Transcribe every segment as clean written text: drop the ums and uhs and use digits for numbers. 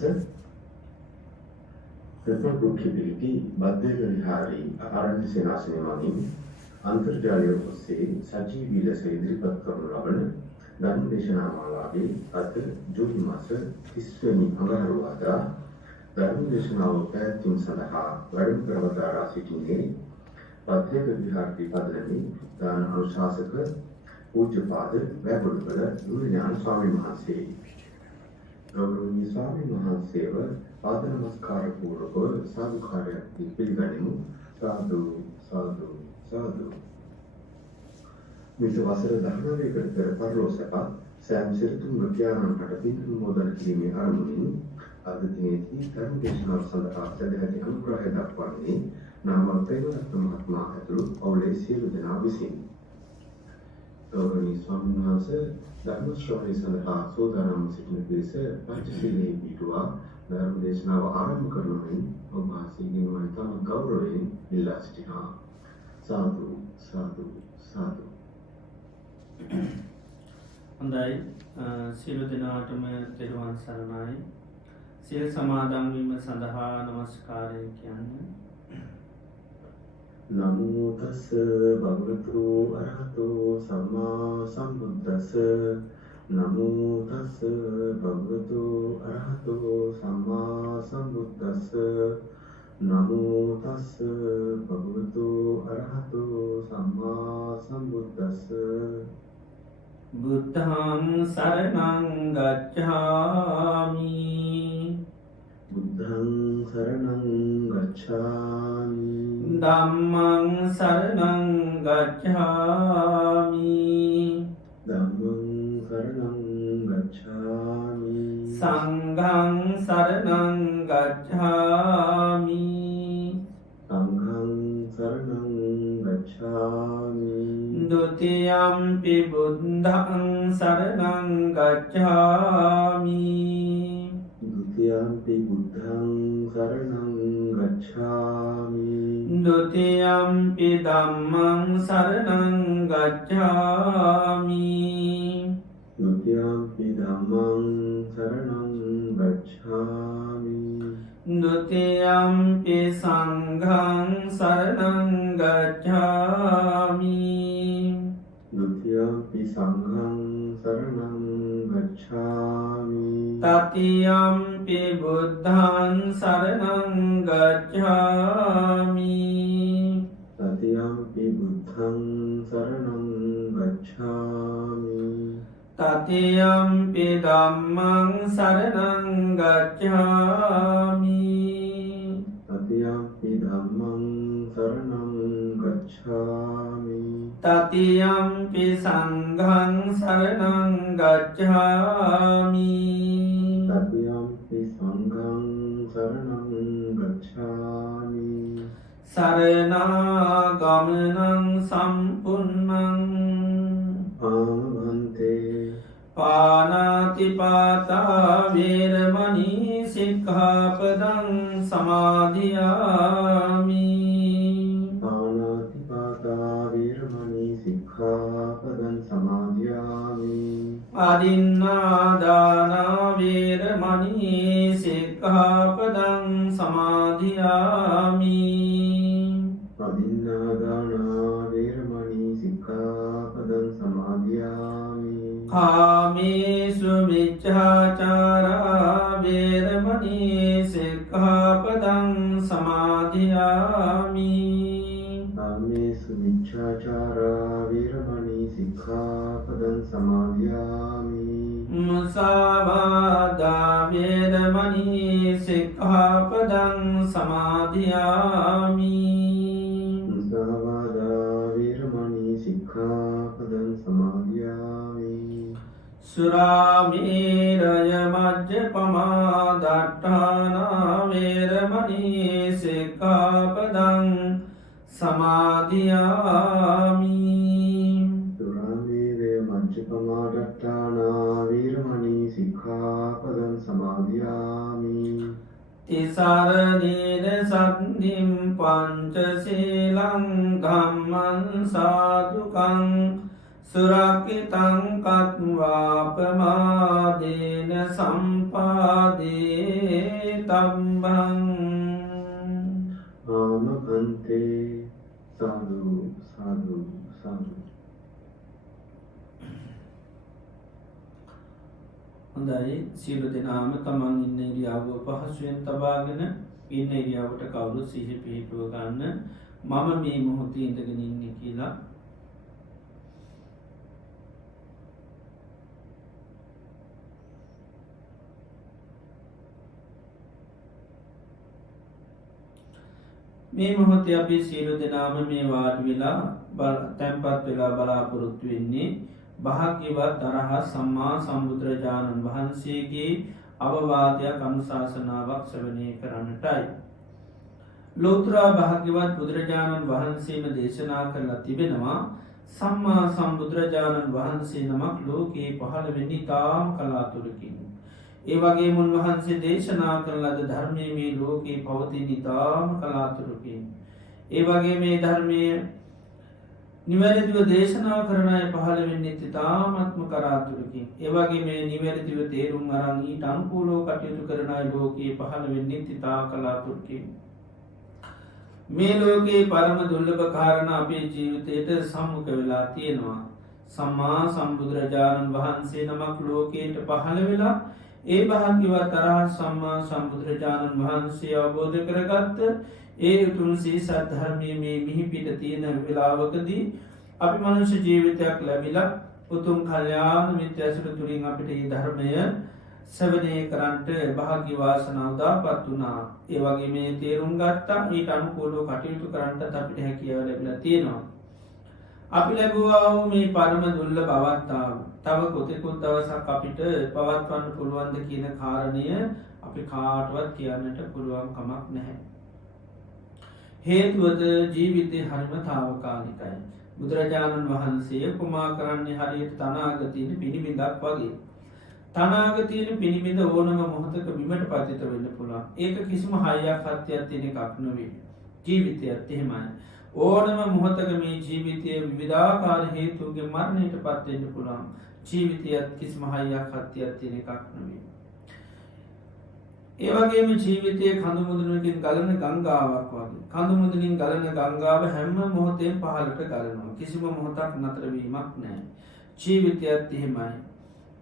නිවාස ප්‍රතිපුක්ඛිතී බද්දේක විහාරී ආරණ්‍ය සේනාසනය මගින් අන්තර්ජාලය ඔස්සේ සජීවී ලෙස ඉදිරිපත් කරනු ලබන ධර්ම දේශනා මාලාවේ අද ජූනි මාස 30 වෙනි අඟහරුවාදා ධර්ම දේශනාව පැවැත්වීම සඳහා වැඩම කරවදාරා සිටින්නේ බද්දේක විහාරී පදනමේ දාන අනුශාසක පූජ්‍යපාද වැබුදුබල දුර්ඥාන ස්වාමීන් වහන්සේ. ගෞරවනීය ස්වාමීන් වහන්සේව පාද නමස්කාර පූර්වකව සාදුකාරයක් පිළිගනිමු. සාදු සාදු සාදු. විත වසර 19කට පෙර පරලෝසපත් සෑම සිරිතුන් විද්‍යානන්ට පින් මොදල් කිරීමේ අරමුණින් අද දිනේදී ධර්ම දේශනාව සඳහා සැදැහැති අනුග්‍රහය දක්වන්නේ නාමල් ප්‍රේමරත්න මහත්මයා ඇතුළු පවුලේ සියලු දෙනා විසින්. ගෞරවනීය ස්වාමීන් වහන්සේ ධර්ම ශ්‍රවණය සඳහා සෝදානම් සිටින පිරිස පංචශීලයේ පිටුවා ධර්ම දේශනාව ආරම්භ කරනුමින් ඔබ වහන්සේගෙන් මම තම ගෞරවයෙන් ඉල්ලා සිටිනවා. සාදු සාදු සාදු. හොඳයි, සියලු දෙනාටම තෙරුවන් සරණයි. සියලු සමාදන් වීම සඳහා নমස්කාරය කියන්නේ. නමෝ තස් භගවතු අරහතෝ සම්මා සම්බුද්දස්ස. නමෝ තස් භගවතු අරහතෝ සම්මා සම්බුද්දස්ස. නමෝ තස් භගවතු අරහතෝ සම්මා සම්බුද්දස්ස. බුද්ධං සරණං ගච්ඡාමි. බුද්ධං සරණං ගච්ඡාමි. ධම්මං සරණං ගච්ඡාමි. ධම්මං සරණං ගච්ඡාමි. සංඝං සරණං ගච්ඡාමි. සංඝං සරණං ගච්ඡාමි. ဒုတိယံ පි බුද්ධං සරණං ගච්ඡාමි. ဒုတိယံ පි බුද්ධං සරණං ගච්ඡාමි. ဒုတိယံ පි ධම්මං සරණං ගච්ඡාමි. ဒုတိယံ පි ධම්මං සරණං ගච්ඡාමි. ဒုတိယံ පි සංඝං සරණං ගච්ඡාමි. ဒုတိယံ පි සංඝං සරණං ගච්ඡාමි. တတိယံ පි බුද්ධං සරණං ගච්ඡාමි. တတိယံ පි බුද්ධං සරණං ගච්ඡාමි. တတိယံ පි ධම්මං සරණං ගච්ඡාමි. တတိယံ පි ධම්මං සරණං ගච්ඡාමි. တတိယံ පි සංඝං සරණං ගච්ඡාමි. တတိယံ පි සංඝං සරණං ගච්ඡාමි. සරණාගමනං සම්පුන්නං ආමන්තේ පානාතිපාතා වේරමණී සික්ඛාපදං සමාදියාමි. පාණාතිපාතා වේරමණී සික්ඛාපදං සමාදියාමි. අදින්නාදානා වේරමණී සික්ඛාපදං සමාදියාමි. අදින්නාදානා වේරමණී සික්ඛාපදං සමාදියාමි. කාමේසු මිච්ඡාචාරා වේරමණී සික්ඛාපදං සමාදියාමි. කාමේසු මිච්ඡාචාරා වේරමණී සික්ඛාපදං සමාදියාමි. මුසාවාදා වේරමණී සික්ඛාපදං සමාදියාමි. මුසාවාදා වේරමණී සික්ඛාපදං සමාදියාමි. සුරාමේරය මජ්ජපමා දට්ඨානා වේරමණී සික්ඛාපදං සමාදියාමි. සුරාමේරය මජ්ජපමා දට්ඨානා වේරමණී සික්ඛාපදං සමාදියාමි. තිසරණේන සද්ධිම් පංචශීලං ධම්මං සාදුකං සුරක්ඛිතං කତ୍වා ප්‍රමාදේන සම්පාදේ තම්බං ආමකන්තේ සාදු සාදු සාදු. හොඳයි සියලු දෙනාම තමන් ඉන්න ඉරියව්ව පහසුවෙන් තබාගෙන ඉන්න ඉරියව්වට කවුරුත් සිහි පිහිටුව ගන්න. මම මේ මොහොතේ ඉඳගෙන ඉන්නේ කියලා මේ මොහොතේ අපි සියලු දෙනාම මේ වාඩි වෙලා තැන්පත් වෙලා බලාපොරොත්තු වෙන්නේ භාග්‍යවත් අරහත් සම්මා සම්බුදුරජාණන් වහන්සේගේ අවවාදයක් අනුශාසනාවක් ශ්‍රවණය කරන්නටයි. ලෝතර භාග්‍යවත් බුදුරජාණන් වහන්සේම දේශනා කරලා තිබෙනවා සම්මා සම්බුදුරජාණන් වහන්සේ නමක් ලෝකයේ පහළ වෙන්නේ තාම කලාතුරකින්. ඒ වගේ උන්වහන්සේ දේශනා කරන ලද ධර්මය මේ ලෝකයේ පවතින ඉතාම කලාතුරකින්. ඒ වගේ මේ ධර්මය නිවැරදිව දේශනා කරන අය පහළ වෙන්නේ ඉතාමත්ම කලාතුරකින්. ඒ වගේ මේ නිවැරදිව තේරුම් අරන් ඊට අනුකූලව කටයුතු කරන අය ලෝකයේ පහළ වෙන්නේ ඉතා කලාතුරකින්. මේ ලෝකයේ පරම දුර්ලභ කාරණා අපේ ජීවිතයට සම්මුඛ වෙලා තියෙනවා. සම්මා සම්බුදුරජාණන් වහන්සේ නමක් ලෝකයට පහළ වෙලා ඒ භාග්‍යවත් අරහත් සම්මා සම්බුදුරජාණන් වහන්සේ අවබෝධ කරගත්ත ඒ උතුම් සී සද්ධර්මය මේ මිහිපිට තියෙන වෙලාවකදී අපි මනුෂ්‍ය ජීවිතයක් ලැබිලා උතුම් කල්යාණ මිත්‍ර ඇසුර තුළින් අපිට ඒ ධර්මය සවනය කරන්ට භාග්‍ය වාසනාව උදාපත් වුණා. ඒ වගේ මේ තේරුම් ගත්තා ඊට අනුකූලව කටයුතු කරන්නට අපිට හැකියාව ලැබිලා තියෙනවා. අපි ලැබුවා මේ පරම දුර්ලභ අවස්ථාව තව කොතෙකුත් දවසක් අපිට පවත්වන්න පුළුවන්ද කියන කාරණය අපි කාටවත් කියන්නට පුළුවන් කමක් නැහැ. හේතුවද ජීවිතේ හරිම තාවකාලිකයි. බුදුරජාණන් වහන්සේ උපමා කරන්නේ හරියට තනාගතින පිණිබිඳක් වගේ. තනාගතින පිණිබිඳ ඕනම මොහොතක බිමට පතිත වෙන්න පුළුවන්. ඒක කිසිම හයියක් හත්තියක් තියෙන එකක් නෙවෙයි. ජීවිතයත් එහෙමයි. ඕනම මොහොතක මේ ජීවිතය විවිධාකාර හේතුන්ගේ මරණයට පත් වෙන්න පුළුවන්. ජීවිතයත් කිසිම හයියක් හත්තියක් තියෙන එකක් නෙවෙයි. ඒ වගේම ජීවිතයේ කඳු මුදුනකින් ගලන ගංගාවක් වගේ. කඳු මුදුනින් ගලන ගංගාව හැම මොහොතෙම පහළට ගලනවා. කිසිම මොහොතක් නතර වීමක් නැහැ. ජීවිතයත් එහෙමයි.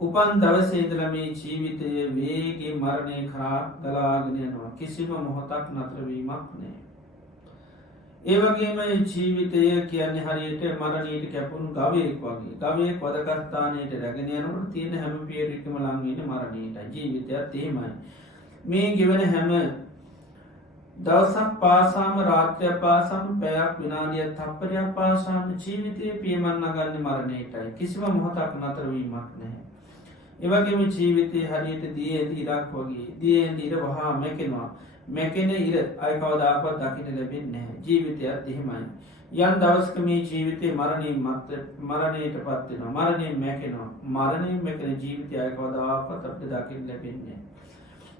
උපන් දවසේ ඉඳලා මේ ජීවිතය වේගයෙන් මරණය කරා ගලාගෙන යනවා. කිසිම මොහොතක් නතර වීමක් නැහැ. ඒ වගේම ජීවිතය කියන්නේ හරියට මරණයට කැපුණු ගවයෙක් වගේ. ගවයෙක් වදකස්ථානයට රැගෙන යනකොට තියෙන හැම පියවරකම ළඟ ඉන්න මරණයටයි. ජීවිතයත් එහෙමයි. මේ ගෙවන හැම දවසක් පාසාම රාත්‍රය පාසාම පැයක් විනාඩියක් තප්පරයක් පාසාම ජීවිතයේ පියමන් නගන්නේ මරණයටයි. කිසිම මොහොතක් නතර වීමක් නැහැ. ඒ වගේම ජීවිතේ හරියට දියේ ඉරක් වගේ. දියේ ඉර වහා මැකෙනවා. මැකෙන ඉර අය කවදාකවත් දකින්න ලැබෙන්නේ නැහැ. ජීවිතයත් එහෙමයි. යම් දවසක මේ ජීවිතේ මරණයට පත් වෙනවා. මරණයෙන් මැකෙනවා. මරණයෙන් මැකෙන ජීවිතය අය කවදාකවත් අපිට දකින්න ලැබෙන්නේ නැහැ.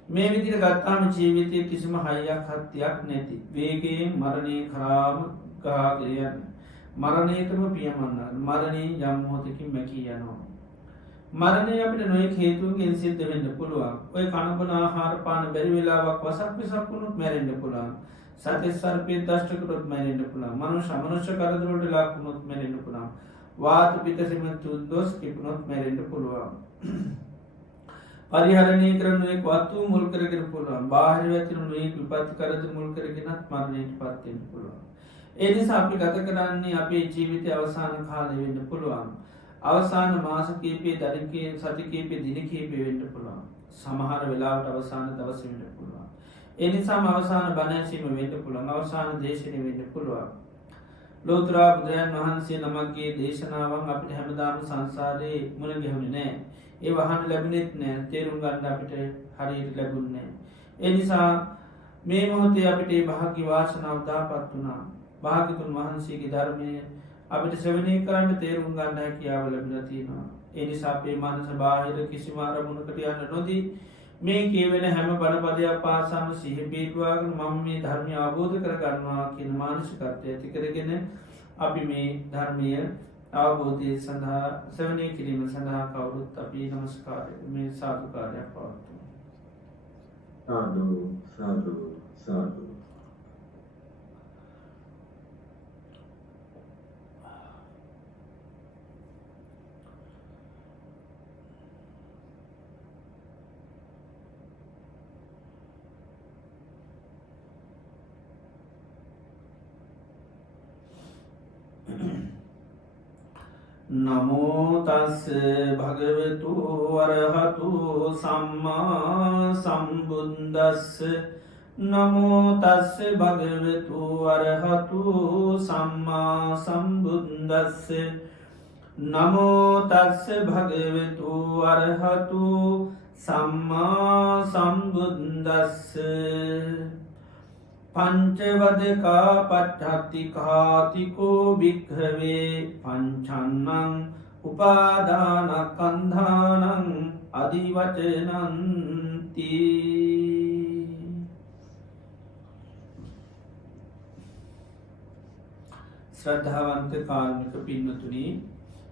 මේ විදිහට ගත්තාම ජීවිතයේ කිසිම හයියක් හත්තියක් නැති. වේගයෙන් මරණය කරාම ගාගෙන යන. මරණයටම පියමන්න. මරණයෙන් යම් මොහොතකින් මැකී යනවා. මරණය අපිට නොයෙක් හේතුන්ගෙන් සිද්ධ වෙන්න පුළුවන්. ඔය කනබන ආහාර පාන බැරි වෙලාවක් වසක් විසක් වුණොත් මැරෙන්න පුළුවන්. සතෙක් සර්පයෙක් දෂ්ට කරොත් මැරෙන්න පුළුවන්. මනුෂ්‍ය කරදර වලට ලක් වුණොත් මැරෙන්න පුළුවන්. වාත පිටසෙම තුද්දොස් කිපුණොත් මැරෙන්න පුළුවන්. පරිහරණය කරන එක් වත්තු මුල් කරගෙන පුළුවන්. බාහිර වැතිරුණු එක් විපත්ති කරදර මුල් කරගෙනත් මරණයට පත් වෙන්න පුළුවන්. ඒ නිසා අපි ගත කරන්නේ අපේ ජීවිතයේ අවසාන කාලය වෙන්න පුළුවන්. අවසාන මාස කීපයේ දරිකේ සති කීපයේ දින කීපයේ වෙන්න පුළුවන්. සමහර වෙලාවට අවසාන දවස් වෙන්න පුළුවන්. ඒ නිසාම අවසාන බණ ඇසීම වෙන්න පුළුවන්. අවසාන දේශනෙ වෙන්න පුළුවන්. ලෝතර බුදුරජාණන් වහන්සේ නමක්ගේ දේශනාවන් අපිට හැමදාම සංසාරේ මුල ගැහුනේ නැහැ. ඒ වහන්න ලැබුණෙත් නැහැ. තේරුම් ගන්න අපිට හරියට ලැබුණේ නැහැ. ඒ නිසා මේ මොහොතේ අපිට භාග්‍ය වාසනාව උදාපත් වුණා. භාග්‍යතුන් වහන්සේගේ ධර්මයේ අපිට ශ්‍රවණය කරන්න තේරුම් ගන්න හැකියාව ලැබිලා තියෙනවා. ඒ නිසා අපේ මනස බාහිර කිසිම අරමුණකට යන්න නොදී මේ කියවෙන හැම බණපදයක් පාසාම සිහි පිටුවාගෙන මම මේ ධර්මය අවබෝධ කරගන්නවා කියන මානසිකත්වය ඇති කරගෙන අපි මේ ධර්මය අවබෝධය සඳහා ශ්‍රවණය කිරීම සඳහා කවුරුත් අපි නමස්කාරය මේ සාදුකාරයක් පවත්වමු. साधु साधु साधु නමෝ තස් භගවතු වරහතු සම්මා සම්බුද්දස්ස නමෝ තස් භගවතු වරහතු සම්මා සම්බුද්දස්ස නමෝ තස් භගවතු වරහතු සම්මා සම්බුද්දස්ස පංචවදකා පට්ඨත්තිකාතිකෝ භික්ඛවේ පංචන්නං උපාදානස්කන්ධානං අදිවචනන්ති ශ්‍රද්ධාවන්ත කාරුණික පින්නතුනි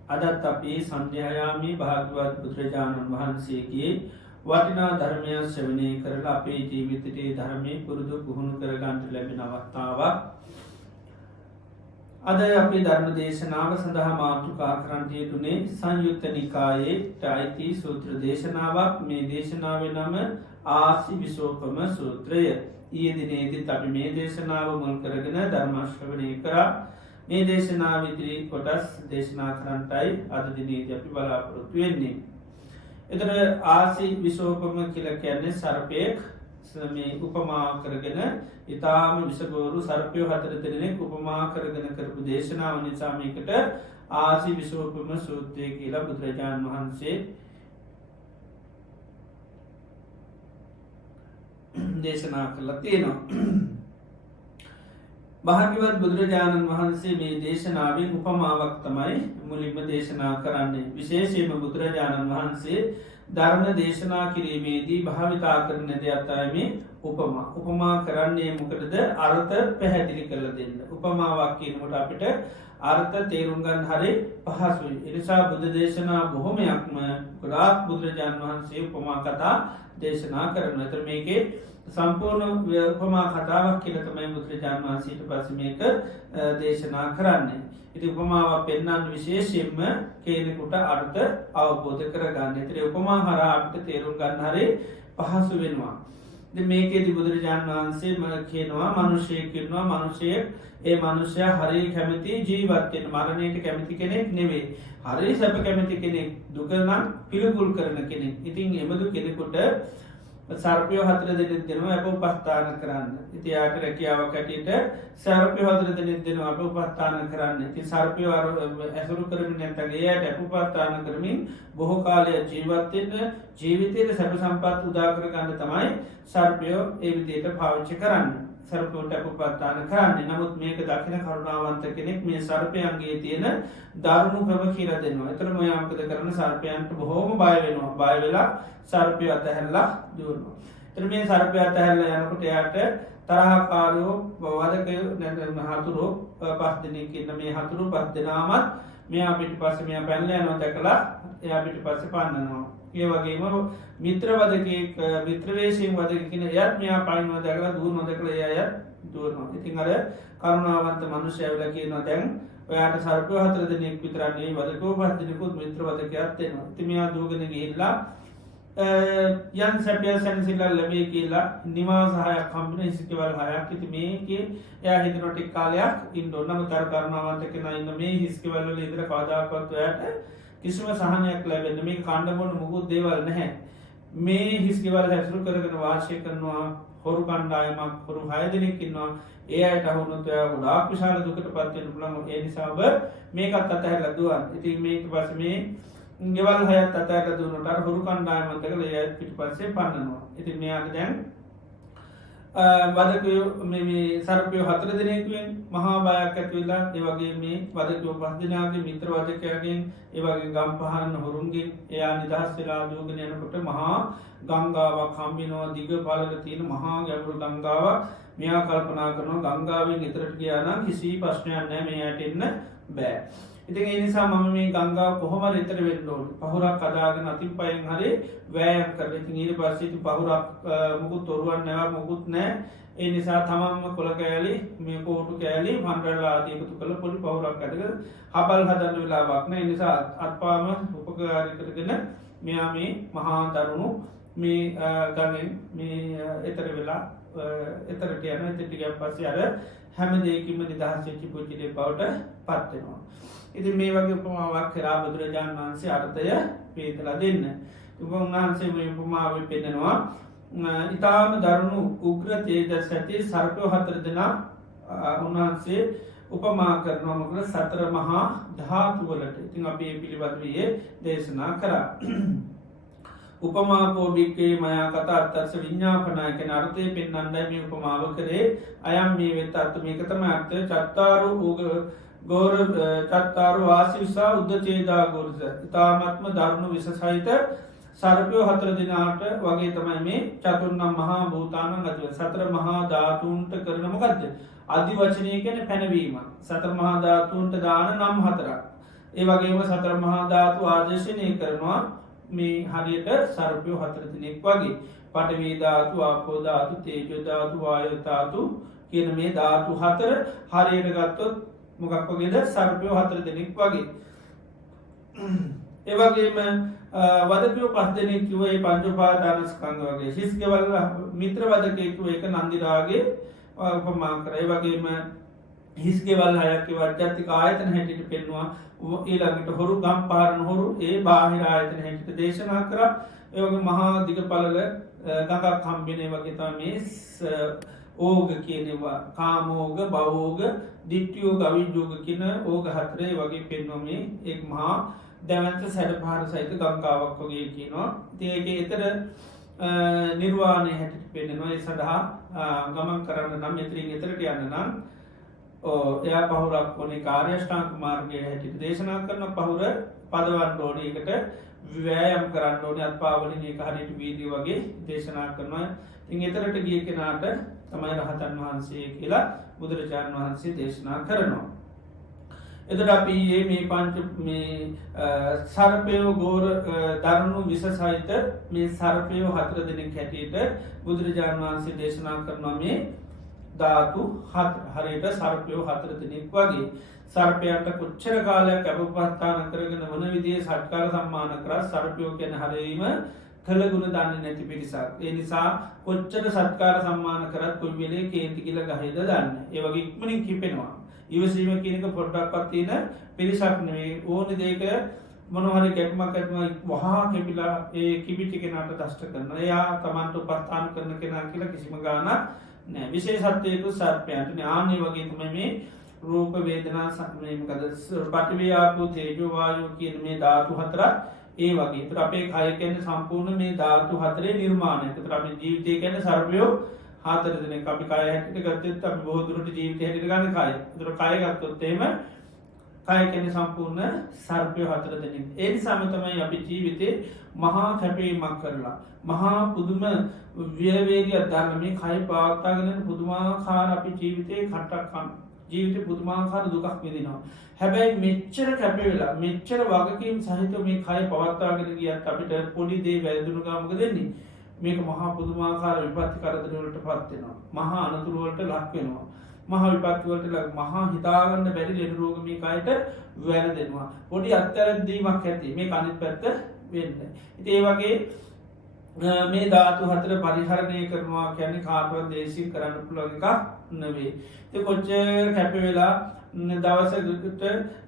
අදත් අපි සන්ධ්‍යායාමේ භාග්‍යවත් බුදුරජාණන් වහන්සේගේ වටිනා ධර්මයක් ශ්‍රවණය කරලා අපේ ජීවිතයේ ධර්මයේ පුරුදු පුහුණු කරගන්නට ලැබෙන අවස්ථාවක්. අද අපි ධර්ම දේශනාව සඳහා මාතෘකා කරන්නට යෙදුනේ සංයුත්ත නිකායේ අයිති සූත්‍ර දේශනාවක්. මේ දේශනාවේ නම ආසි විසෝපම සූත්‍රය. ඊයේ දිනේදීත් අපි මේ දේශනාව මුල් කරගෙන ධර්ම ශ්‍රවණය කරා. මේ දේශනාව ඉදිරි කොටස් දේශනා කරන්නටයි අද දිනේදී අපි බලාපොරොත්තු වෙන්නේ. එතන ආසි විශෝපම කියල කියන්නේ සර්පයෙක් මේ උපමා කරගෙන ඉතාම විසගෝරු සර්පයෝ හතර දෙනෙක් උපමා කරගෙන කරපු දේශනාව නිසාමයකට ආසි විශෝපම සූත්‍රය කියලා බුදුරජාණන් වහන්සේ දේශනා කරලා තියෙනවා. භාග්‍යවත් බුදුරජාණන් වහන්සේ මේ දේශනාවෙන් උපමාවක් තමයි මුලින්ම දේශනා කරන්නේ. විශේෂයෙන්ම බුදුරජාණන් වහන්සේ ධර්ම දේශනා කිරීමේදී භාවිතා කරන දෙයක් තමයි උපමා. උපමා කරන්නේ මොකටද? අර්ථ පැහැදිලි කරලා දෙන්න. උපමාවක් කියනකොට අපිට අර්ථ තේරුම් ගන්න හරි පහසුයි. ඒ නිසා බුද්ධ දේශනා බොහොමයක්ම ගොඩාක් බුදුරජාණන් වහන්සේ උපමා කතා දේශනා කරනවා. ඒතර මේකේ සම්පූර්ණ උපමා කතාවක් කියලා තමයි බුදුරජාණන් වහන්සේට පස්සේ මේක දේශනා කරන්නේ. ඉතින් උපමාවක් පෙන්වන්න විශේෂයෙන්ම කෙනෙකුට අර්ථ අවබෝධ කරගන්න. ඒතර උපමා හරහා අපිට තේරුම් ගන්න හරි පහසු වෙනවා. ඉතින් මේකේදී බුදුරජාණන් වහන්සේ කියනවා මිනිසෙක් ඉන්නවා. මිනිසෙක් ඒ මිනිසයා හරි කැමති ජීවත් වෙන මරණයට කැමති කෙනෙක් නෙවෙයි. හරි සැප කැමති කෙනෙක්. දුක නම් පිළිකුල් කරන කෙනෙක්. ඉතින් එබඳු කෙනෙකුට සර්පයෝ හතර දෙනෙක් දෙනවා අප උපස්ථාන කරන්න. ඉතින් යාට රැකියාවක් ඇටියට සර්පයෝ හතර දෙනෙක් දෙනවා අප උපස්ථාන කරන්න. ඉතින් සර්පයෝ ඇසුරු කරමින් නැත්නම් එයාට අප උපස්ථාන කරමින් බොහෝ කාලයක් ජීවත් වෙන්න ජීවිතයේ සැප සම්පත් උදා කර ගන්න තමයි සර්පයෝ ඒ විදිහට පාවිච්චි කරන්නේ. සර්පයට අප උපස්ථාන කරන්නේ. නමුත් මේක දකින කරුණාවන්ත කෙනෙක් මේ සර්පයන්ගේ තියෙන දරුණුකම කියලා දෙනවා. ඒතර මොයා මොකද කරන සර්පයන්ට බොහෝම බය වෙනවා. බය වෙලා සර්පය අතහැරලා දුවනවා. ඒතර මේ සර්පය අතහැරලා යනකොට එයාට තරහකාරයෝ වදකයෝ නැත්නම් හතුරෝ පස් දෙනෙක් ඉන්න. මේ හතුරු පස් දෙනාමත් මෙයා පිටිපස්සේ මෙයා පැනලා යනවා දැකලා එයා පිටිපස්සේ පන්නනවා. ඒ වගේම මිත්‍ර වදකෙක් මිත්‍ර වේශයෙන් වදක කියන එයාත් මෙයා පනිනවා දැකලා දුවනවා දැකලා එයා දුවනවා. ඉතින් අර කරුණාවන්ත මිනිස්සයා ඇවිල්ලා කියනවා දැන් ඔයාට සර්පයෝ හතර දෙනෙක් විතරක් නෙවෙයි වදකෝ පස් දෙනෙකුත් මිත්‍ර වදකයක් දෙනවා. ඉතින් මෙයා දුවගෙන ගිහිල්ලා යන් සැපය සැනසෙල්ල ලැබේ කියලා නිවාස හයක් හම්බෙන හිස්කෙවල් හයක්. ඉතින් මේකේ එයා හිතනවා ටික කාලයක් ඉන්න ඕන. නමුත් අර කරුණාවන්ත කෙනා ඉන්න මේ හිස්කෙවල් වල ඉඳලා කවදාකවත් ඔයාට කිසිම සහනයක් ලැබෙන්නේ මේ කණ්ඩ බොන්න මුකුත් දේවල් නැහැ. මේ හිස්කෙවල් හැසුරු කරගෙන වාසය කරනවා හොරු කණ්ඩායමක් හොරු 6 දෙනෙක් ඉන්නවා. ඒ අයට වුණොත් ඔයා ගොඩාක් විශාල දුකටපත් වෙන්න පුළුවන්. ඒ නිසා මේකත් අතහැරලා දුවන්. ඉතින් මේක පස්සේ මේ ගෙවල් හයත් අතහැරලා දුන්නට අර හොරු කණ්ඩායමත් එක්කලා ඒ පිටිපස්සේ පන්නනවා. ඉතින් මෙයාට දැන් වදකයෝ මේ සර්පයෝ හතර දෙනෙකුෙන් මහා බයක් ඇති වෙලා ඒ වගේ මේ වදකයෝ පස් දෙනාගේ මිත්‍ර වදකයාගෙන් ඒ වගේ ගම් පහරන හොරුන්ගෙන් එයා නිදහස් වෙලා දුවගෙන යනකොට මහා ගංගාවක් හම්බෙනවා. දිග පළල තියෙන මහා ගැඹුරු ගංගාවක්. මෙයා කල්පනා කරනවා ගංගාවෙන් ඊතරට ගියා නම් කිසි ප්‍රශ්නයක් නැහැ මෙයාට එන්න බෑ. ඉතින් ඒ නිසා මම මේ ගංගාව කොහොම රිතර වෙන්න ඕනේ. පහුරක් අදාගෙන අතින් පයෙන් හරි වෑයම් කරලා ඉතින් ඊට පස්සේ ඉතින් පහුරක් මුකුත් ඔරුවක් නැව මුකුත් නැහැ. ඒ නිසා තමන්ම කොළ කෑලි මේ කෝටු කෑලි මණ්ඩල ආදී එකතු කරලා පොඩි පහුරක් අදගෙන හබල් හදන්න වෙලාවක් නැහැ. ඒ නිසා අත්පාම උපකාරී කරගෙන මෙයා මේ මහා දරුණු මේ ගඟෙන් මේ එතර වෙලා එතරට යන එතට ගියන් පස්සේ අර හැම දෙයකින්ම නිදහස් වෙච්ච පුජ්‍යලේ බවට පත් වෙනවා. ඉතින් මේ වගේ උපමාවක් කරා බුදුරජාණන් වහන්සේ අර්ථය පෙන්නලා දෙන්න. උන්වහන්සේ මේ උපමාවෙන් පෙන්නනවා ඊටාම දරුණු උග්‍ර තේජස් ඇති සර්පයෝ 4 දෙනා උන්වහන්සේ උපමා කරනවා මොකද සතර මහා ධාතු වලට. ඉතින් අපි මේ පිළිබඳව දේශනා කරා. උපමාකෝ භික්ඛවේ මයා කතා අර්ථස්ස විඤ්ඤාපනාය කියන අර්ථය පෙන්වන්නයි මේ උපමාව කරේ. අයම් මේ වෙත අර්ථ මේක තමයි අර්ථය චත්තාරු ගෝර චත්තාරු වාසිවිසා උද්දචේදා ගෝරස. ඊ타ත්ම දරුණු විසසහිත සර්පයෝ 4 දිනාට වගේ තමයි මේ චතුර්ණම් මහා භූතානං අධි සතර මහා ධාතුන්ට කරන මොකද්ද? අධි වචනය කියන්නේ පැනවීම. සතර මහා ධාතුන්ට දාන නම් 4ක්. ඒ වගේම සතර මහා ධාතු ආදේශනය කරනවා මේ හරියට සර්පයෝ 4 දිනෙක් වගේ. පඨවි ධාතු, ආපෝ ධාතු, තේජෝ ධාතු, වායෝ ධාතු කියන මේ ධාතු 4 හරියට ගත්තොත් මොකක් වගේද? සර්පයෝ 4 දිනෙක් වගේ. ඒ වගේම වදකයෝ 5 දෙනෙක් කිව්වා ඒ පංච උපාදානස්කන්ධ වගේ. හිස්කවල මිත්‍ර වදකේ කිව්වා ඒක නන්දිරාගේ උපමා කරා. ඒ වගේම හිස්කවල 6ක් කිව්වා අධ්‍යාත්මික ආයතන හැටියට පෙන්වුවා. ඊළඟට හොරු ගම් පාරන හොරු ඒ බාහිර ආයතන හැටියට දේශනා කරා. ඒ වගේ මහා දිගපළල ගඟක් හම්බෙන්නේ වගේ තමයි මේ ඕග කියනවා. කාමෝග, භවෝග, ditthiyෝග, අවිජ්ජෝග කියන ඕග 4 වගේ පෙන්වුවා මේ එක් මහා දැවන්ත සැඩපහර සහිත ගංගාවක් වගේ කියනවා. ඉතින් ඒකේ ඊතර නිර්වාණය හැටියට පෙන්වනවා. ඒ සඳහා ගමන් කරන්න නම් මෙතනින් ඊතරට යන්න නම් එයා පහුරක් ඕනේ කාර්යෂ්ටාංග මාර්ගය හැටියට දේශනා කරන පහුර පදවන්න ඕනේ. ඒකට ව්‍යායාම් කරන්න ඕනේ. අත්පාවලින් ඒක හරියට වීදිය වගේ දේශනා කරනවා. ඉතින් ඊතරට ගිය කෙනාට තමයි රහතන් වහන්සේ කියලා බුදුරජාණන් වහන්සේ දේශනා කරනවා. එතකොට අපි මේ පංච මේ සර්පයෝ ගෝර දරුණු විසසහිත මේ සර්පයෝ 4 දෙනෙක් හැටියට බුදුරජාණන් වහන්සේ දේශනා කරනවා මේ ධාතු 4 හරියට සර්පයෝ 4 දෙනෙක් වගේ. සර්පයන්ට කොච්චර කාලයක් අපපස්ථාන කරගෙන මොන විදිහේ සත්කාර සම්මාන කරා සර්පයෝ කියන හරියම කළගුණ දන්නේ නැති පිරිසක්. ඒ නිසා කොච්චර සත්කාර සම්මාන කරත් කොයි වෙලේ කේන්ති කියලා ගහයිද දන්නේ. ඒ වගේ ඉක්මනින් කිපෙනවා. ඉවසීම කියන එක පොඩ්ඩක්වත් තියෙන පිරිසක් නෙවෙයි. ඕන දෙයක මොනවා හරි කැපුමක් වහා කෙපිලා ඒ කිපිච්ච කෙනාට දෂ්ට කරනවා. එයා Tamanට උපස්ථාන කරන කෙනා කියලා කිසිම ගාණක් නැහැ. විශේෂත්වයක සර්පයන්ට ඥානෙ වගේ තමයි මේ රූප වේදනා සංඥා මොකද පඨවි ආපෝ තේජෝ වායෝ කියන මේ ධාතු 4ක් ඒ වගේ. ඒතර අපේ කය කියන්නේ සම්පූර්ණ මේ ධාතු 4 නිර්මාණය. ඒතර අපේ ජීවිතය කියන්නේ සර්පයෝ 4 දෙනෙක්. අපි කය හැටියට ගත්තොත් අපි බොහෝ දුරට ජීවිතය හැටියට ගන්න කය. ඒතර කය ගත්තොත් එහෙම කය කියන්නේ සම්පූර්ණ සර්පයෝ 4 දෙනෙක්. ඒ නිසාම තමයි අපි ජීවිතේ මහා කැපීමක් කරලා මහා පුදුම ව්‍යවේගයක් දාන මේ කය පවත්වාගෙන පුදුමාකාර අපි ජීවිතේ කටක් ජීවිතේ පුදුමාකාර දුකක් විඳිනවා. හැබැයි මෙච්චර කැපෙලා මෙච්චර වගකීම් සහිත මේ කය පවත්වාගෙන ගියත් අපිට පොඩි දේ වැරදුණු ගා මොකද වෙන්නේ? මේක මහා පුදුමාකාර විපත්ති කරදර වලට පත් වෙනවා. මහා අනතුරු වලට ලක් වෙනවා. මහා විපත්ති වලට මහා හිතාගන්න බැරි ලෙඩ රෝග මේ කයට වැරදෙනවා. පොඩි අත්හැරදීමක් ඇති මේක අනිත් පැත්ත වෙන්නේ. ඉතින් ඒ වගේ මේ ධාතු 4 පරිහරණය කරනවා කියන්නේ කාටවත් දේශින් කරන්න පුළුවන් එකක් නෙවෙයි. ඒ කොච්චර කැප වෙලා දවසකට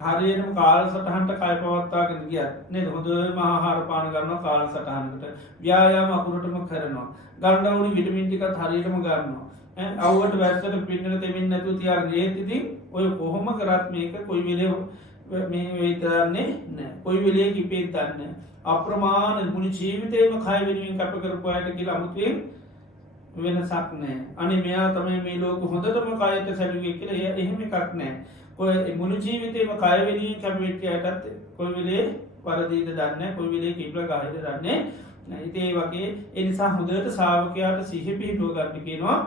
හරියටම කාලසටහනට කය පවත්වාගෙන ගියත් නේද? හොඳම ආහාර පාන ගන්නවා කාලසටහනකට. ව්‍යායාම අකුරටම කරනවා. ගන්න ඕනි විටමින් ටිකත් හරියටම ගන්නවා. අවුවට වැස්සට පින්නන දෙමින් නැතුව තියාගෙන ඒත් ඉතින් ඔය කොහොම කරත් මේක කොයි වෙලේ මේ වෙයිද දන්නේ නැහැ. කොයි වෙලේ කිපෙයිද දන්නේ නැහැ. අප්‍රමාණ මුළු ජීවිතේම කය වෙනුවෙන් කැප කරපු අයට කියලා අමුතුවෙන් වෙනසක් නැහැ. අනේ මෙයා තමයි මේ ලෝක හොඳටම කයට සැලුවේ කියලා එහෙම එකක් නැහැ. ඔය මුළු ජීවිතේම කය වෙනුවෙන් කැපෙච්ච අයටත් කොයි වෙලේ වරදීද දන්නේ නැහැ. කොයි වෙලේ කිප්ල ගායිද දන්නේ නැහැ. ඉතින් ඒ වගේ ඒ නිසා හොඳට ශ්‍රාවකයාට සිහි පිහිටුව ගන්න කියනවා.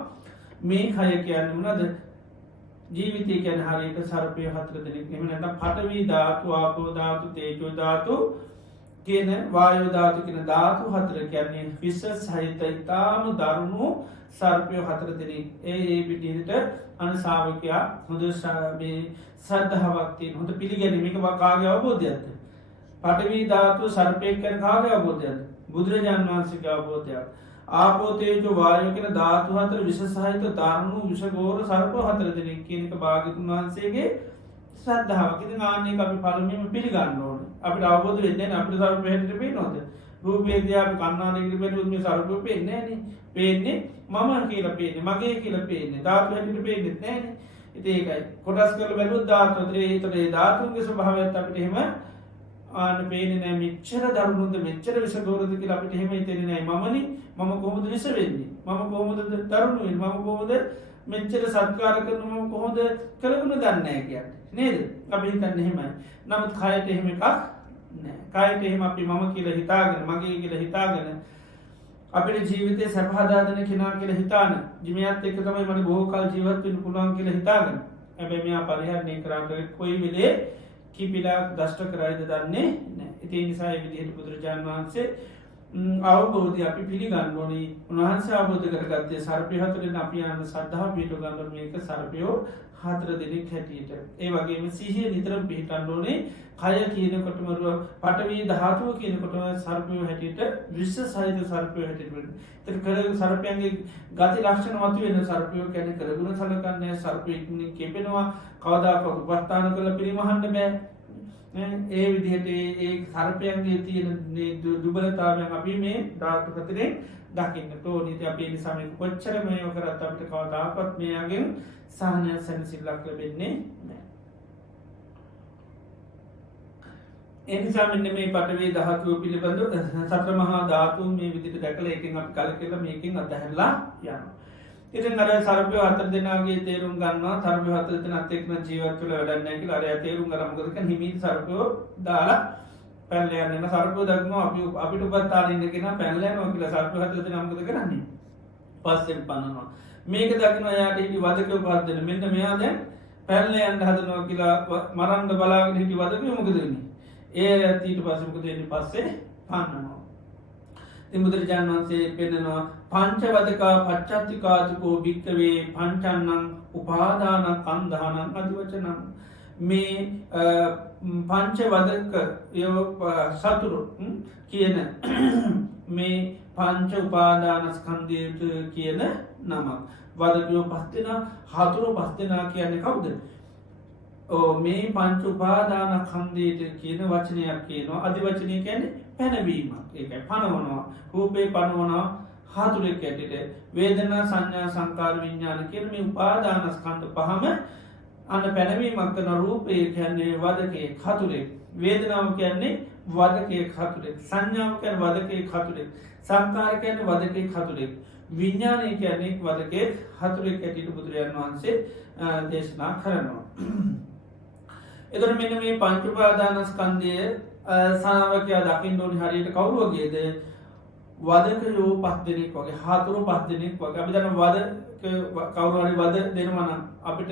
මේ කය කියන්නේ මොනවද? ජීවිතය ගැන හරියට සර්පය 4 දෙනෙක් එහෙම නැත්නම් පඨවි ධාතු ආපෝ ධාතු තේජෝ ධාතු කියන වායෝ ධාතු කියන ධාතු 4 කියන්නේ විස සහිත ඊටාම දරුණු සර්පය 4 දෙනෙක් ඒ විදිහට අනුශාවකයා හොඳ මේ ශ්‍රද්ධාවක් තියෙන හොඳ පිළිගැනීමක කාගේ අවබෝධයක්ද පඨවි ධාතු සර්පයෙක් කරන කාගේ අවබෝධයක්ද බුදුරජාණන් වහන්සේගේ අවබෝධයක් ආපෝ තේජෝ වායෝ කියන ධාතු 4 විස සහිත දරුණු විෂගෝර සර්ප 4 දෙනෙක් කියන එක භාග්‍යතුන් වහන්සේගේ ශ්‍රද්ධාවක්. ඉතින් ආන්නේ අපි පළමුවෙන්ම පිළිගන්න ඕනේ. අපිට අවබෝධ වෙන්නේ නැහැ අපිට සර්ප හැටියට පේනවද? රූපේ දිහා අපි කන්නාඩියකට බැලුවොත් මේ සර්පය පේන්නේ නැහනේ. පේන්නේ මම කියලා පේන්නේ, මගේ කියලා පේන්නේ. ධාතු හැටියට පේන්නේ නැහනේ. ඉතින් ඒකයි. කොටස් කරලා බැලුවොත් ධාතු ඒ ධාතුන්ගේ ස්වභාවයත් අපිට එහෙම ආන පේන්නේ නැහැ. මෙච්චර දරුණුද මෙච්චර විෂගෝරද කියලා අපිට එහෙම හිතෙන්නේ නැහැ. මමනේ මම කොහොමද විෂ වෙන්නේ? මම කොහොමද දරුණු වෙන්නේ? මම කොහොමද මෙච්චර සත්කාර කරන මම කොහොමද කළගුණ දන්නේ නැහැ කියන්නේ. නේද? අපි හිතන්නේ එහෙමයි. නමුත් කයට එහෙම එකක් නැහැ. කයට එහෙම අපි මම කියලා හිතාගෙන මගේ කියලා හිතාගෙන අපේ ජීවිතේ සැප හදාගෙන කෙනා කියලා හිතාන ජීවිතයත් එක්ක තමයි මට බොහෝ කල් ජීවත් වෙන්න පුළුවන් කියලා හිතාගෙන හැබැයි මෙයා පරිහරණය කරන්නේ කොයි වෙලේ කිපිලා දෂ්ට කරයිද දන්නේ නැහැ. ඒ නිසා මේ විදිහට බුදුරජාණන් වහන්සේ අවබෝධය අපි පිළිගන්න ඕනේ. උන්වහන්සේ අවබෝධ කරගත්තේ සර්පය 4 අපි යන ශ්‍රද්ධාව පිටු ගන්න මේක සර්පයෝ 4 දෙනෙක් හැටියට. ඒ වගේම සිහිය නිතරම පිහිටන්න ඕනේ. කය කියනකොටම පඨවි ධාතුව කියනකොටම සර්පයෝ හැටියට විශ්ව සහිත සර්පයෝ හැටියට වෙන්නේ. ඒතර කර සර්පයන්ගේ ගති ලක්ෂණ මතුවෙන සර්පයෝ කියන්නේ කරගුණ සලකන්නේ සර්පෙකින් කෙපෙනවා කවදාකවත් උපස්ථාන කරලා පිළිමහන්න බෑ. ඒ විදිහට ඒ සර්පයන්ගේ තියෙන දුබලතාවයන් අපි මේ ධාතු 4 දකින්න ඕනේ. ඉතින් අපි නිසා මේක කොච්චර මේව කරත් අපිට කවදාකවත් මෙයාගෙන් සහනය සැනසෙල්ලක් ලැබෙන්නේ නැහැ. ඒ නිසා මෙන්න මේ පඨවි ධාතුව පිළිබඳව සතර මහා ධාතුන් මේ විදිහට දැකලා එකෙන් අපි කලකිරලා මේකෙන් අතහැරලා යනවා. ඉතින් අර සර්පය 4 දෙනාගේ තේරුම් ගන්නවා සර්පය 4 දෙනාත් එක්ක ජීවත් වෙලා වැඩක් නැහැ කියලා. අර තේරුම් ගන්න මොකද කියන්නේ හිමීන් සර්පයෝ දාලා පැනලා යන සර්පය දක්නවා අපිට උපස්ථාන ඉන්න කෙනා පැනලා යනවා කියලා සර්පය 4 දෙනා මොකද කරන්නේ? පස්සෙන් පනනවා. මේක දකින්න යාට ඉති වදකව පස් දෙන මෙන්න මෙයා දැන් පැනලා යන්න හදනවා කියලා මරන්න බලාගෙන හිටි වදකව මොකද වෙන්නේ? ඒ ඊට පස්සේ මොකද වෙන්නේ? පස්සේ පන්නනවා. බුදුරජාණන් වහන්සේ පෙන්නනවා පංචවදකා පච්චත්තිකාතුකෝ භික්ඛවේ පංචන්නං උපාදාන කන්ධානං අදිවචනං මේ පංචවදක සතුරු කියන මේ පංච උපාදාන ස්කන්ධයට කියන නම වදකයෝ 5 දෙනා හතුරු 5 දෙනා කියන්නේ කවුද? මේ පංච උපාදාන කන්ධයට කියන වචනයක් කියනවා අදිවචනය කියන්නේ පැනවීමක්. ඒකයි පනවනවා. රූපේ පනවනවා හතුරෙක් ඇටියට. වේදනා සංඥා සංකාර විඥාන කියන මේ උපාදාන ස්කන්ධ පහම අන්න පැනවීමක් කරන රූපේ කියන්නේ වදකේ හතුරෙක්. වේදනාව කියන්නේ වදකේ හතුරෙක්. සංඥාව කියන්නේ වදකේ හතුරෙක්. සංකාර කියන්නේ වදකේ හතුරෙක්. විඥානය කියන්නේ වදකේ හතුරෙක් ඇටියට බුදුරජාණන් වහන්සේ දේශනා කරනවා. එතකොට මෙන්න මේ පංච උපාදානස්කන්ධය සාවකයා දකින්න ඕනේ හරියට කවුරු වගේද? වදකයෝ 5 දෙනෙක් වගේ, හතුරු 5 දෙනෙක් වගේ. අපි දන්නවා වදක කවුරු හරි වද දෙනවා නම් අපිට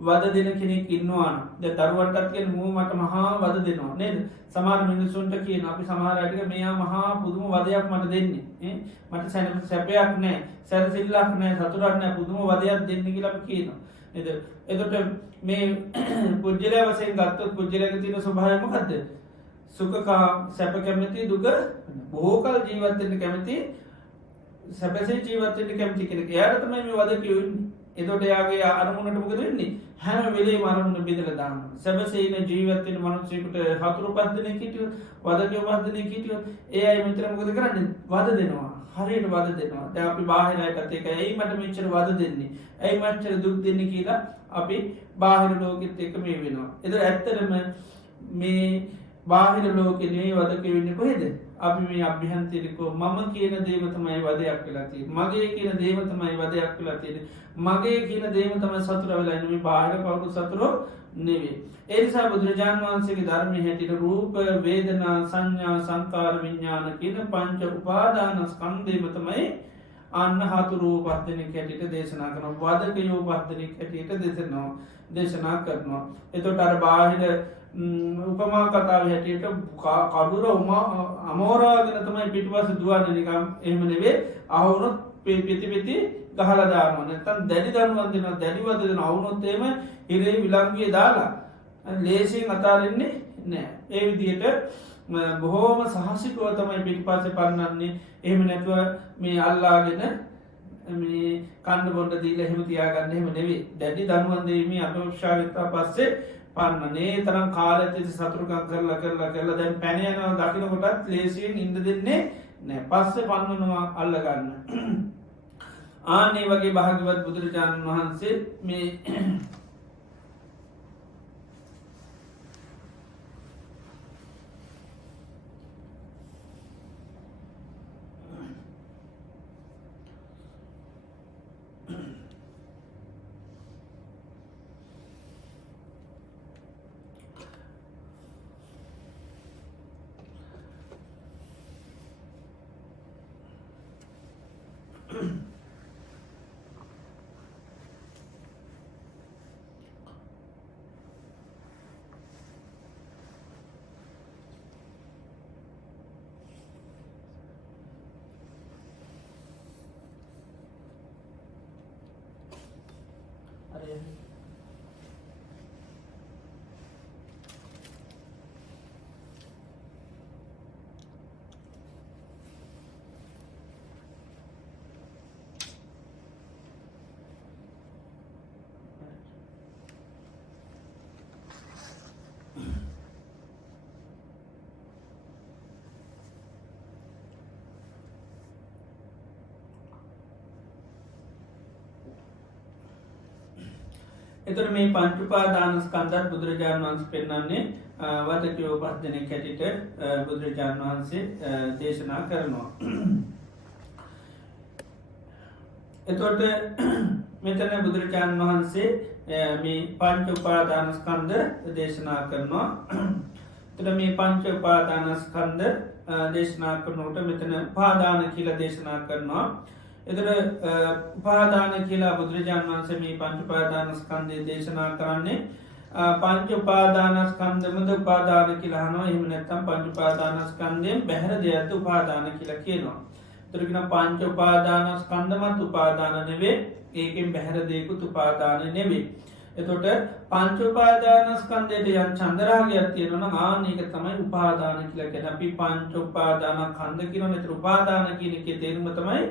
වද දෙන කෙනෙක් ඉන්නවා නම් දැන් දරුවන්ටත් කියන මූ මට මහා වද දෙනවා නේද? සමහර මිනිස්සුන්ට කියන අපි සමහර අයට මෙයා මහා පුදුම වදයක් මට දෙන්නේ. මට සැපයක් නැහැ, සැනසෙල්ලක් නැහැ, සතුටක් නැහැ, පුදුම වදයක් දෙන්න කියලා අපි කියනවා. නේද? එතකොට මේ පුජ්‍යලයා වශයෙන් ගත්තොත් පුජ්‍යලයාගේ තියෙන ස්වභාවය මොකද්ද? සුඛකා සැප කැමති දුක බොහෝ කල ජීවත් වෙන්න කැමති සැපසේ ජීවත් වෙන්න කැමති කෙනෙක්. එයාට තමයි මේ වදකියෝ ඉන්නේ. එතකොට එයාගේ අරමුණට මොකද වෙන්නේ? හැම වෙලේම අරමුණ බෙදලා දානවා. සැපසේ ඉන්න ජීවත් වෙන මිනිස්සුන්ට හතුරු 5 දෙනෙක් හිටියොත් වදකියෝ 5 දෙනෙක් හිටියොත් ඒ අය මෙතන මොකද කරන්නේ? වද දෙනවා. හරියට වද දෙනවා. දැන් අපි බාහිර අයටත් ඒක ඇයි මට මෙච්චර වද දෙන්නේ? ඇයි මෙච්චර දුක් දෙන්නේ කියලා අපි බාහිර ලෝකෙත් එක්ක මේ වෙනවා. ඒක ඇත්තටම මේ බාහිර ලෝකෙ නෙවෙයි වදක වෙන්නේ කොහෙද? අපි මේ අභ්‍යන්තරිකව මම කියන දේම තමයි වදයක් වෙලා තියෙන්නේ. මගේ කියන දේම තමයි වදයක් වෙලා තියෙන්නේ. මගේ කියන දේම තමයි සතුට වෙලා ඉන්නේ. මේ බාහිර කවුරු සතුටෝ නෙවෙයි. ඒ නිසා බුදුරජාණන් වහන්සේගේ ධර්මයේ හැටියට රූප, වේදනා, සංඥා, සංකාර, විඥාන කියන පංච උපාදාන ස්කන්ධෙම තමයි අන්න හතුරූ පත්දනෙක් හැටියට දේශනා කරන වදකයෝ පත්දනෙක් හැටියට දේශනා කරනවා. එතොට අර බාහිර උපමා කතාව හැටියට කඩුර අමෝරාගෙන තමයි පිටිපස දුවන්න නිකම් එහෙම නෙවේ අහුනොත් පිතිපිති ගහලදාන නැතන් දැඩි දරුවන් දෙෙන දැඩිවද දෙන අවුනොත්තේම හිරේ විලංගිය දාලා ලේසින් අතාරෙන්නේ නෑ. ඒ විදියට බොහෝම සහසිකුව තමයි පිටිපස පන්නන්නේ එහෙම නැතුව මේ අල්ලාගෙන මේ කණ්ඩ බොඩ දීල එහෙම තියාගන්න එහෙම නෙවේ දැඩි දනුවන්දීම අපේක්ෂාවත්තා පස්සේ පන්නනේ තරම් කාලඇති සතුරකක් කරලා දැන් පැනයනවා දකිනකොටත් ලේසියෙන් ඉන්ද දෙන්නේ නෑ පස්සේ පන්නනවා අල්ලගන්න. ආනේ වගේ භාගවත් බුදුරජාණන් වහන්සේ මේ එතට මේ පංචුපාදානස්කන්ධත් බුදුරජාණන් වහන්සේ පෙන්වන්නේ වදකයෝ පත්දනෙක් හැටිට බුදුරජාණන් වහන්සේ දේශනා කරනවා. එතොට මෙතන බුදුරජාණන් වහන්සේ මේ පංච උපාදානස්කන්ධ දේශනා කරනවා. තට මේ පංච උපාදානස්කන්ධ දේශනා කරනට මෙතන පාදාන කියල දේශනා කරනවා. එතර උපාදාන කියලා බුදුරජාණන් වන්සේ මේ පංචුපාදානස්කන්දය දේශනා කරන්නේ පංච උපාදානස්කන්දමද උපාදාන කියලානවා එහම නැත්තම් පංචුපාදානස්කන්දයෙන් බැහැර දෙයක්ද උපාදාන කියලා කියනවා. තුරගෙන පංච උපාදානස්කන්දමත් උපාදාන නෙවේ ඒකෙන් බැහැර දෙයකුත් උපාදාන නෙවේ. එතොට පංචුපාදානස්කන්දයට යන් චන්දරාගයක් තියෙනවන ආනක තමයි උපාදාන කියලා ගැන අපි පංච උපාදාන කන්ද කියන නත උපාදාන කියනක තේරුම තමයි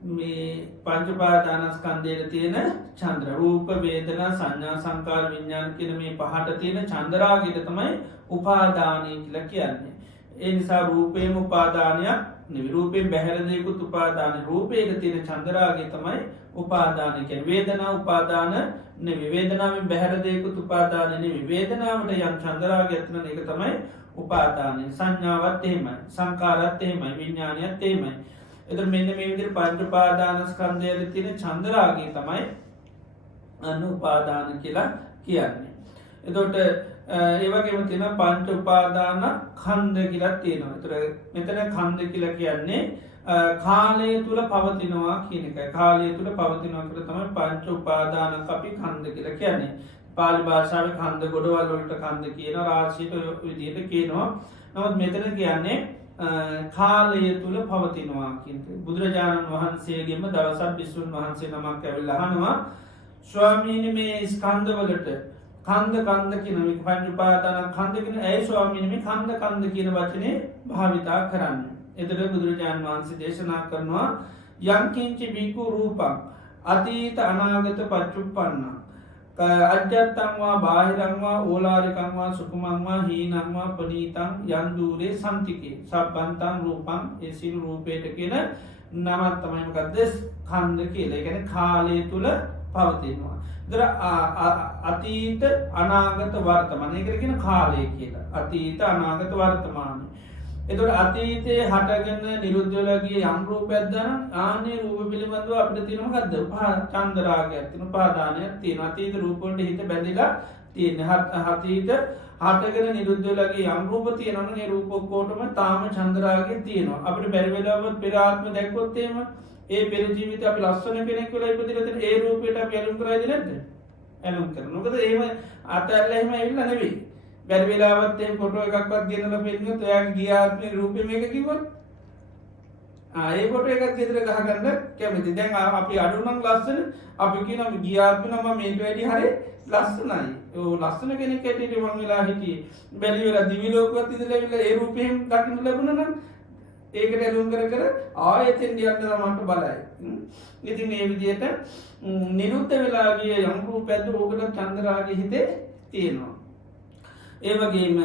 මේ පංචුපාදානස්කන්දයට තියෙන චන්ද්‍ර රූප වේදනා සංඥා සංකාර විඤ්ඥාන කියන මේ පහට තියෙන චන්දරාගයට තමයි උපාදානය කියල කියන්නේ. ඒ නිසා රූපයම උපාදානයක් නිවිරූපයෙන් බැහැරදයකුත් උපාදාන රූපයක තියෙන චන්දරාගේ තමයි උපාදානකැන් වේදනා උපාදාන නිවිවේදනාවෙන් බැහැරදයකුත් උපාදාන නිවිවේදනාවට යම් චන්දරාගයත්න එක තමයි උපාදානය සංඥාවත් එහෙමයි සංකාරත් එහෙමයි විඤ්ඥානයත් එහෙමයි. එත මෙන්න මේ විදිහට පංච උපාදානස්කන්ධයල තියෙන චන්දරාගය තමයි අන්න උපාදාන කියලා කියන්නේ. එතකොට ඒවගේම තියෙන පංච උපාදාන කන්ද කියලා තියෙනවා. එතකොට මෙතන කන්ද කියලා කියන්නේ කාලය තුල පවතිනවා කියන එකයි. කාලය තුල පවතිනවා කියලා තමයි පංච උපාදාන අපි කන්ද කියලා කියන්නේ. පාලි භාෂාවේ කන්ද ගොඩවල් වලට කන්ද කියන රාශියට විදිහට කියනවා. නමුත් මෙතන කියන්නේ කාලය තුළ පවතිනවා බුදුරජාණන් වහන්සේගේම දවසත් බිස්සුන් වහන්සේ නමක් ඇවිල් අහනවා ස්වාමීනි මේ ස්කන්ධවලට කන්ද කියනම පංචුපාදාන කන්දගෙන ඇයි ස්වාමීනම කන්ද කියන වචනය භාවිතා කරන්න. එතට බුදුරජාණන් වහන්සේ දේශනා කරනවා යංකින්චි බිකු රූපක් අතීත අනාගත පච්චුප්පන්න. අජ්‍යත්තංවා බාහිරංවා ඕලාරිකංවා සුකුමංවා හීනංවා පනීතං යන්දූරේ සන්තිකේ සබ්බන්තන් රූපන් එසිල් රූපයට කියන නමත්තමයිමකක්දෙස් කන්ද කියල ගැන කාලය තුළ පවතිනවා. දර අතීත අනාගත වර්තමනය කරගෙන කාලය කියලා අතීත අනාගත වර්තමානය. එතට අතීතයේ හටගන්න නිරුද්ධලගේ යම් රූපැද්දන ආනේ රූප පිළිබඳව අපට තිනමකක්ද චන්දරාගයක් තින පාදානයක් තියෙන අතීත රූපොන්ට හිත බැඳිලා තියෙන හතීත හටගෙන නිරුද්ධ වෙලා ගිය යම් රූප තියෙනවනම් ඒ රූප ඔක්කොටම තාම චන්ද්‍රාගය තියෙනවා. අපිට බැරි වෙලාවත් පෙර ආත්ම දැක්කොත් එහෙම ඒ පෙර ජීවිතේ අපි ලස්සන කෙනෙක් වෙලා ඉපදිලා තියෙන ඒ රූපයට අපි ඇලුම් කරයිද නැද්ද? ඇලුම් කරනවා. මොකද එහෙම අතල්ලා එහෙම ඇවිල්ලා නෙවෙයි. බැරි වෙලාවත් එහෙම ෆොටෝ එකක්වත් ගෙනලා පෙන්නනොත් ඔයාගේ ගිය ආත්මේ රූපෙ මේක කිව්වොත් ඒ ෆොටෝ එකක් ගෙදර ගහගන්න කැමති. දැන් අපි අඩු නම් ලස්සන අපි කියනවා ගිය ආත්මේ නම් මේක වැඩි හරිය ලස්සනයි. ඔව් ලස්සන කෙනෙක් ඇටියට මං වෙලා හිටියේ. බැරි වෙලා දිවි ලෝකවත් ඉඳලා ඇවිල්ලා ඒ රූපෙම දකින්න ලැබුණා නම් ඒකට ඇලුම් කර කර ආයෙත් යන්න තමන්ට බලයි. ඉතින් මේ විදිහට නිරුද්ධ වෙලා ගිය යම් රූපයක්ද ඕකට චන්ද්‍රාගය හිතේ තියෙනවා. ඒ වගේම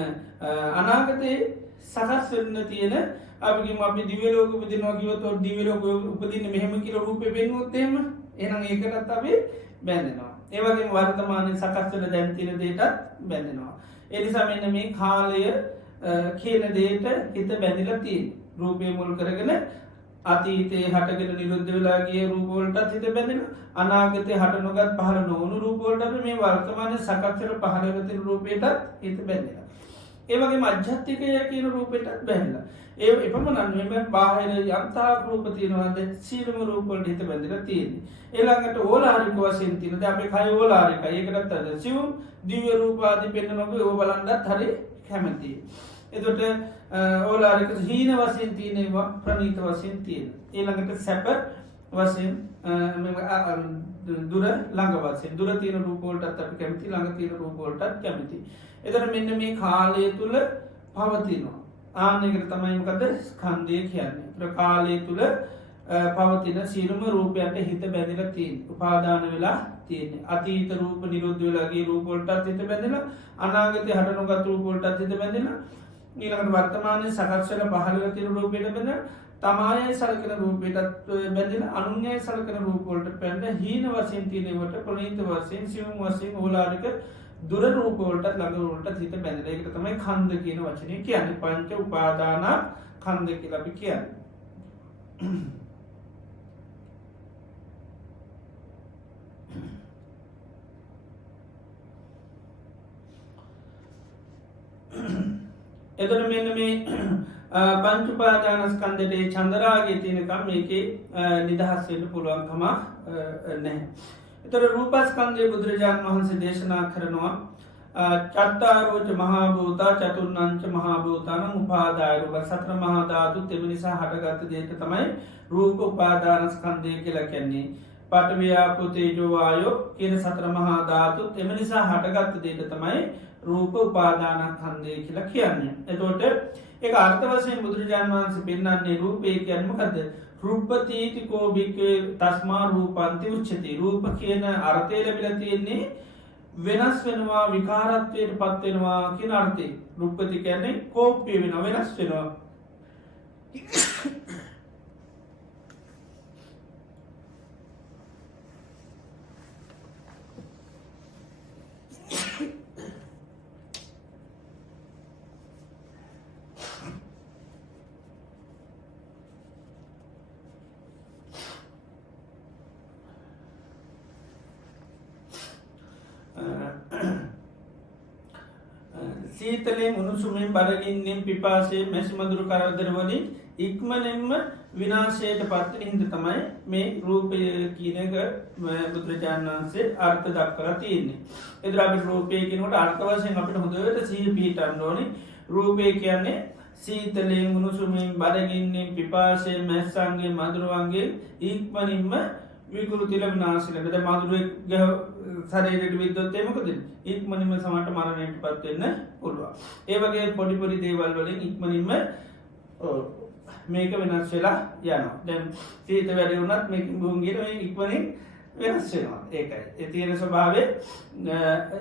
අනාගතේ සකස් වෙන්න තියෙන අපි දිව්‍ය ලෝක උපදිනවා කිව්වොත් ඔය දිව්‍ය ලෝක උපදින්න මෙහෙම කියලා රූපෙ වෙන්නුවොත් එහෙම එහෙනම් ඒකටත් අපි බැඳෙනවා. ඒ වගේම වර්තමානයේ සකස් වෙන දැන් තියෙන දේටත් බැඳෙනවා. ඒ නිසා මෙන්න මේ කාලය කියන දේට හිත බැඳිලා තියෙනවා. රූපය මුල් කරගෙන අතීතයේ හටගෙන නිරුද්ධ වෙලා ගිය රූප වලටත් හිත බැඳෙනවා. අනාගතේ හට නොගත් පහළ නොවුණු රූප වලට අපි මේ වර්තමානයේ සකස් වෙන පහළ වෙන තියෙන රූපයටත් හිත බැඳෙනවා. ඒ වගේම අධ්‍යාත්මිකය කියන රූපයටත් බැඳලා. ඒ එපමණක් නෙමෙයි බාහිර යන්තා රූප තියෙනවාද සීලම රූප වලට හිත බැඳලා තියෙන්නේ. ඊළඟට ඕලාරික වශයෙන් තියෙන. දැන් අපේ කය ඕලාරිකයි. ඒකටත් අද සිවුම් දිව්‍ය රූප ආදී පෙන්වනකොට ඒව බලන්නත් හරි කැමතියි. එතකොට ඕලාරික හීන වශයෙන් තියෙනවා ප්‍රණීත වශයෙන් තියෙන. ඊළඟට සැප වශයෙන් දුර ළඟ වශයෙන් දුර තියෙන රූප වලටත් අපි කැමති ළඟ තියෙන රූප වලටත් කැමති. එතකොට මෙන්න මේ කාලය තුල පවතිනවා. ආනෙකට තමයි මොකද ස්කන්ධය කියන්නේ. ප්‍රකාලය තුල පවතින සියලුම රූපයන්ට හිත බැඳිලා තියෙන්නේ. උපාදාන වෙලා තියෙන්නේ. අතීත රූප නිරුද්ධ වෙලා ගිය රූප වලටත් හිත බැඳිලා අනාගතේ හට නොගත් රූප වලටත් හිත බැඳිලා ඊළඟට වර්තමානයේ සකස් වෙන පහළ වෙන තියෙන රූපයට බැඳ තමායයි සලකන රූපයටත් බැඳිලා අනුන්‍යයි සලකන රූප වලට බැඳ හීන වශයෙන් තියෙනවට ප්‍රණීත වශයෙන් සිවුම් වශයෙන් ඕලාරික දුර රූප වලට ළඟ වලට හිත බැඳලා. ඒක තමයි ඛණ්ඩ කියන වචනේ කියන්නේ. පංච උපාදාන ඛණ්ඩ කියලා අපි කියන්නේ. එතකොට මෙන්න මේ පංච උපාදානස්කන්ධයේ චන්ද්‍රාගය තියෙනකම් මේකේ නිදහස් වෙන්න පුළුවන්කම නැහැ. එතකොට රූපස්කන්ධයේ බුදුරජාණන් වහන්සේ දේශනා කරනවා චත්තාරෝච මහා භූතා චතුර්ණංච මහා භූතානං උපාදාය රූප. සතර මහා ධාතු තෙම නිසා හටගත් දෙයට තමයි රූප උපාදානස්කන්ධය කියලා කියන්නේ. පඨවි ආපෝ තේජෝ වායෝ කියන සතර මහා ධාතු තෙම නිසා හටගත් දෙයට තමයි රූප උපාදානස්කන්ධය කියලා කියන්නේ. එතකොට ඒක අර්ථ වශයෙන් බුදුරජාණන් වහන්සේ පෙන්නන්නේ රූපය කියන්නේ මොකද්ද? රූපතීතිකෝ බික්ඛවේ තස්මා රූපන්ති උච්චති. රූප කියන අර්ථය ලැබිලා තියෙන්නේ වෙනස් වෙනවා විකාරත්වයට පත් වෙනවා කියන අර්ථය. රූපති කියන්නේ කෝප්‍ය වෙනවා වෙනස් වෙනවා. සීතලෙන් උණුසුමින් බඩගින්නෙන් පිපාසයෙන් මැසිමදුරු කරදරවලින් ඉක්මනින්ම විනාශයට පත් වෙන හින්දා තමයි මේ රූපය කියන එක බුදුරජාණන් වහන්සේ අර්ථ දක්වලා තියෙන්නේ. ඒතර අපි රූපය කියනකොට අර්ථ වශයෙන් අපිට හොඳට සිහි පිහිටන්න ඕනේ. රූපය කියන්නේ සීතලෙන් උණුසුමින් බඩගින්නෙන් පිපාසයෙන් මැස්සන්ගෙන් මදුරුවන්ගෙන් ඉක්මනින්ම විකෘති ලැබනාශ ලැබෙන. දැන් මදුරුවෙක් ශරීරයට විද්දොත් මොකද ඉක්මනින්ම සමහරට මරණයට පත් වෙන්න පුළුවන්. ඒ වගේ පොඩි පොඩි දේවල් වලින් ඉක්මනින්ම මේක වෙනස් වෙලා යනවා. දැන් සීත වැඩි වුණත් මේක භූමියේ මේ ඉක්මනින් වෙනස් වෙනවා. ඒකයි. ඒ තියෙන ස්වභාවය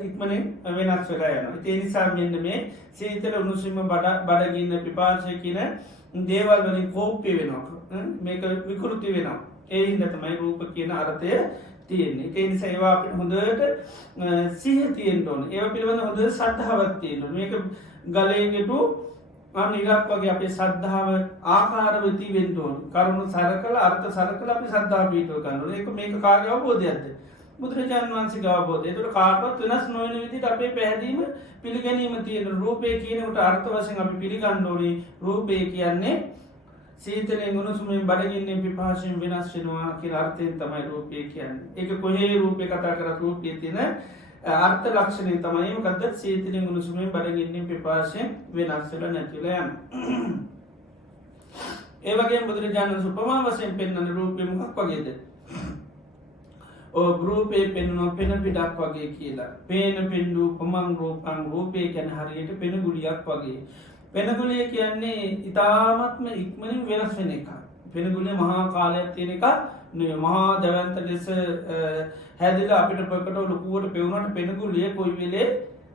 ඉක්මනින් වෙනස් වෙලා යනවා. ඒ නිසා මෙන්න මේ සීතල උණුසුම බඩගින්න පිපාසය කියන දේවල් වලින් කෝප්‍ය වෙනවා. මේක විකෘති වෙනවා. ඒ හින්දා තමයි රූප කියන අර්ථය තියෙන්නේ. ඒ නිසා ඒවා අපිට හොඳට සිහිය තියෙන්න ඕනේ. ඒවා පිළිබඳ හොඳ ශ්‍රද්ධාවක් තියෙන්න ඕනේ. මේක ගලේකට ඉරක් වගේ අපේ ශ්‍රද්ධාව ආකාරවති වෙන්න ඕනේ. කරුණු සරකලා අර්ථ සරකලා අපි ශ්‍රද්ධාව පිටව ගන්න ඕනේ. මේක කාගේ අවබෝධයක්ද? බුදුරජාණන් වහන්සේ අවබෝධය. ඒතකොට කාටවත් වෙනස් නොවන විදිහට අපේ පැහැදීම පිළිගැනීම තියෙන. රූපය කියනකොට අර්ථ වශයෙන් අපි පිළිගන්න ඕනේ රූපය කියන්නේ සීතලෙන් උණුසුමෙන් බඩගින්නෙන් පිපාසයෙන් වෙනස් වෙනවා කියලා අර්ථයෙන් තමයි රූපය කියන්නේ. ඒක කොහේ රූපේ කතා කරත් රූපයේ තියෙන අර්ථ ලක්ෂණය තමයි මොකද්ද? සීතලෙන් උණුසුමෙන් බඩගින්නෙන් පිපාසයෙන් වෙනස් වෙලා නැතිලා යනවා. ඒ වගේම බුදුරජාණන් උපමා වශයෙන් පෙන්වන රූපය මොකක් වගේද? රූපේ පෙන්වනවා පෙන පිටක් වගේ කියලා. පේන පින්ඩු උපමං රූපං රූපය කියන්නේ හරියට පෙන ගුලියක් වගේ. පෙන ගුලිය කියන්නේ ඊ타ත්ම ඉක්මනින් වෙනස් වෙන එකක්. පෙන ගුලිය මහා කාලයක් තියෙන එකක් නෙවෙයි. මහා දවන්ත ලෙස හැදිලා අපිට ප්‍රකට ලොකුවට පෙවුනට පෙන ගුලිය කොයි වෙලේ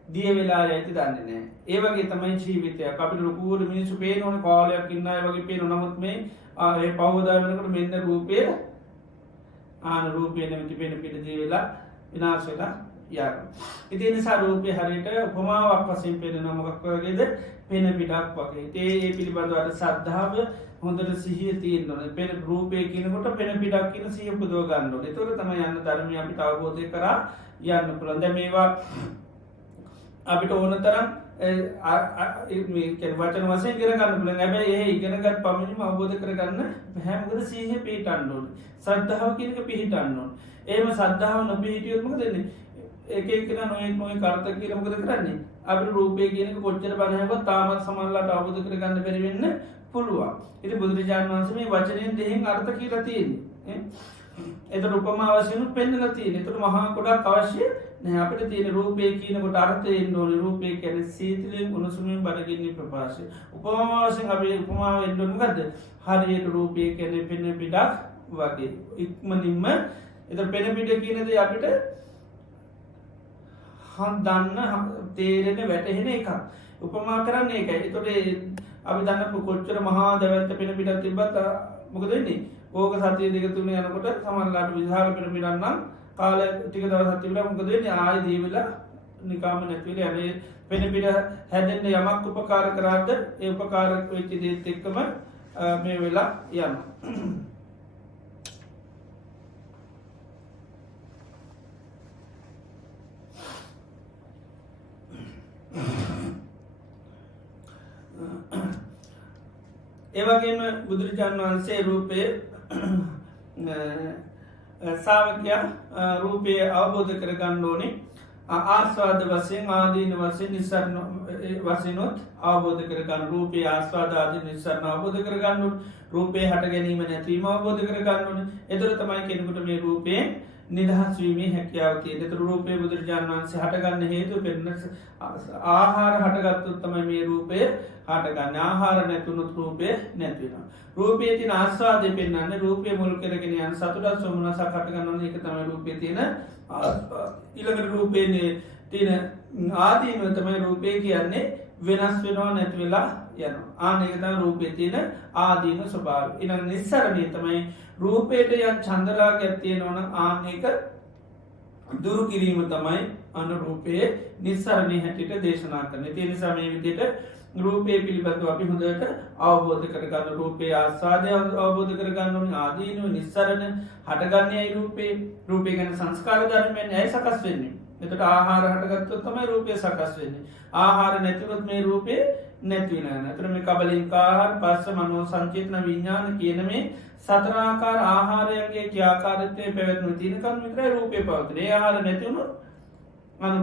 දිය වෙලා යයිද දන්නේ නැහැ. ඒ වගේ තමයි ජීවිතයක්. අපිට ලොකුවට මිනිස්සු පේන ඕන කාලයක් ඉන්න අය වගේ පේන. නමුත් මේ ඒ පවදා වෙනකොට මෙන්න රූපය රූපය නැමති පෙන පිට දිය වෙලා විනාශ වෙලා යනවා. ඉතින් ඒ නිසා රූපය හරියට උපමාවක් වශයෙන් පෙන්නන මොකක් වගේද? පෙන පිටක් වගේ. ඒ පිළිබඳව අර ශ්‍රද්ධාව හොඳට සිහිය තියෙන්න ඕනේ. පෙන රූපය කියනකොට පෙන පිටක් කියන සිහිය පුදව ගන්න ඕනේ. ඒක තමයි යන්න ධර්මය අපිට අවබෝධය කරා යන්න පුළුවන්. දැන් මේවා අපිට ඕන තරම් වචන වශයෙන් ඉගෙන ගන්න පුළුවන්. හැබැයි ඒ ඉගෙනගත් පමණින්ම අවබෝධ කරගන්න බෑ. මොකද සිහිය පිහිටන්න ඕනේ. ශ්‍රද්ධාව කියන එක පිහිටන්න ඕනේ. එහෙම ශ්‍රද්ධාව නොපිහිටියොත් මොකද වෙන්නේ? එක එක්කෙනා නොයෙක් අර්ථ කියලා මොකද කරන්නේ? අපිට රූපය කියන එක කොච්චර බණ හැවුවත් තාමත් සමහරලාට අවබෝධ කරගන්න බැරි වෙන්න පුළුවන්. ඉතින් බුදුරජාණන් වහන්සේ මේ වචනයෙන් දෙහින් අර්ථ කියලා තියෙන්නේ. එතකොට උපමා වශයෙන් පෙන්නලා තියෙන්නේ. එතකොට මහා ගොඩක් අවශ්‍ය නැහැ. අපිට තියෙන රූපය කියනකොට අර්ථය එන්න ඕනේ. රූපය කියන්නේ සීතලෙන් උණුසුමින් බඩගින්නේ ප්‍රපාසය. උපමා වශයෙන් අපි උපමාව එන්න ඕනේ මොකද්ද? හරියට රූපය කියන්නේ පෙන පිටක් වගේ. ඉක්මනින්ම එතකොට පෙන පිට කියන දේ අපිට දන්න තේරෙන වැටහෙන එකක්. උපමා කරන්නේ ඒකයි. එතකොට අපි දන්න කොච්චර මහා දවල්ත පෙන පිටක් තිබ්බත් මොකද වෙන්නේ? ඕක සතිය දෙක තුන යනකොට සමහරලාට විශාල පෙන පිටක් නම් කාල ටික දවසක් තිබුණා මොකද වෙන්නේ? ආයෙ දී වෙලා නිකාම නැති වෙලා යන්නේ. පෙන පිට හැදෙන්න යමක් උපකාර කරාද ඒ උපකාර වෙච්ච දේත් එක්කම මේ වෙලා යනවා. ඒවගේම බුදුරජාණන් වහන්සේ රූපය සාාවකයා රූපය අවබෝධ කරගන්න ඕනේ ආස්වාද වශයෙන් ආදීන වශයෙන් නිසරණ වශයෙන්ොත් අවබෝධ කරගන්න. රූපය ආස්වාදාදී නිසරණ අවබෝධ කරගන්න රූපය හට ගැනීම නැතිවීම අවබෝධ කරගන්න ඕනේ. එතකොට තමයි කෙනෙකුට මේ රූපයෙන් නිදහස් වීමේ හැකියාව තියෙන්නේ. ඒතර රූපය බුදුරජාණන් වහන්සේ හටගන්න හේතුව පෙන්න ආහාර හටගත්තොත් තමයි මේ රූපය හටගන්නේ. ආහාර නැතුනොත් රූපය නැති වෙනවා. රූපයේ තියෙන ආස්වාදය පෙන්වන්නේ රූපය මුල් කරගෙන යන සතුටක් සොමනසක් හට ගන්නවනේ. ඒක තමයි රූපයේ තියෙන ඊළඟට රූපයේ තියෙන ආදීනව තමයි රූපය කියන්නේ වෙනස් වෙනවා නැති වෙලා යනවා. ඒක තමයි රූපයේ තියෙන ආදීන ස්වභාවය. ඊළඟ නිස්සරණිය තමයි රූපයට යම් චන්දරාගයක් තියෙනවා නම් ඒක දුරු කිරීම තමයි අනුරූපයේ නිස්සරණී හැටියට දේශනා කරන්නේ. ඒ නිසා මේ විදිහට රූපය පිළිබඳව අපි හොඳට අවබෝධ කරගන්න. රූපේ ආස්වාදය අවබෝධ කරගන්න ඕනේ. ආදීනව නිස්සරණ හටගන්නේ ඒ රූපේ ගැන සංස්කාර ධර්මයන් ඇයි සකස් වෙන්නේ? එතකොට ආහාර හටගත්තොත් තමයි රූපය සකස් වෙන්නේ. ආහාර නැතිවොත් මේ රූපේ නැති වෙනවා. එතකොට මේ කබලින්ක ආහාර, පස්ස, මනෝ සංචේතන, විඥාන කියන මේ සතර ආකාර ආහාරයන්ගේ ක්‍රියාකාරීත්වයේ පැවැත්ම තියෙනකන් විතරයි රූපේ පවතින්නේ. ඒ ආහාර නැති වුණොත්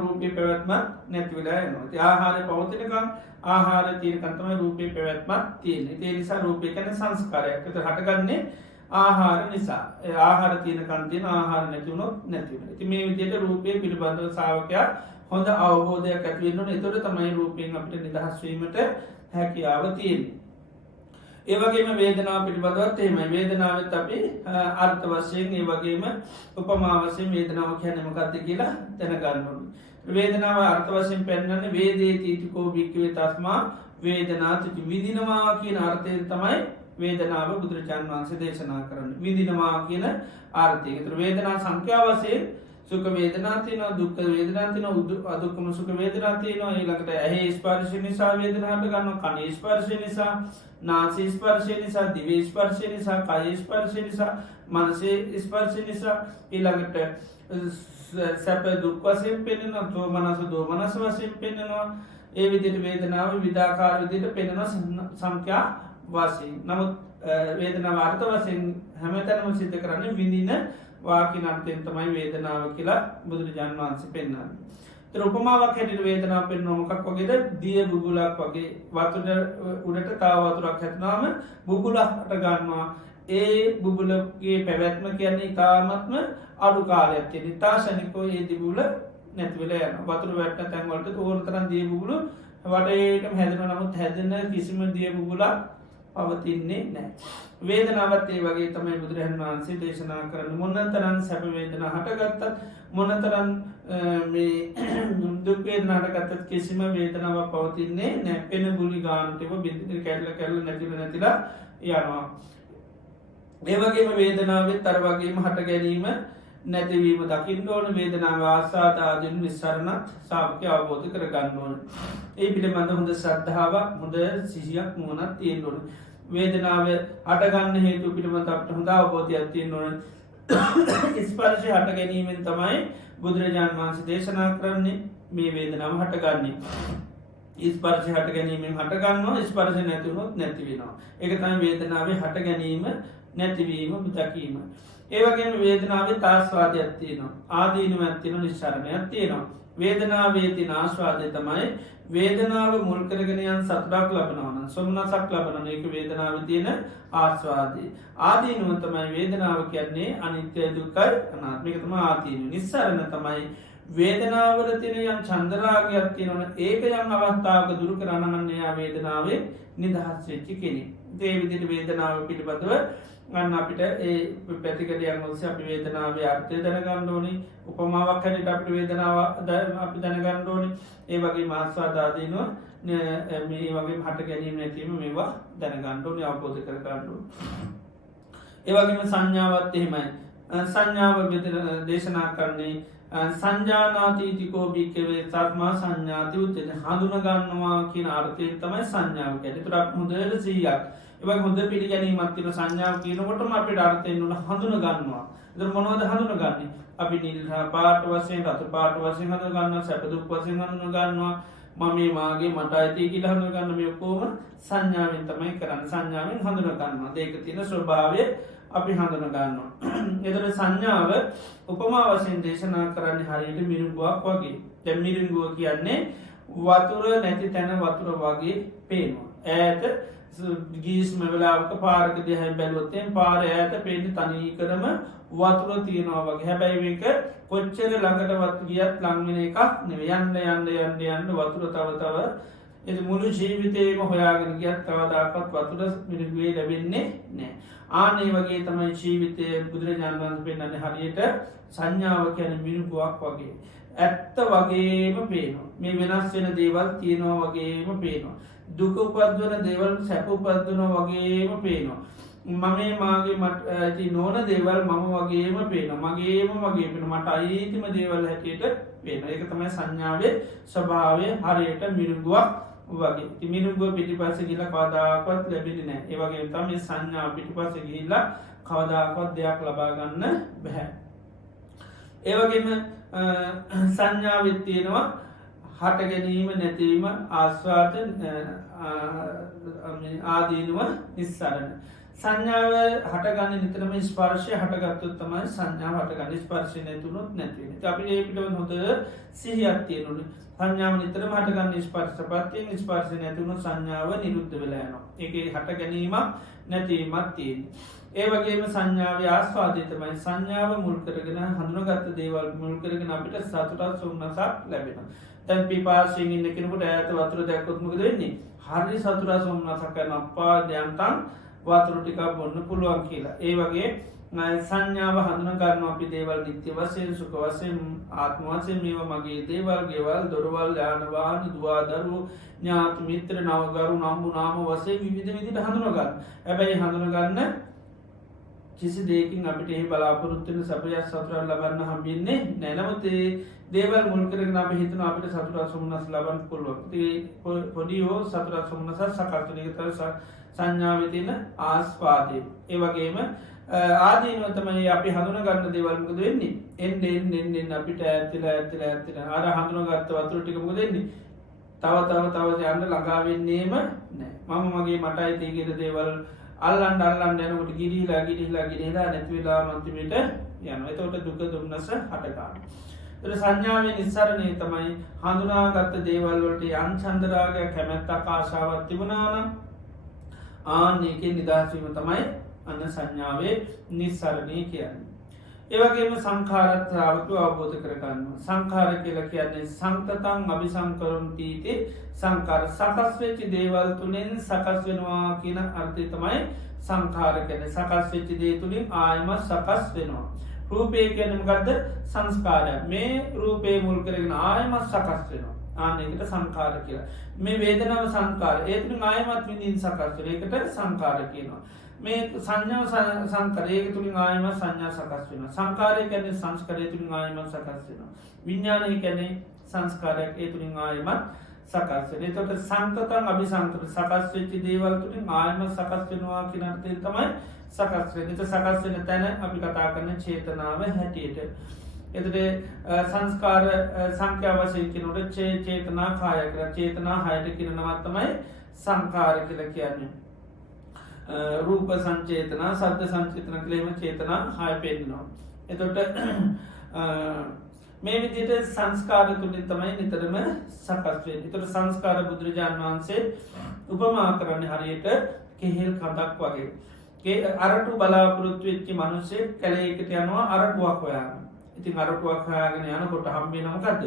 රූපේ පැවැත්ම නැති වෙලා යනවා. ඒ ආහාරය පවතිනකන් ආහාර තියෙනකන් තමයි රූපේ පැවැත්ම තියෙන්නේ. ඒ නිසා රූපේ කියන්නේ සංස්කාරයක්. ඒක හටගන්නේ ආහාර නිසා. ඒ ආහාර තියෙනකන් තියෙන ආහාර නැති වුණොත් නැති වෙනවා. ඉතින් මේ විදිහට රූපේ පිළිබඳව ශ්‍රාවකයා හොඳ අවබෝධයක් ඇති වෙන්න ඕනේ. එතකොට තමයි රූපයෙන් අපිට නිදහස් වීමට හැකියාව තියෙන්නේ. ඒ වගේම වේදනාව පිළිබඳවත් එහෙමයි. වේදනාවෙත් අපි අර්ථ වශයෙන් ඒ වගේම උපමා වශයෙන් වේදනාව කියන්නේ මොකක්ද කියලා දැනගන්න ඕනේ. වේදනාව අර්ථ වශයෙන් පෙන්වන්නේ වේදේති ටිකෝ භික්ඛවේ තස්මා වේදනාති විඳිනවා කියන අර්ථයෙන් තමයි වේදනාව බුදුරජාණන් වහන්සේ දේශනා කරන්නේ. විඳිනවා කියන අර්ථයෙන්. ඒතර වේදනා සංඛ්‍යා වශයෙන් සුඛ වේදනා තියෙනවා දුක්ඛ වේදනා තියෙනවා අදුක්ඛම සුඛ වේදනා තියෙනවා ඊළඟට ඇහි ස්පර්ශය නිසා වේදනා හට ගන්නවා කනේ ස්පර්ශය නිසා නාසයේ ස්පර්ශය නිසා දිවේ ස්පර්ශය නිසා කයේ ස්පර්ශය නිසා මනසේ ස්පර්ශය නිසා ඊළඟට සැප දුක් වශයෙන් පෙනෙනවා දෝමනස වශයෙන් පෙනෙනවා ඒ විදිහට වේදනාව විවිධාකාර විදිහට පෙනෙනවා සංඛ්‍යා වශයෙන් නමුත් වේදනාව අර්ථ වශයෙන් හැමතැනම සිද්ධ කරන්නේ විඳින වාකින අර්ථයෙන් තමයි වේදනාව කියලා බුදුරජාණන් වහන්සේ පෙන්වන්නේ. ඒතර උපමාවක් හැටියට වේදනාව පෙන්වන මොකක් වගේද? දිය බුබුලක් වගේ වතුර උඩට තව වතුරක් හැදුනාම බුබුලක් හට ගන්නවා. ඒ බුබුලගේ පැවැත්ම කියන්නේ ඊටාත්ම අඩු කාලයක් තියෙන. ඊතාශනිකෝ ඒ දිබුල නැති වෙලා යනවා. වතුර වැටෙන තැන් වලට ඕන තරම් දිය බුබුලු වටේටම හැදෙනවා. නමුත් හැදෙන කිසිම දිය බුබුලක් පවතින්නේ නැහැ. වේදනාවත් ඒ වගේ තමයි බුදුරජාණන් වහන්සේ දේශනා කරන්නේ. මොනතරම් සැප වේදනා හටගත්තත් මොනතරම් මේ දුක් වේදනා හටගත්තත් කිසිම වේදනාවක් පවතින්නේ නැහැ. පෙන බුලි ගානටම බින්දින කැඩලා නැතිලා යනවා. ඒ වගේම වේදනාවෙත් අර වගේම හට ගැනීම නැතිවීම දකින්න ඕන වේදනාව ආස්වාද ආදීන් නිස්සාරණත් ශ්‍රාවකයා අවබෝධ කර ගන්න ඕන. ඒ පිළිබඳ හොඳ ශ්‍රද්ධාවක් හොඳ සිහියක් නුවණක් තියෙන්න ඕන. වේදනාව හටගන්න හේතු පිළිබඳ අපිට හොඳ අවබෝධයක් තියෙන්න ඕන. ස්පර්ශය හට ගැනීමෙන් තමයි බුදුරජාණන් වහන්සේ දේශනා කරන්නේ මේ වේදනාව හටගන්නේ. ස්පර්ශය හට ගැනීමෙන් හටගන්නවා ස්පර්ශය නැති වුණොත් නැති වෙනවා. ඒක තමයි වේදනාවේ හට ගැනීම නැතිවීම දකීම. ඒ වගේම වේදනාවේ ආස්වාදයක් තියෙනවා. ආදීනවත් තියෙනවා නිස්සාරණයක් තියෙනවා. වේදනාවේ තියෙන ආස්වාදය තමයි වේදනාව මුල් කරගෙන යන සතුටක් ලබනවා නම් සොම්නසක් ලබනවා. ඒක වේදනාවේ තියෙන ආස්වාදය. ආදීනව තමයි වේදනාව කියන්නේ අනිත්‍ය දුක්ඛ අනාත්ම. ඒක තමයි ආදීනව. නිස්සාරණ තමයි වේදනාවල තියෙන යම් චන්දරාගයක් තියෙනවා. ඒක යම් අවස්ථාවක දුරු කරන්න නම් එයා වේදනාවේ නිදහස් වෙච්ච කෙනෙක්. ඒ විදිහට වේදනාව පිළිබඳව ගන්න අපිට ඒ පැතිකඩයන් ඔස්සේ අපි වේදනාවේ අර්ථය දැනගන්න ඕනේ. උපමාවක් හැටියට අපිට වේදනාව අපි දැනගන්න ඕනේ. ඒ වගේ ආස්වාද ආදීනව මේ වගේ හට ගැනීම නැතිවීම මේවා දැනගන්න ඕනේ අවබෝධ කර ගන්න ඕනේ. ඒ වගේම සංඥාවත් එහෙමයි. සංඥාව දේශනා කරන්නේ සංජානාතීතිකෝ භික්ඛවේ සම්මා සංඥාති උච්චති. හඳුන ගන්නවා කියන අර්ථයෙන් තමයි සංඥාව කියන්නේ. ඒතර අපි හොඳට 100ක් ඒවගේ හොඳ පිළිගැනීමක් තියෙන සංඥාව කියනකොටම අපිට අර්ථයෙන් උන හඳුන ගන්නවා. ඒතර මොනවද හඳුනගන්නේ? අපි නිල් පාට වශයෙන් රතු පාට වශයෙන් හඳුන ගන්නවා, සැප දුක් වශයෙන් හඳුන ගන්නවා. මම මාගේ මට අයිති කියලා හඳුන ගන්න මේ ඔක්කොම සංඥාවෙන් තමයි කරන්නේ. සංඥාවෙන් හඳුන ගන්නවා. ඒක තියෙන ස්වභාවය අපි හඳුන ගන්නවා. ඒතර සංඥාව උපමා වශයෙන් දේශනා කරන්නේ හරියට මිරිඟුවක් වගේ. දැන් මිරිඟුව කියන්නේ වතුර නැති තැන වතුර වගේ පේනවා. ඈත ගීස්ම වෙලාවක පාරක දිහා බැලුවොත් පාර ඈත පේන්නේ තනිකරම වතුර තියනවා වගේ. හැබැයි මේක කොච්චර ළඟටවත් ගියත් ලං වෙන එකක් නෙවෙයි. යන්න වතුර තව ඒ මුළු ජීවිතේම හොයාගෙන ගියත් කවදාකවත් වතුර මිරිඟුවේ ලැබෙන්නේ නැහැ. ආනේ වගේ තමයි ජීවිතයේ බුදුරජාණන් වහන්සේ පෙන්නන්නේ හරියට සංඥාව කියන්නේ මිරිඟුවක් වගේ. ඇත්ත වගේම පේනවා. මේ වෙනස් වෙන දේවල් තියෙනවා වගේම පේනවා. දුක උපද්දවන දේවල් සැප උපද්දවනවා වගේම පේනවා. මම මාගේ මට නොන දේවල් මම වගේම පේනවා. මගේම වගේ පේනවා. මට අයිතිම දේවල් හැටියට පේනවා. ඒක තමයි සංඥාවේ ස්වභාවය. හරියට මිරිඟුවක් වගේ. ඉතින් මිරිඟුව පිටිපස්සේ ගිහලා කවදාකවත් ලැබෙන්නේ නැහැ. ඒ වගේම තමයි සංඥාව පිටිපස්සේ ගිහිල්ලා කවදාකවත් දෙයක් ලබා ගන්න බෑ. ඒ වගේම සංඥාවෙත් තියෙනවා හට ගැනීම නැතිවීම ආස්වාද ආදීනව නිස්සාරණ. සංඥාව හටගන්නේ නිතරම ස්පර්ශය හටගත්තොත් තමයි සංඥාව හටගන්නේ. ස්පර්ශය නැතුනොත් නැති වෙනවා. ඉතින් අපිට මේ පිටවෙන හොඳ සිහියක් තියෙනුනේ. සංඥාව නිතරම හටගන්නේ ස්පර්ශපත්යෙන් ස්පර්ශය නැතුනොත් සංඥාව නිරුද්ධ වෙලා යනවා. ඒකේ හට ගැනීමක් නැතිවීමක් තියෙනවා. ඒ වගේම සංඥාවේ ආස්වාදය තමයි සංඥාව මුල් කරගෙන හඳුනාගත්ත දේවල් මුල් කරගෙන අපිට සතුටක් සොම්නසක් ලැබෙනවා. දැන් පිපාසයෙන් ඉන්න කෙනෙකුට ඈත වතුර දැක්කොත් මොකද වෙන්නේ? හරි සතුටක් සොම්නසක් කරනවා. අප්පා දැන්තන් වතුර ටිකක් බොන්න පුළුවන් කියලා. ඒ වගේ සංඥාව හඳුනා ගන්නවා අපි දේවල් නිත්‍ය වශයෙන් සුඛ වශයෙන් ආත්ම වශයෙන් මේවා මගේ දේවල් ගෙවල් දොරවල් යාන වාහන දුව දරුවෝ ඥාති මිත්‍ර නවගරු නම්බු නාම වශයෙන් විවිධ විදිහට හඳුනා ගන්න. හැබැයි හඳුනා ගන්න කිසි දෙකින් අපිට ඒ බලාපොරොත්තුවෙන සැපයක් සතුටක් ලබන්න හම්බෙන්නේ නැහැ. නමුත් ඒ දේවල් මුල් කරගෙන අපි හිතනවා අපිට සතුටක් සොම්නස් ලබන්න පුළුවන්. ඉතින් පොඩි හෝ සතුටක් සොම්නසක් සකස් වෙන එක තමයි සංඥාවේ තියෙන ආස්වාදය. ඒ වගේම ආදීනව තමයි අපි හඳුනගන්න දේවල් මොකද වෙන්නේ? එන්න අපිට ඈත්තිලා අර හඳුනගත්ත වතුර ටික මොකද වෙන්නේ? තව යන්න ළඟා වෙන්නේම නැහැ. මම මගේ මටයි තියෙන දේවල් අල්ලන්න යනකොට ගිරිහිලා නැති වෙලා අන්තිමට යනවා. එතකොට දුක දුම්නස හට ගන්නවා. ඒතර සංඥාවේ නිස්සරණය තමයි හඳුනාගත්ත දේවල් වලට යන් චන්දරාගය කැමැත්තක් ආශාවක් තිබුණා නම් ඒකේ නිදහස් වීම තමයි අන්න සංඥාවේ නිස්සරණය කියන්නේ. ඒ වගේම සංඛාරත් ශ්‍රාවකව අවබෝධ කරගන්න. සංඛාර කියලා කියන්නේ සංතතං අபிසංකරොන්ති සංඛාර සකස් වෙච්ච දේවල් තුලින් සකස් වෙනවා කියන අර්ථය තමයි සංඛාර කියන්නේ. සකස් වෙච්ච දේ තුලින් ආයම සකස් වෙනවා. රූපය කියන්නේ මොකද්ද? සංස්කාරය. මේ රූපේ මුල් කරගෙන ආයම සකස් වෙනවා. ආනෙකට සංඛාර කියලා. මේ වේදනාව සංඛාර. ඒ තුලින් ආයමත් විඳින් සකස් වෙන එකට සංඛාර කියනවා. මේ සංඥා සංකාර ඒක තුලින් ආයම සංඥා සකස් වෙනවා. සංකාරය කියන්නේ සංස්කාරය තුලින් ආයම සකස් වෙනවා. විඥානය කියන්නේ සංස්කාරයක් ඒ තුලින් ආයම සකස් වෙනවා. ඒකට සංතතං අபிසංකර සකස් වෙච්ච දේවල් තුලින් ආයම සකස් වෙනවා කියන අර්ථයෙන් තමයි සකස් වෙන්නේ. ඒක සකස් වෙන තැන අපි කතා කරන චේතනාව හැටියට. එතකොට සංස්කාර සංඛ්‍යා වශයෙන් කියනකොට චේතනා කාය කියලා චේතනා 6ට කියන නමක් තමයි සංඛාර කියලා කියන්නේ. රූප සංචේතනා සද්ද සංචේතන කියලාම චේතනා 6 පෙන්නනවා. එතකොට මේ විදිහට සංස්කාර තුලින් තමයි නිතරම සකස් වෙන්නේ. එතකොට සංස්කාර බුදුරජාණන් වහන්සේ උපමා කරන්නේ හරියට කෙහෙල් කඳක් වගේ. අරටු බලාපොරොත්තු වෙච්ච මිනිස්සෙක් කැලේකට යනවා අරටුවක් හොයාගෙන. ඉතින් අරටුවක් හොයාගෙන යනකොට හම්බ වෙන මොකද්ද?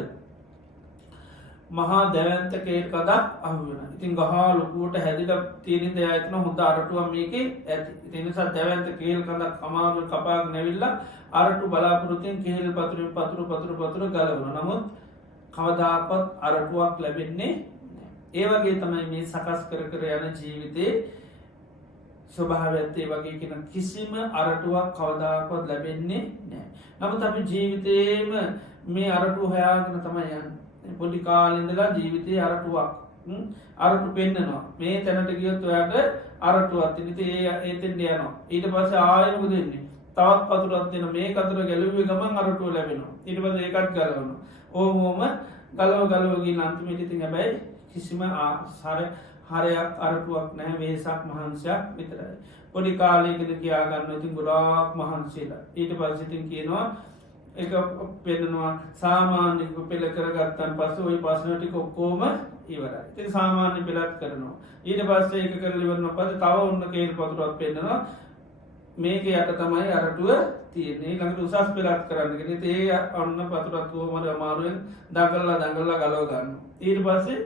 මහා දැවැන්ත කේල් කඳක් අහු වෙනවා. ඉතින් ගහ ලොකුවට හැදිලා තියෙන දේ ආයතන හොඳ අරටුවක් මේකේ ඇති. ඒ නිසා දැවැන්ත කේල් කඳක් අමාරුවෙන් කපාගෙන ඇවිල්ලා අරටු බලාපොරොත්තුෙන් කේල් පතුරෙන් පතුර ගලවනවා. නමුත් කවදාකවත් අරටුවක් ලැබෙන්නේ නැහැ. ඒ වගේ තමයි මේ සකස් කර යන ජීවිතේ ස්වභාවයත් ඒ වගේ කියන කිසිම අරටුවක් කවදාකවත් ලැබෙන්නේ නැහැ. නමුත් අපි ජීවිතේම මේ අරටුව හොයාගෙන තමයි යන්නේ. පොඩි කාලේ ඉඳලා ජීවිතේ අරටුවක් අරටු පෙන්නනවා. මේ තැනට ගියොත් ඔයාට අරටුවක් තියෙන. ඉතින් ඒතෙන්ට යනවා. ඊට පස්සේ ආයෙ මොකද වෙන්නේ? තවත් පතුරක් දෙන මේ කතුර ගැලුවේ ගමන් අරටුව ලැබෙනවා. ඊට පස්සේ ඒකත් ගලවනවා. ඕම ගලව ගිහින් අන්තිමට ඉතින් හැබැයි කිසිම හරයක් අරටුවක් නැහැ. වෙහසක් මහන්සියක් විතරයි. පොඩි කාලේ ඉඳන් කියා ගන්න ඉතින් ගොඩාක් මහන්සියලා. ඊට පස්සේ ඉතින් කියනවා එක පෙන්නනවා සාමාන්‍ය පෙළ කරගත්තන් පස්සේ ওই ප්‍රශ්න ටික ඔක්කොම ඉවරයි. ඉතින් සාමාන්‍ය පෙළත් කරනවා. ඊට පස්සේ ඒක කරලා ඉවරනවා පස්සේ තව ඔන්න කේල් පතුරක් පෙන්නනවා. මේකේ යට තමයි අරටුව තියෙන්නේ. ඊළඟට උසස් පෙළත් කරන්න කියන. ඉතින් ඒ ඔන්න පතුරක් කොහොම අමාරුවෙන් දඟලලා ගලව ගන්නවා. ඊට පස්සේ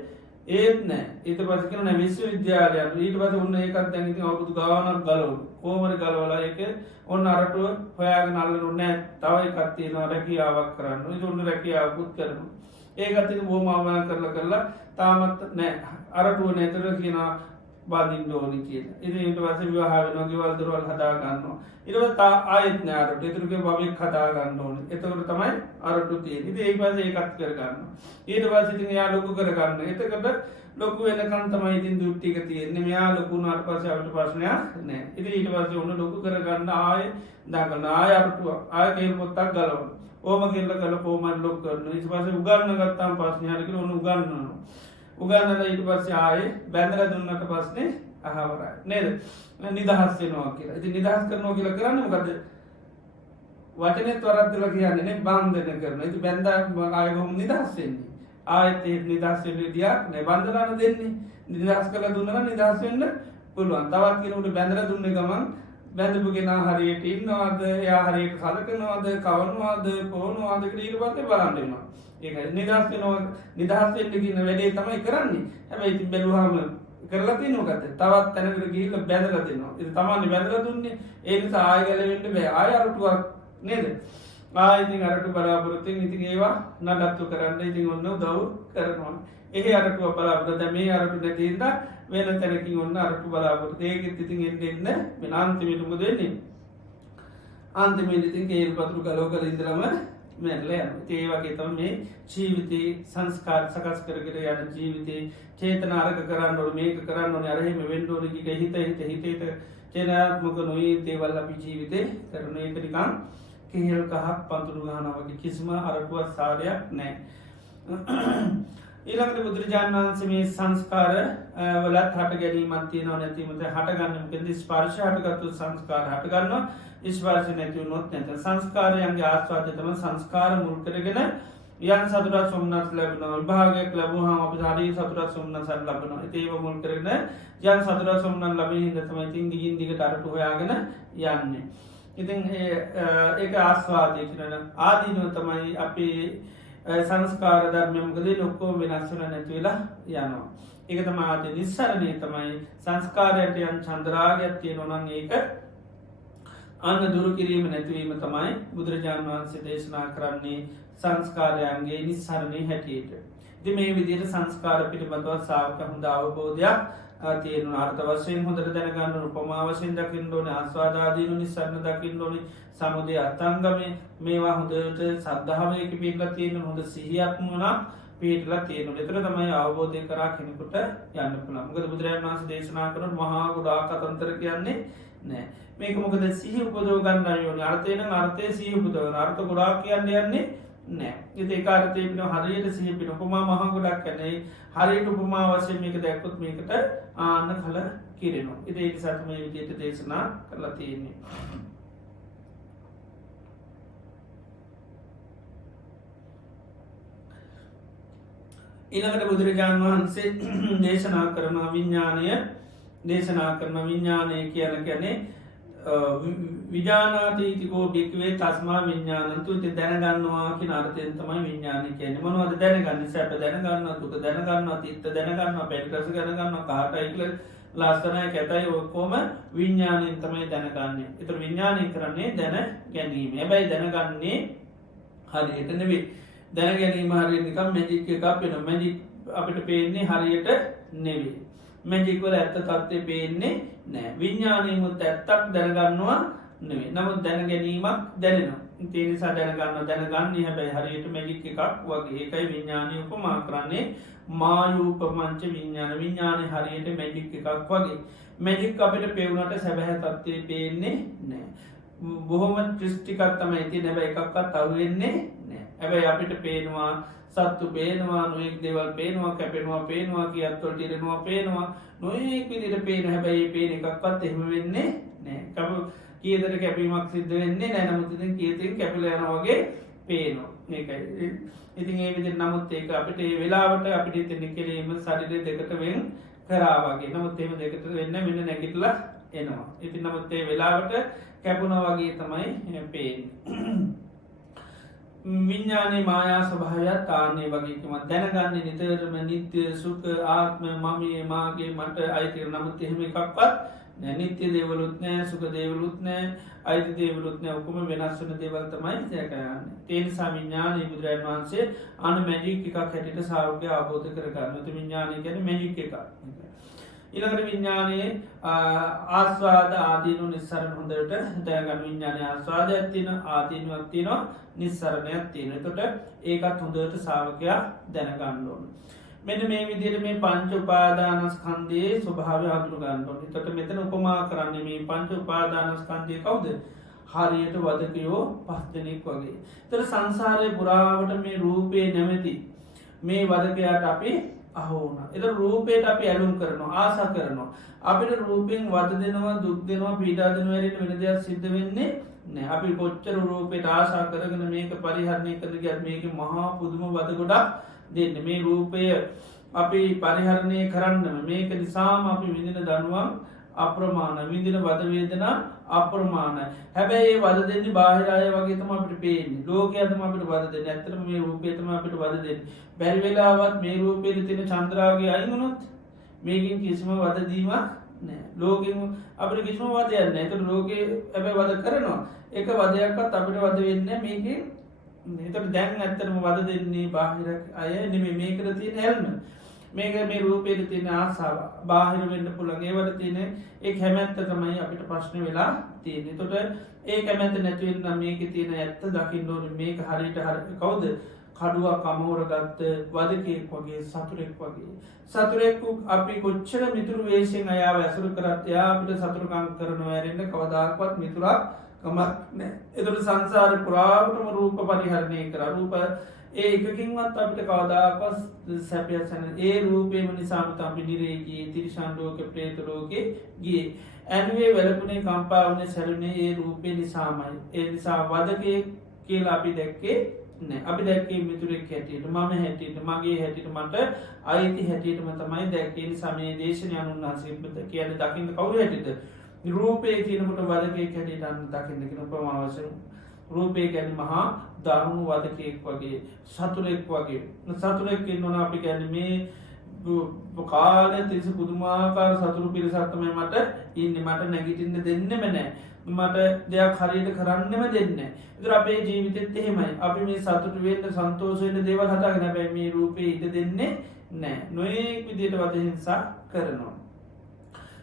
ඒත් නෑ. ඊට පස්සේ කියන නෑ විශ්වවිද්‍යාලයට. ඊට පස්සේ ඔන්න ඒකත් දැන් ඉතින් අවුරුදු ගාණක් ගලවනවා. කොහොමද ගලවලා ඒක ඔන්න අරටුව හොයාගෙන අල්ලන්නේ නැහැ. තව එකක් තියෙනවා රැකියාවක් කරන්න. ඒක ඔන්න රැකියාවකුත් කරනවා. ඒකත් ඉතින් බොහොම ආවරණ කරලා තාමත් නෑ. අරටුව නැතර කියනවා බඳින්න ඕනි කියලා. ඉතින් ඊට පස්සේ විවාහ වෙනවා, ගෙවල් දොරවල් හදා ගන්නවා. ඊට පස්සේ ආයෙත් නෑ අරටුව. ඒතරගේ බබෙක් හදා ගන්න ඕනි. එතකොට තමයි අරටුව තියෙන්නේ. ඉතින් ඊට පස්සේ ඒකත් කර ගන්නවා. ඊට පස්සේ ඉතින් එයා ලොකු කර ගන්න. එතකොට ලොකු වෙනකන් තමයි ඉතින් දුක් ටික තියෙන්නේ. මෙයා ලොකු වුණාට පස්සේ අපිට ප්‍රශ්නයක් නෑ. ඉතින් ඊට පස්සේ ඔන්න ලොකු කර ගන්න ආයෙ දාගන්න ආයෙ අරටුව ආයෙ කේල් පොත්තක් ගලවනවා. ඕම කෙල්ල කොහොමද ලොක් කරනවා. ඊට පස්සේ උගන්න ගත්තාම ප්‍රශ්නයක් කියලා ඔන්න උගන්වනවා. උගන්නලා ඊට පස්සේ ආයෙ බැඳලා දුන්නට පස්සේ අහවරයි. නේද? නිදහස් වෙනවා කියලා. ඉතින් නිදහස් කරනවා කියලා කරන්නේ මොකද? වචනේත් වරද්දලා කියන්නේ නේ බන්ධන කරනවා. ඉතින් බැඳා ආයෙ කොහොම නිදහස් වෙන්නේ? ආයෙත් ඒ නිදහස් වෙන්න විදියක් නෑ. බන්ධනන දෙන්නේ. නිදහස් කරලා දුන්නා නම් නිදහස් වෙන්න පුළුවන්. තවත් කෙනෙකුට බැඳලා දුන්නේ ගමන් බැඳපු කෙනා හරියට ඉන්නවද? එයා හරියට කලකනවද? කවනවද? කොහොනවද කියලා ඊට පස්සේ බලන්න වෙනවා. ඒකයි නිදහස් වෙනවා. නිදහස් වෙන්න කියන වැඩේ තමයි කරන්නේ. හැබැයි ඉතින් බැලුවාම කරලා තියෙන මොකද? තවත් තැනකට ගිහිල්ලා බැඳලා දෙනවා. ඉතින් තමන්නේ බැඳලා දුන්නේ. ඒ නිසා ආයෙ ගැලවෙන්න බෑ. ආයෙ අරටුවක් නේද? ආයෙ ඉතින් අරටු බලාපොරොත්තුෙන් ඉතින් ඒවා නඩත්තු කරන්න ඉතින් ඔන්න උදව් කරනවා. ඒ අරටුව බලාපොරොත්තු දැන් මේ අරටු නැති ඉඳලා වෙන තැනකින් ඔන්න අරටු බලාපොරොත්තු. ඒකෙත් ඉතින් එන්න වෙන අන්තිමට මොකද වෙන්නේ? අන්තිමේදී ඉතින් කේල් පතුරු ගලව කර ඉඳලම මැරලා යනවා. ඒ වගේ තමයි මේ ජීවිතේ සංස්කාර සකස් කරගෙන යන ජීවිතේ චේතන අරක කරන්න ඕනේ මේක කරන්න ඕනේ අර එහෙම වෙන්න ඕනේ කිය හිත චේතනාත්මක නොයේ දේවල් අපි ජීවිතේ කරන එක නිකන් කේල් කහක් පතුරු ගන්නවා වගේ කිසිම අරකුවක් සාරයක් නැහැ. ඊළඟට බුදුරජාණන් වහන්සේ මේ සංස්කාර වලත් හට ගැනීමක් තියෙනවා නැතිවම හටගන්න මොකද ස්පර්ශ හටගත්තු සංස්කාර හටගන්නවා ස්පර්ශ නැති වුණොත් නැත සංස්කාරයන්ගේ ආස්වාදය තමයි සංස්කාර මුල් කරගෙන යන් සතුටක් සොම්නස් ලැබෙනවා විභාගයක් ලැබුවාම අපි හරි සතුටක් සොම්නසක් ලැබෙනවා ඒව මුල් කරගෙන යන් සතුටක් සොම්නස් ලැබෙන හින්දා තමයි ඉතින් දිගින් දිගට අරට හොයාගෙන යන්නේ ඉතින් ඒක ආස්වාදය කියන ආදීනව තමයි අපි සංස්කාර ධර්මයමකද ලොක්කෝ වෙනස්සන නැතිවෙලා යනවා. ඒක තමාද නිස්සරණය තමයි සංස්කාරයට යන් චන්ද්‍රාගයක් තියෙනොනන් ඒක අන්න දුරු කිරීම නැතිවීම තමයි බුදුරජාණන් වහන්සේ දේශනා කරන්නේ සංස්කාරයන්ගේ නිස්සරණය හැටියට. ති මේ විදියට සංස්කාර පිළිබඳව සාාවක හොඳ අවබෝධයක් තියෙන අර්ථ වශයෙන් හොඳට දැනගන්න උපමා වශයෙන් දකින්න ඕනේ ආස්වාදාදීනු නිස්සරණ දකින්න ඕනේ සමුදය අත්තංගමේ මේවා හොඳට සද්ධාවයක පිටලා තියෙන හොඳ සිහියක්ම වුණා පිටලා තියෙනවා. ඒතර තමයි අවබෝධය කරා කෙනෙකුට යන්න පුළුවන්. මොකද බුදුරජාණන් වහන්සේ දේශනා කරන මහා ගුඩාක් අතන්තර කියන්නේ නෑ. මේක මොකද සිහිය උපදව ගන්න ඕනේ. අර්ථය නම් අර්ථය සිහිය උපදවන. අර්ථ ගොඩාක් යන්නේ නෑ. ඒක අර්ථය පින හරියට සිහිය පින උපමා මහා ගොඩක් කියන්නේ හරියට උපමා වශයෙන් මේක දැක්කොත් මේකට ආන්න කල කිරෙනවා. ඒක නිසා තමයි මේ විදිහට දේශනා කරලා තියෙන්නේ. ඊළඟට බුදුරජාණන් වහන්සේ දේශනා කරන විඤ්ඥානය දේශනා කරන විඤ්ඥානය කියන කියන්නේ විජානාතීතිකෝ භික්වේ තස්මා විඤ්ඥානතු ති දැනගන්නවා කි අර්තයෙන් තමයි විඤ්ඥානය කියන මොනවද දැනගන්න සැප දැනගන්න තුක දැනගන්න තිත්ත දැනගන්න පැටිරස ගැනගන්න කාටයිකල ලස්සනය කැතයි ඔක්කෝම විඤ්ඥානයෙන් තමයි දැනගන්නේ එතු විඤ්ඥානය කරන්නේ දැන ගැනීම හැබැයි දැනගන්නේ හරි එත නෙවේ දැන ගැනීම හරිනිකම් මැජික් එකක් වෙන මැජික් අපිට පේන්නේ හරියට නෙවේ මැජික්වල ඇත්ත තත්වය පේන්නේ නෑ විඤ්ඥානීමුත් ඇත්තක් දැනගන්නවා නෙවේ නමුත් දැන ගැනීමක් දැනෙනවා තේනිසා දැනගන්න දැනගන්න හැබැයි හරියට මැජික් එකක් වගේ ඒකයි විඤ්ඥානය උපමා කරන්නේ මායූපමංච විඤ්ඥාන විඤ්ඥානය හරියට මැජික් එකක් වගේ මැජික් අපිට පෙවුණට සැබැහැ තත්වය පේන්නේ නෑ බොහොම ට්‍රිස්ටිකත් තම ඇති නැබ එකක්වත් අවුවෙන්නේ නෑ ඇබැයි අපිට පේනවා සත්තු පේනවා නොයෙක් දෙවල් පේනවා කැපෙනවා පේනවා කිය අත්වල් ටිරෙනවා පේනවා නොයෙක් විදිට පේන හැබැයි පේන එකක්වත් එහෙම වෙන්නේ නෑ කප කියදර කැපීමක් සිද්ධ වෙන්නේ නෑ නමුතිතින් කියතින් කැපිල යන වගේ පේනවා ඒකයි ඉතින් ඒ විදි නමුත් ඒක අපිට ඒ වෙලාවට අපිට තින කිරීම සරිරය දෙකට වෙන් කරාවගේ නමුත් එම දෙකට වෙන්න මෙන්න නැගිටලා එනවා ඉති නමුත් ඒ වෙලාවට කැපුණ වගේ තමයි පේෙන් විඤ්ඥානයේ මායා සභාවයක් තාන්නේ වගේකම දැනගන්න නිතරම නිත්‍ය සුක ආත්ම මමයේ මාගේ මට අයිතිර නමුත් එහෙම එකක්වත් නිත්‍ය දේවලුත් නෑ සුක දේවලුත් නෑ අයිති දේවලුත් නෑ ඔකුම වෙනස් වන දේවල් තමයි දැකයන්න තේනිසා විඤ්ඥානය බුදුරන් වහන්සේ අන මැජික් එකක් හැටිට සාවකය අබෝධ කරගන්න තු විඤ්ඥානය ගැන මැජික් එකක් ඉළඟට විඤ්ඥානයේ ආස්වාද ආදීනු නිස්සරණ හොඳට දැගන්න විඤ්ඥානය ආස්වාද ඇත්තින ආදීනුවක් තියනවා නිස්සරණයක් තියෙන තොට ඒකත් හොඳට සාාවකයා දැනගන්නඩෝන මෙන මේ විදිර මේ පංච උපාදානස්කන්දයේ ස්වභාව අතුරු ගන්නඩෝන තොට මෙතන උපමා කරන්න මේ පංච උපාදානස්කන්දය කවුද හරියට වදකයෝ පස්දනෙක් වගේ තර සංසාරය පුරාවට මේ රූපය නැමැති මේ වදකයාට අපි අහෝන එත රූපයට අපි ඇලුම් කරනවා ආසා කරනවා අපිට රූපෙන් වද දෙනවා දුක් දෙනවා පීඩාදන වැරට වෙන දෙයක් සිද්ධ වෙන්නේ නෑ අපි කොච්චර රූපයට ආසා කරගෙන මේක පරිහරණය කර ගැත් මේක මහා පුදුම වද ගොඩක් දෙන්න මේ රූපය අපි පරිහරණය කරන්නම මේක නිසාම අපි විඳින දනුවම් අප්‍රමාණ විඳින වදවේදනා අප්‍රමාණයි හැබැයි වද දෙන්න බාහිරය වගේතම අපිට පේන්නේ ලෝක ඇතම අපිට වද දෙන්න ඇතරම මේ රූපේතම අපිට වද දෙන්න බැරිවෙලාවත් මේ රූපේද තින චන්ද්‍රාවගේ අයිගුණොත් මේකින් කිසිම වදදීමක් නෑ ලෝකෙම අපට කිසිම වදයන්න එතට ලෝකයේ ඇබැ වද කරනවා එක වදයක්ත් අපිට වද වෙන්න මේක එතට දැන් ඇත්තරම වද දෙන්නේ බාහිර අය නෙම මේකර තියෙන හැල්ම මේක මේ රූපයට තියෙන ආසාාව බාහිර වෙන්න පුළගේ වල තියෙන එක් හැමැත්ත තමයි අපිට ප්‍රශ්න වෙලා තියෙන තොට ඒ කැමැත නැතිවෙන්න මේක තියෙන ඇත්ත දකිින්ඩෝන මේක හරිට හර කවුද කඩුව කමෝර ගත්ත වදකෙක් වගේ සතුරෙක් වගේ. සතුරෙක්කු අපි කොච්චර මිතුරු වේශයෙන් අයා ඇසුරු කරත් යාපිට සතුරකං කරන වැරෙන්ට කවදාක්වත් මිතුරක් කමක් නෑ. එතුට සංසාර පුරාවටම රූප පරිහරණය කර රූප ඒ එකකින්වත් අපිට කවදාකස් සැපයසන ඒ රූපේම නිසාමත අපි නිරේගේ තිරිශන්ඩෝක ප්‍රේතරෝක ගිය. ඇනුවේ වැලපුනේ කම්පාවන සැලුනේ ඒ රූපය නිසාමයි. ඒ නිසා වදකය කියලා අපි දැක්කේ නෑ අපි දැක්කේ මිතුරෙක් හැටියට මම හැටියට මගේ හැටිට මට අයිති හැටියටම තමයි දැක්කෙන් සමේ දේශනය අනුන්හන්සේපත කියන දකින්න කවු හැටිද රූපය කියනකට වදකෙක් හැටියට අන්න දකින්නගෙන ප්‍රමාවශන රූපය ගැන මහා දරුණු වදකයෙක් වගේ සතුරෙක් වගේ සතුරෙක්කින් වන අපි ගැන මේ කාල තිරිස පුදුමාකාර සතුරු පිරිසක්තමයි මට ඉන්න මට නැගිටින්න දෙන්නෙම නෑ මට දෙයක් හරියට කරන්නම දෙන්න දර අපේ ජීවිතෙත් එහෙමයි අපි මේ සතුට වෙන්න සන්තෝසයට දේවල් හතාගෙන බැ මේ රූපය ඉට දෙන්නේ නෑ නොයෙක් විදියට වදහිංසා කරනවා.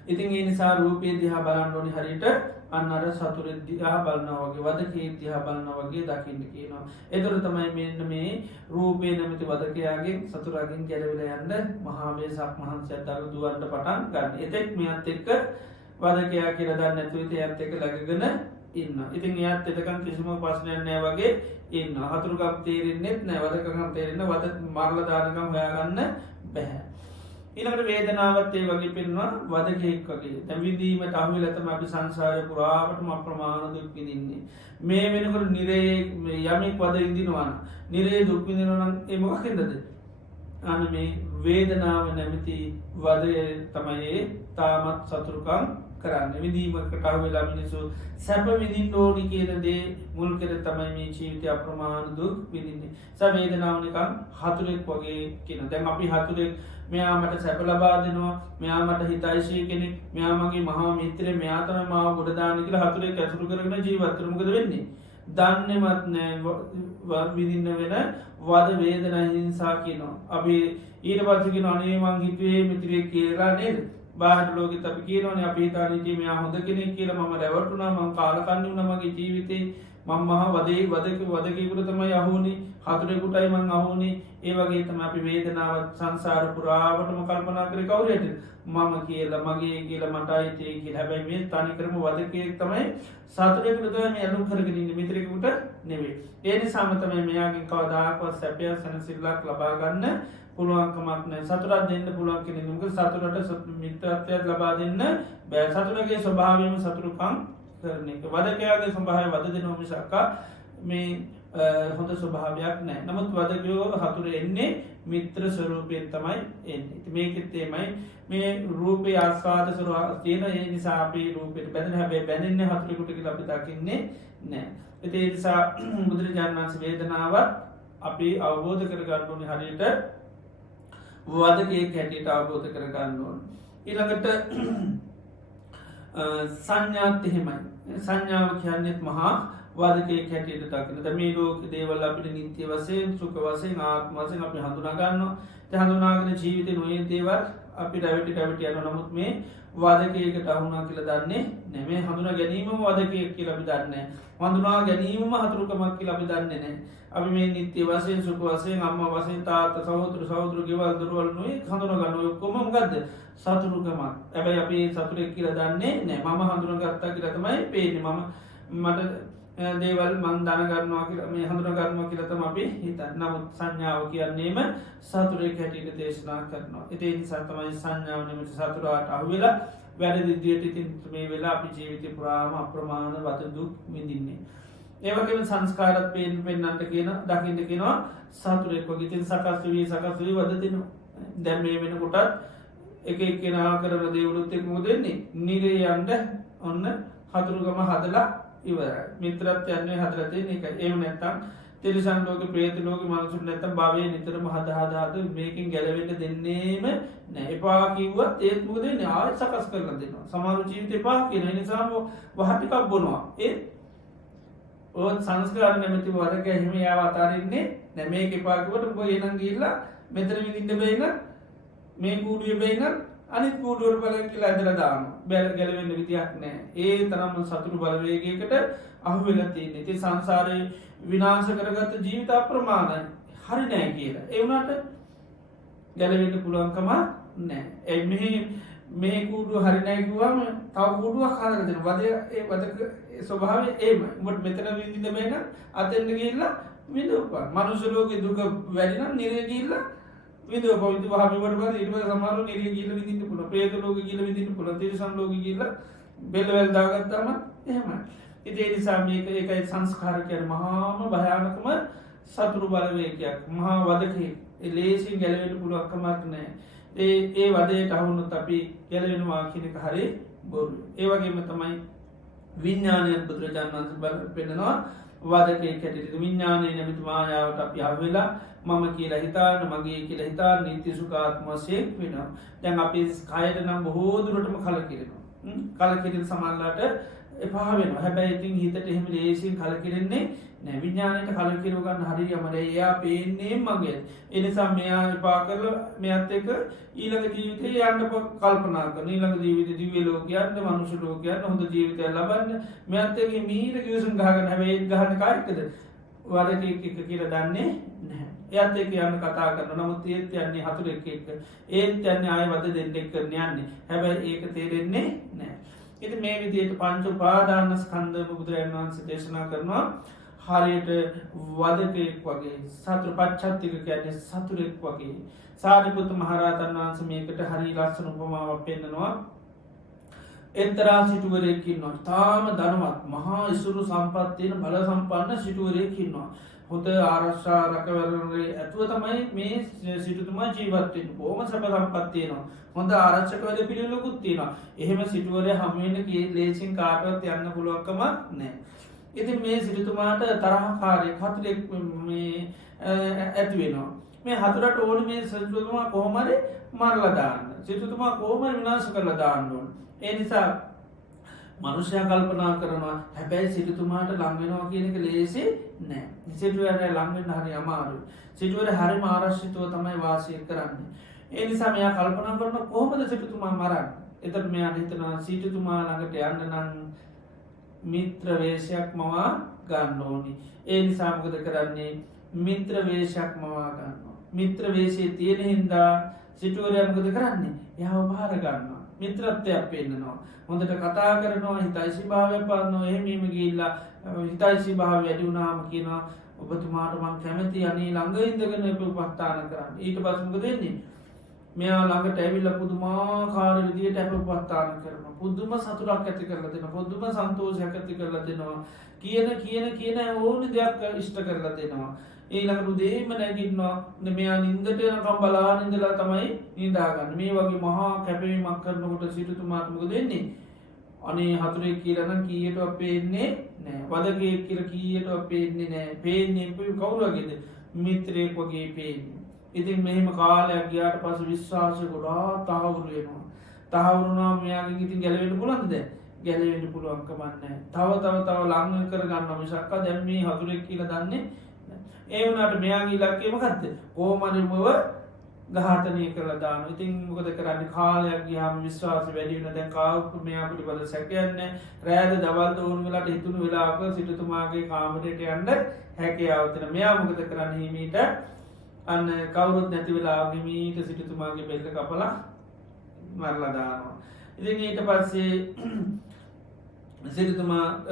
ඉතින් ඒ නිසා රූපය දිහා බලන්නඩෝනි හරිට අන්නර සතුර දිහා බලන්නවගේ වදකේ දිහා බලන්න වගේ දකින්න කියනවා. එතුර තමයි මෙන්න මේ රූපය නැමති වදකයාගේ සතුරාගෙන් ගැලවිල යන්න මහාවේ සක් මහන්සය දරු දුවන්ට පටන් ගන්න එතෙක් මෙත් එක්ක වදකයා කියල දන්න ඇතුවිත ඇත් එක ලැගගෙන ඉන්න. ඉතින් එයත් එතකන් කිසිම පස්නයක් නෑ වගේ ඉන්න හතුරුකම් තේරෙන්න්නෙත් නෑ වදකකම් තේරෙන වද මරල දානකම් හොයාගන්න බැහැ. ඉනකට වේදනාවත්තේ වගේ පෙන්වා වදකෙක් වගේ දැවිදීමට අහුව ලතම අපි සංසාරය පුරාවටම අප්‍රමාණ දුක්විදින්නේ. මේ වෙනකට නිරේ යමෙක් වද ඉදිනවාන නිරේ දුක්විදිනවනම් එමකෙන්දද. අන මේ වේදනාව නැමති වදය තමයි තාමත් සතුරුකම් කරන්න විදීමකට අහවෙලා මිනිසු සැප විදිින් ෝනි කියනදේ මුල් කර තමයි මේ ජීවිතය අප්‍රමාණ දුක් විදින්නේ සවේදනාවනිකම් හතුරෙක් වගේ කියන දැන් අපි හතුරෙක් මෙයාමට සැප ලබා දෙනවා මෙයාමට හිතයිශය කෙනෙක් මෙයාමගේ මහා මිත්‍රය මෙයාතම මාව ගොඩදාන කියල හතුරේ ඇසුරු කරන ජීවත්තරමකද වෙන්නේ දන්නෙමත් නෑ විදින්න වෙන වද වේදන හිංසා කියනවා අපි ඊට පත්සිකෙන අනේමං හිතුවේ මිත්‍රේ කියලා නේද බාහට ලෝක අපි කියනවන අපිතානීටේ මෙයා හොඳ කෙනෙක් කියල ම රැවටුනා මං කාලකන්න වනමගේ ජීවිතේ මං මහ වදේ වදක වදකකුට තමයි අහුනි හතුරෙකුටයි මං අහුනි ඒවගේ තම අපි වේදනාවත් සංසාර පුරාවටම කල්පනා කර කවුරයට මම කියලා මගේ කියල මටයිතේ කිය හැබැයි මේ තනි කරම වදකයෙක් තමයි සතුරෙකුට මේ ඇලු කරගෙනන්න මිත්‍රෙකුට නෙවේ ඒනි සාමතමයි මෙයාගේ කවදාක්වත් සැපයක් සැනසිල්ලක් ලබාගන්න පුළුවන්කමක් නෑ සතුරත් දෙන්න පුළුවන් කෙනෙ නක සතුරට මිත්‍රත්වයක් ලබා දෙන්න බෑ සතුරගේ ස්වභාවම සතුරුකම් කරන එක වදකයාගේ සභාය වද දෙ නොමිසක්කා මේ හොඳ ස්වභාවයක් නෑ නමුත් වදකයෝ හතුර එන්නේ මිත්‍ර ස්වරූපයෙන් තමයි එන්නේ මේකෙත්තේමයි මේ රූපය ආස්වාද සුරවා තියෙන ඒ නිසාපේ රූපයට බැඳන හැබේ බැඳන්න හතුරකුටක අපි දකින්නේ නෑ එතේ නිසා බුදුරජාණන් වන්ස වේදනාවත් අපි අවබෝධ කරගන්නඩුවනි හරියට වදකේ හැටියට අවබෝධ කරගන්න ඕන. ඊළඟට සංඥාත් එහෙමයි. සංඥාව කියන්නෙත් මහා වදකේ හැටියට දකින මේ ලෝක දේවල් අපිට නිත්‍ය වසයෙන් සුක වසයෙන් ආත්මසයෙන් අපි හඳුනාගන්න හඳුනාගෙන ජීවිත නොයේ දේවල් අපි රැවිටි රැවිට යන නමුත් මේ වදකයකට අහුණා කියල දන්නේ නැමේ හඳුන ගැනීම වදකය කියල අපි දන්න හඳුනා ගැනීම හතුරුකමක් කියල අපි දන්නේ නෑ අපි මේ නිත්‍ය වසයෙන් සුක වසයෙන් අම්ම වසේ තාත සහෝතුර සෞදර ගෙවල් දුරුවල් නොේ හඳුනගන්න ඔක්කොම ගද සතුරුකමක් ඇබැයි අපි සතුරෙක් කියල දන්නේ නෑ මම හඳුන ගත්තා කියලතමයි පේන මට දේවල් මන් දනගන්නවා මේ හඳුනගන්නවා කියලතම අපි හිත නමුත් සංඥාව කියන්නේම සතුරේ හැටියට දේශනා කරනවා එතේ සතමයි සංඥාවනමට සතුරාට අහුවෙලා වැඩ දිදියට ඉතින් මේ වෙලා අපි ජීවිත පුරාම අප්‍රමාණ වත දුක් විඳින්නේ ඒවගේම සංස්කාරත් පේෙන් පෙන්න්නට කියන දකිට කෙනවා සතුරෙක් වගේතින් සකස්වී සකස්වී වදතිනවා දැම් මේ වෙන කොටත් එක කෙනා කරන දේවරුත්තෙක් මුදෙන්නේ නිරේ යන්ඩ ඔන්න හතුරුගම හදලා ඉවර මිත්‍රත් යන්නේ හදරතය එක ඒම නැත්තම් තෙරිසන් ලෝක ප්‍රේත ලෝක මනසුන් නැත භාවය නිතරම හදහදාද මේකින් ගැලවෙන්න දෙන්නේම නෑ එපා කිව්වත් ඒත් මුද ආය සකස් කරන දෙනවා සමාරු ජීවිත එපා කියන නිසාම වහටිකක් බොනවා ඒ ඕත් සංස්කාර නැමති වදක හිම යාවතාරන්නේ නැමේ එපාකිවට බො එනන් ගිල්ලා මෙතර විදිට බේන මේ කූඩිය බේන අනිත් කූඩුවර බල කියලා ඇදර දාන බැල ගැලවෙන්න විදියක් නෑ ඒ තරම සතුරු බලවේගකට අහුවෙලා තියෙන්නේ. ඉතින් සංසාරේ විනාශ කරගත්ත ජීවිත අප්‍රමාණයි. හරි නෑ කියලා. ඒ වුණාට ගැලවෙන්න පුළුවන්කම නෑ. ඒ මේ කූඩුව හරි නෑ කිව්වම තව කූඩුවක් හදලා දෙනවා. ඒ වදක ස්වභාවය ඒම. උඹට මෙතන විඳින්න බෑ නම් අතෙන් ගිහිල්ලා විඳවපන්. මනුෂ්‍ය ලෝකේ දුක වැඩි නම් නිරේ ගිහිල්ලා විඳවපන්. විඳවහම ඉවර බල ඊට පස්සේ සමහරව නිරේ ගිහිල්ලා විඳින්න පුළුවන්. ප්‍රේත ලෝකේ ගිහිල්ලා විඳින්න පුළුවන්. තිරිසන් ලෝකේ ගිහිල්ලා බෙල්ලවල දාගත්තාම එහෙමයි. ඉතින් ඒ නිසා මේක ඒකයි සංස්කාර කියන්නේ මහාම භයානකම සතුරු බලවේගයක්. මහා වදකේ. ඒ ලේසියෙන් ගැලවෙන්න පුළුවන් කමක් නැහැ. ඒ වදයට අහුනොත් අපි ගැලවෙනවා කියන එක හරි බොරු. ඒ වගේම තමයි විඥානයත් බුදුරජාණන් වහන්සේ පෙන්නනවා වදකේ කැටිට විඥානයේ නැමැති මායාවට අපි අහු වෙලා මම කියලා හිතාන මගේ කියලා හිතාන නීති සුඛාත්ම වශයෙන් වෙනවා. දැන් අපි කයට නම් බොහෝ දුරටම කලකිරෙනවා. කලකිරීම සමහරලාට එපා වෙනවා. හැබැයි ඉතින් හිතට එහෙම ලේසියෙන් කලකිරෙන්නේ නෑ. විඥාණයට කලකිරව ගන්න හරිය අමාරුයි. එයා පේන්නේ මගේ. ඒ නිසා මෙයා එපා කරලා මෙයත් එක්ක ඊළඟ ජීවිතේ යන්න කල්පනා කරන. ඊළඟ ජීවිතේ දිව්‍ය ලෝකයන්ට, මනුෂ්‍ය ලෝකයන්ට හොඳ ජීවිතයක් ලබන්න මෙයත් එක්ක මීට කිවිසුම් ගහගෙන හැබැයි ඒත් ගහන්නේ කායිකද? වරදේක එක කියලා දන්නේ නැහැ. එයත් එක්ක යන්න කතා කරනවා. නමුත් ඒත් යන්නේ හතුරෙක් එක්ක. ඒත් යන්නේ ආයෙ වද දෙන්න එක්ක යන්නේ. හැබැයි ඒක තේරෙන්නේ නැහැ. ඉතින් මේ විදිහට පංච උපාදානස්කන්ධ බුදුරජාණන් වහන්සේ දේශනා කරනවා. හරියට වදකෙක් වගේ සතුරු පච්චත්තික කියන්නේ සතුරෙක් වගේ. සාරිපුත්ත මහරහතන් වහන්සේ මේකට හරි ලස්සන උපමාවක් පෙන්නනවා. එක්තරා සිටුවරයෙක් ඉන්නවා. තාම ධනවත් මහා ඉසුරු සම්පත් තියෙන බල සම්පන්න සිටුවරයෙක් ඉන්නවා. හොඳ ආරක්ෂා රැකවරණේ ඇතුව තමයි මේ සිටුතුමා ජීවත් වෙන්නේ. බොහොම සැප සම්පත් තියෙනවා. හොඳ ආරක්ෂක වැඩ පිළිවෙලකුත් තියෙනවා. එහෙම සිටුවරය හමු වෙන්න ලේසියෙන් කාටවත් යන්න පුළුවන්කම නැහැ. ඉතින් මේ සිටුතුමාට තරහකාරයෙක් හතුරෙක් මේ ඇති වෙනවා. මේ හතුරට ඕනේ මේ සිටුතුමා කොහොම හරි මරලා දාන්න. සිටුතුමා කොහොම හරි විනාශ කරලා දාන්න ඕනේ. ඒ නිසා මනුෂ්‍යයා කල්පනා කරනවා. හැබැයි සිටුතුමාට ලං වෙනවා කියන එක ලේසි නෑ. සිටුවරට ලං වෙන්න හරි අමාරුයි. සිටුවර හරිම ආරක්ෂිතව තමයි වාසය කරන්නේ. ඒ නිසා මෙයා කල්පනා කරනවා කොහොමද සිටුතුමා මරන්නේ? එතකොට මෙයාට හිතෙනවා සිටුතුමා ළඟට යන්න නම් මිත්‍ර වේශයක් මවා ගන්න ඕනි. ඒ නිසා මොකද කරන්නේ? මිත්‍ර වේශයක් මවා ගන්නවා. මිත්‍ර වේශයේ තියෙන හින්දා සිටුවරයා මොකද කරන්නේ? එයාව බාර ගන්නවා. මිත්‍රත්වයක් පෙන්නනවා. හොඳට කතා කරනවා. හිතයිසි භාවය පානවා. එහෙම ගිහිල්ලා හිතයිසි භාවය වැඩි වුණාම කියනවා ඔබතුමාට මම කැමති අනේ ළඟ ඉඳගෙන උපස්ථාන කරන්න. ඊට පස්සේ මොකද වෙන්නේ? මෙයා ළඟට ඇවිල්ලා පුදුමාකාර විදියට උපස්ථාන කරනවා. පුදුම සතුටක් ඇති කරලා දෙනවා. පුදුම සන්තෝෂයක් ඇති කරලා දෙනවා. කියන ඕන දෙයක් ඉෂ්ට කරලා දෙනවා. ඊළඟට උදේම නැගිටිනවා. මෙයා නිින්දට යනකම් බලාගෙන ඉඳලා තමයි නිදාගන්නේ. මේ වගේ මහා කැපවීමක් කරනකොට සිටුතුමාට මොකද වෙන්නේ? අනේ හතුරෙක් කියලා නම් කීයටවත් පේන්නේ නැහැ. වදකෙක් කියලා කීයටවත් පේන්නේ නැහැ. පේන්නේ කවුරු වගේද? මිත්‍රයෙක් වගේ පේන්නේ. ඉතින් මෙහෙම කාලයක් ගියාට පස්සේ විශ්වාසය ගොඩාක් තහවුරු වෙනවා. තහවුරු වුණාම මෙයාගෙන් ඉතින් ගැලවෙන්න පුළුවන්ද? ගැලවෙන්න පුළුවන් කමක් නැහැ. තව ලං කර ගන්නවා මිසක් දැන් මේ හතුරෙක් කියලා දන්නේ නැහැ. ඒ වුණාට මෙයාගේ ඉලක්කය මොකද්ද? කොහොම හරි මොව ඝාතනය කරලා දානවා. ඉතින් මොකද කරන්නේ? කාලයක් ගියාම විශ්වාසය වැඩි වෙනවා. දැන් කාවුත් මෙයා පිළිබඳ සැකයන්නේ. රෑද දවල්ද ඕන වෙලාවට හිතුණු වෙලාවක සිටුතුමාගේ කාමරයට යන්න හැකියාව තියෙනවා. මෙයා මොකද කරන්නේ? හිමීට අන්න කවුරුත් නැති වෙලා හිමීට සිටුතුමාගේ බෙල්ල කපලා මරලා දානවා. ඉතින් ඊට පස්සේ සිටුතුමාට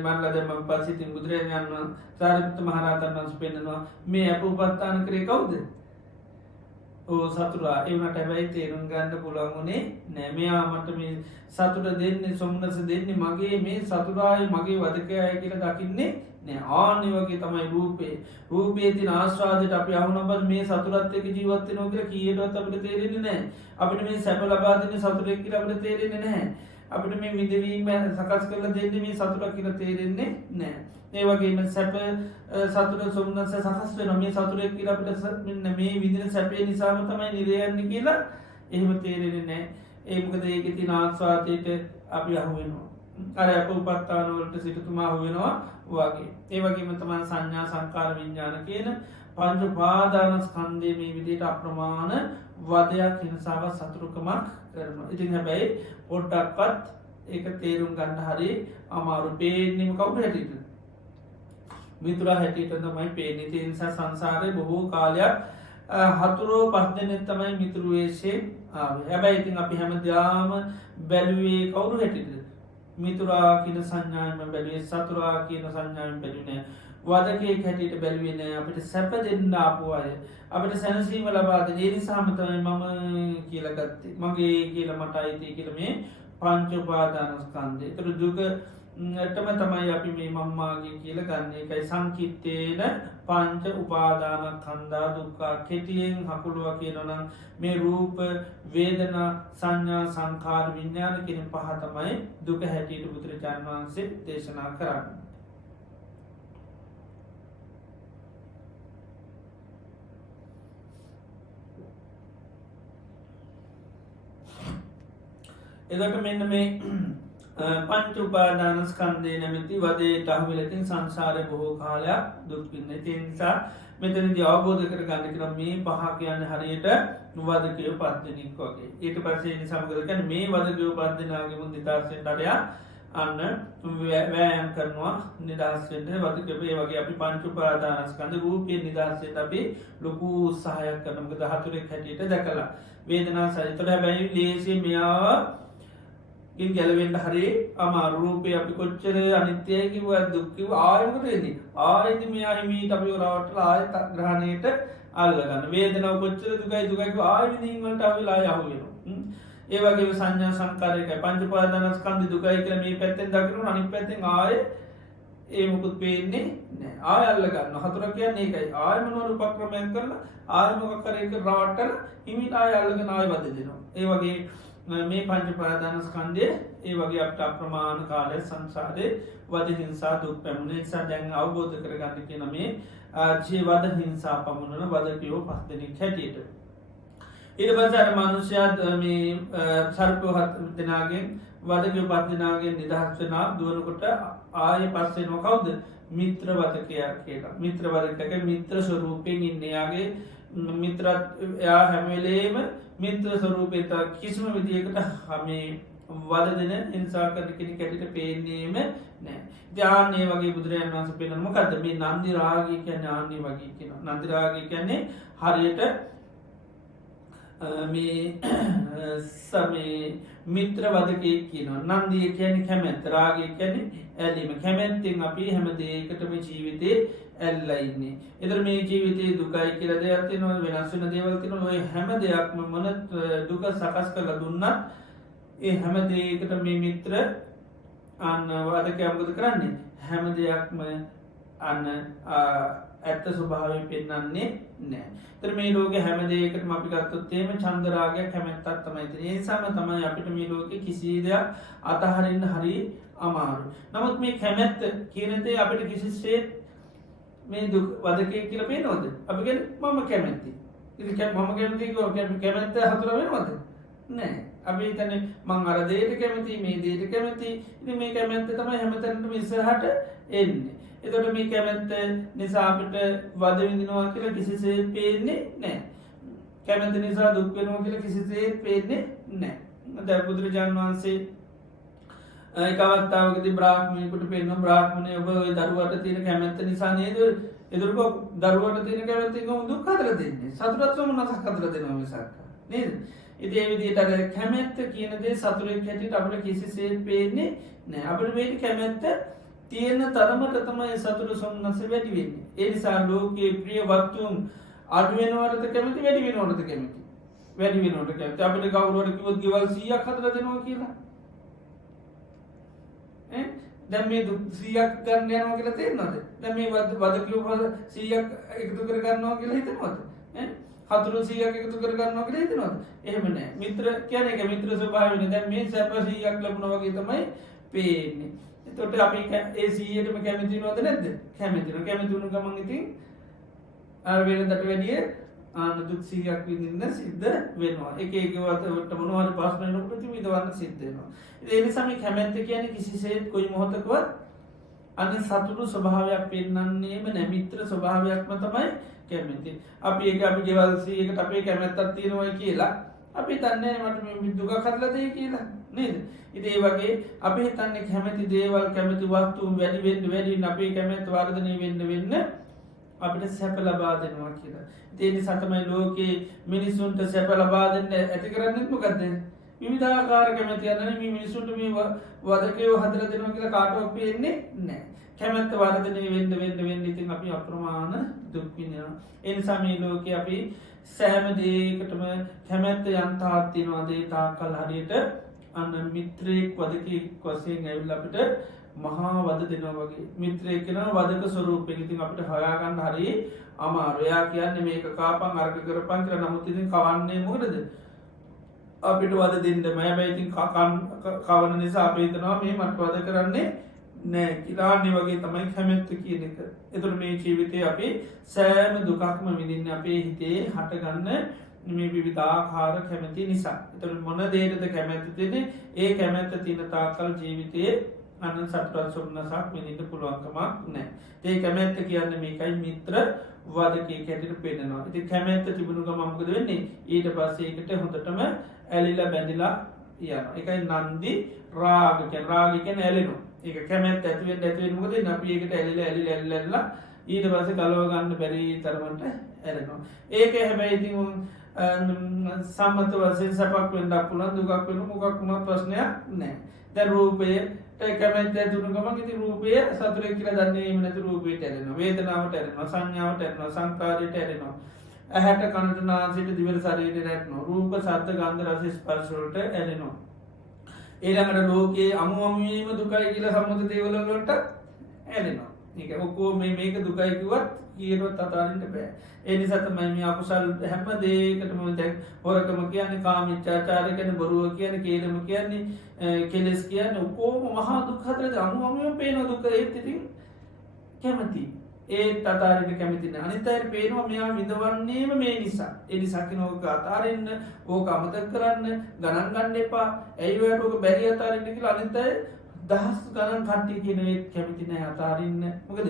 මරලා දැම්මම පස්සේ ඉතින් බුදුරජාණන් වහන්සේ සාරිපුත්ත මහරහතන් වහන්සේ පෙන්නනවා මේ අප උපස්ථාන කරේ කවුද? සතුරා. ඒ වුණාට හැබැයි තේරුම් ගන්න පුළුවන් උනේ නෑ. මෙයා මට මේ සතුට දෙන්නේ සොම්නස දෙන්නේ මගේ මේ සතුරායි මගේ වදකයයි කියලා දකින්නේ නෑ. ආන්නේ වගේ තමයි රූපේ. රූපේ තියෙන ආස්වාදයට අපි අහුනම මේ සතුරත් එක්ක ජීවත් වෙනවා කියලා කීයටවත් අපිට තේරෙන්නේ නෑ. අපිට මේ සැප ලබා දෙන්නේ සතුරෙක් කියලා අපිට තේරෙන්නේ නැහැ. අපිට මේ විඳවීම සකස් කරලා දෙන්නේ මේ සතුට කියලා තේරෙන්නේ නැහැ. ඒ වගේම සැප සතුට සොම්නස සකස් වෙනවා මේ සතුටේ කියලා අපිට මෙන්න මේ විදිහට සැපේ නිසාම තමයි නිරය යන්නේ කියලා එහෙම තේරෙන්නේ නැහැ. ඒ මොකද ඒකේ තියෙන ආස්වාදයට අපි අහු වෙනවා. අර අපෝපත්තාන වලට සිටුතුමා අහු වෙනවා වගේ. ඒ වගේම තමයි සංඥා සංකාර විඥාන කියන පංච උපාදානස්කන්ධයේ මේ විදිහට අප්‍රමාණ වදයක් හිංසාවක් සතුරුකමක් කරනවා. ඉතින් හැබැයි පොඩ්ඩක්වත් ඒක තේරුම් ගන්න හරි අමාරු පේන්නෙම කවුරු හැටියට මිතුරා හැටියට තමයි පේන්නේ ඒ නිසා සංසාරේ බොහෝ කාලයක් හතුරෝ පස් දෙනෙක් තමයි මිතුරු වේශයෙන් ආවේ හැබැයි ඉතින් අපි හැමදාම බැලුවේ කවුරු හැටියටද මිතුරා කියන සංඥාවෙන් බැලුවේ සතුරා කියන සංඥාවෙන් බැලුවේ නෑ වදකෙක් හැටියට බැලුවේ නෑ අපිට සැප දෙන්න ආපු අය අපිට සැනසීම ලබා දෙන ඒ නිසාම තමයි මම කියලා ගත්තේ මගේ කියලා මට අයිති කියලා මේ පංච උපාදානස්කන්ධය. ඒතර දුකටම තමයි අපි මේ මම්මාගේ කියලා ගන්න. ඒකයි සංකිට්ඨේන පංච උපාදානස්කන්ධා දුක්ඛ කෙටියෙන් හකුලුවා කියනවා නම් මේ රූප වේදනා සංඥා සංඛාර විඥාන කියන පහ තමයි දුක හැටියට බුදුරජාණන් වහන්සේ දේශනා කරන්නේ. එදට මෙන්න මේ පංච උපාදානස්කන්ධය නැමැති වදේට අහුවෙලතින් සංසාරය බොහෝ කාලයක් දුක්වින්න තිනිසා මෙතනදි අවබෝධ කර ගන්න කරම් මේ පහ කියන්න හරියට වදකයෝ පත්දනික් වගේ ඊට පසේ සමකරකැන මේ වදකයෝ පත්දනාගේ මුන් නිදර්ශෙන්ටටය අන්න වෑයන් කරනවා නිදහස්සෙන්ට වදකපේ වගේ අපි පංචු පාදානස්කන්ද රූපය නිදර්ශයට අපි ලොකු උත්සාහයක් කරනක දහතුරෙක් හැටියට දැකලා වේදනා සහිතට හැබැයි ලේසි මෙයාව ඉන් ගැලවෙන්ට හරි අමාරූපය අපි කොච්චර අනිත්‍යයකිව දුක්කිව ආයමකටේදී ආයති මෙයා හිමීට අපි රවටල ආයත ග්‍රහණයට අල්ලගන්න වේදනාව කොච්චර දුකයි දුකයික ආයවිදීමට අවිලා යහුවෙන ඒවගේ සංඥා සංකාරයක පංචපාදානස්කන්ධ දුකයි කියල මේ පැත්තෙන් දකිරු අනි පැත්තෙන් ආය ඒ මුකුත් පේන්නේ නෑ ආය අල්ලගන්න හතුර කියන්නේ ඒකයි ආයමනුවරු පක්‍රමයන් කරලා ආයමකරයක රවට්ටල හිමිට ආය අල්ලගෙන ආය වද දෙනවා ඒ වගේ මේ පංච පාදානස්කන්ධය ඒ වගේ අපට අප්‍රමාණ කාලය සංසාරය වද හිංසා දුක් පැමුණ නිසා දැන් අවබෝධ කරගන්න කියන මේ ජීවද හිංසා පමුණන වදකයෝ පස්දනික් හැටියට. ඊට පසර මනුෂ්‍යත් මේ සර්පයහත් දෙනාගෙන් වදකයෝ පත්දිනාගෙන් නිදහස්වනා දුවනකොට ආය පස්සේ නොකවුද මිත්‍ර වදකයා කියලා මිත්‍ර වදකක මිත්‍ර ස්වරූපයෙන් ඉන්නයාගේ මිත්‍රත් එයා හැමවෙලේම මිත්‍ර ස්වරූපේත කිසිම විදිියකට හමේ වද දෙන හිංසා කරන කෙනෙ කැටිට පේන්නේම නෑ ධ්‍යානය වගේ බුදුරජන් වන්ස පෙනම කද මේ නන්දිරාගී කියන ආන්නේ වගේ කියන නන්දිරාගී කියන්නේ හරියට මේ සමේ මිත්‍ර වදකය කියන නන්දිය කියන කැමැත් රාගය කැනෙ ඇලීම කැමැත්තෙන් අපි හැමදේකටම ජීවිතය ඇල්ලයින්නේ එතර මේ ජීවිතය දුකයි කියල දෙයක්තිනව වෙනස් වන දේවල්තින ඔය හැම දෙයක්ම මොන දුක සකස් කරල දුන්නත් ඒ හැම දේකට මේ මිත්‍ර අන්න වදක අම්ගත කරන්නේ හැම දෙයක්ම අන්න ඇත්ත ස්වභාවය පෙන්න්නන්නේ නෑ තර මේ ලෝක හැමදේකට අපිකත්තොත්තේම චන්දරාගයක් කැමැත්තත් තමයිති ඒ සම තමයි අපිට මේ ලෝක කිසිදයක් අතහරන්න හරි අමාරු නමුත් මේ කැමැත්ත කියනතේ අපිට කිසිසේ මේ දුක් වදකය කියල පේනවද අපිගෙන මම කැමැත්ති මම කැමති කැමැත්ත හතුර වෙනවද නෑ අපි තන මං අරදේට කැමති මේ දේට කැමති මේ කැමැත්ත තමයි හැමතැනට ඉස්සරහට එන්නේ එතොට මේ කැමැත්ත නිසාපිට වදවිදිනවා කියලා කිසිසේ පේන්නේ නෑ කැමැත නිසා දුක්වෙනවා කියලා කිසිසේ පේන්නේ නෑ දැ බුදුරජාණන් වහන්සේ එකවත්තාවකති බ්‍රාහ්මයකුට පෙන්න්න බ්‍රාහ්මණය ඔබ දරුවට තියෙන කැමැත්ත නිසා නේද එදුරක දරුවට තියෙන කැමැති දුක් කතර දෙන්නේ සතුරත්වම නසක් කතර දෙනවා මිසක්ක නේද ඉතිේ විදිට කැමැත්ත කියනදේ සතුරෙක් හැටිට අපට කිසිසේ පේන්නේ නෑ අපට වේට කැමැත්ත තියෙන තරමට තමයි සතුර සොන්නස වැඩිවෙන්නේ ඒනිසා ලෝකයේ ප්‍රිය වත්තුන් අඩුවෙනවරත කැමති වැඩි වෙනවරත කැමති වැඩි වෙනට කැමති අපට කවරුවට කිවත් ගෙවල් සියක් හතර දෙනවා කියලා දැම මේ සියක් ගන්න යනවා කියලා තේරනද දැම මේ වදකෝ පද සියක් එකතු කර ගන්නවා කියලා හිතනවද හතුරු සියක් එකතු කර ගන්නවා කියලා හිතනවද එහෙමනෑ මිත්‍ර කියන එක මිත්‍ර ස්වභාවන දැන් මේ සැප සියක් ලැබුණ වගේ තමයි පේන්නේ තොට අපි ඒ සීයටම කැමතිනවද නැද්ද කැමතින කැමතිුණු ගමන් ඉතින් අර්වෙන දට වැඩිය ආන දුක් සීයක් විඳන්න සිද්ධ වෙනවා එක ඒකවතට මොනවද පස්නන ප්‍රති විදවන්න සිද්ධනවා ඒනි සම කැමැත්ත කියන කිසිසේත් කොයි මොහොතකවත් අන සතුරු ස්වභාවයක් පෙන්න්නන්නේම නැමිත්‍ර ස්වභාවයක්ම තමයි කැමති අපි ඒ අපි ගෙවල්සීකට අපේ කැමැත්තත් තියෙනවයි කියලා අපි තන්නේ මට මේ දුක කරලදේ කියලා නේද? ඉතින් ඒ වගේ අපි හිතන්නේ කැමති දේවල් කැමති වස්තු වැඩි වෙන්න වැඩි අපේ කැමැත්ත වර්ධනය වෙන්න අපිට සැප ලබා දෙනවා කියලා. ඒ නිසා තමයි ලෝකේ මිනිසුන්ට සැප ලබා දෙන්න ඇති කරන්නේ මොකද්ද? විවිධාකාර කැමැති යනනේ මේ මිනිසුන්ට මේ වදකයෝ හදලා දෙනවා කියලා කාටවත් පේන්නේ නැහැ. කැමැත්ත වර්ධනය වෙන්න ඉතින් අපි අප්‍රමාණ දුක් විඳිනවා. ඒ නිසා මේ ලෝකේ අපි සෑම දෙයකටම කැමැත්ත යන්තාක් තියනවා. ඒ තාක්කල් හරියට අන්න මිත්‍රයෙක් වදකෙක් වශයෙන් ඇවිල්ලා අපිට මහා වද දෙනවා වගේ. මිත්‍රයෙක් කෙනා වදක ස්වරූපයෙන් ඉතින් අපිට හොයාගන්න හරිය අමාරුයි. එයා කියන්නේ මේක කාපන් අර්ග කරපන් කියලා. නමුත් ඉතින් කවන්නේ මොකටද? අපිට වද දෙන්න. හැබැයි ඉතින් කවන නිසා අපි හිතනවා මේ මට වද කරන්නේ නෑ කියලා. අන්න වගේ තමයි කැමැත්ත කියන එක. එතකොට මේ ජීවිතේ අපි සෑම දුකක්ම විඳින්නේ අපේ හිතේ හටගන්න මේ විවිධාකාර කැමැති නිසා. එතකොට මොන දේටද කැමැත්ත තියෙන්නේ? ඒ කැමැත්ත තියෙන තාක්කල් ජීවිතයේ අන්න සතුටක් සොම්නසක් විඳින්න පුළුවන්කමක් නැහැ. ඒ කැමැත්ත කියන්නේ මේකයි මිත්‍ර වදකෙක් හැටියට පෙන්නනවා. ඉතින් කැමැත්ත තිබුණු ගමන් මොකද වෙන්නේ? ඊට පස්සේ ඒකට හොඳටම ඇලිලා බැඳිලා යනවා. ඒකයි නන්දි රාග කියන්නේ. රාග කියන්නේ ඇලෙනවා. ඒක කැමැත්ත ඇති වෙන්න මොකද වෙන්නේ? අපි ඒකට ඇලිලා ඊට පස්සේ ගලව ගන්න බැරි තරමට ඇලෙනවා. ඒක හැබැයි ඉතින් සම්මත වශයෙන් සැපක් වෙන්න පුළුවන්, දුකක් වෙන්න මොකක් වුණත් ප්‍රශ්නයක් නැහැ. දැන් රූපයේ කැමැත්ත ඇතුණු ගමන් ඉතින් රූපය සතුටේ කියලා දන්නේ නැති රූපයට ඇලෙනවා. වේදනාවට ඇලෙනවා, සංඥාවට ඇලෙනවා, සංකාරයට ඇලෙනවා. ඇහැට කනට නාසයට දිවට ශරීරයට ඇලෙනවා. රූප, ශබ්ද, ගන්ධ, රස, ස්පර්ශ වලට ඇලෙනවා. ඊළඟට ලෝකයේ අමුමීම දුකයි කියලා සම්මත දේවල් වලට ඇලෙනවා. ඒක ඔක්කොම මේක දුකයි කිව්වත් කියනවත් අතාරින්න බෑ. ඒ නිසා තමයි මේ අකුසල් හැම දෙයකටම දැන් හොරකම කියන්නේ, කාමීච්ඡාචාරය කියන්නේ, බොරුව කියන්නේ, කේලම කියන්නේ, කෙලස් කියන්නේ ඔක්කොම මහා දුක් හතරද අමුමීම පේන දුක. ඒත් ඉතින් කැමති. ඒත් අතාරින්න කැමති නෑ. අනිත් අයට පේනවා මෙයා විඳවන්නේම මේ නිසා. ඒ නිසා කියන ඕක අතාරින්න, ඕක අමතක කරන්න, ගණන් ගන්න එපා. ඇයි ඔයාලට ඕක බැරි අතාරින්න කියලා අනිත් අය දහස් ගණන් කට්ටිය කියන ඒත් කැමති නෑ අතාරින්න. මොකද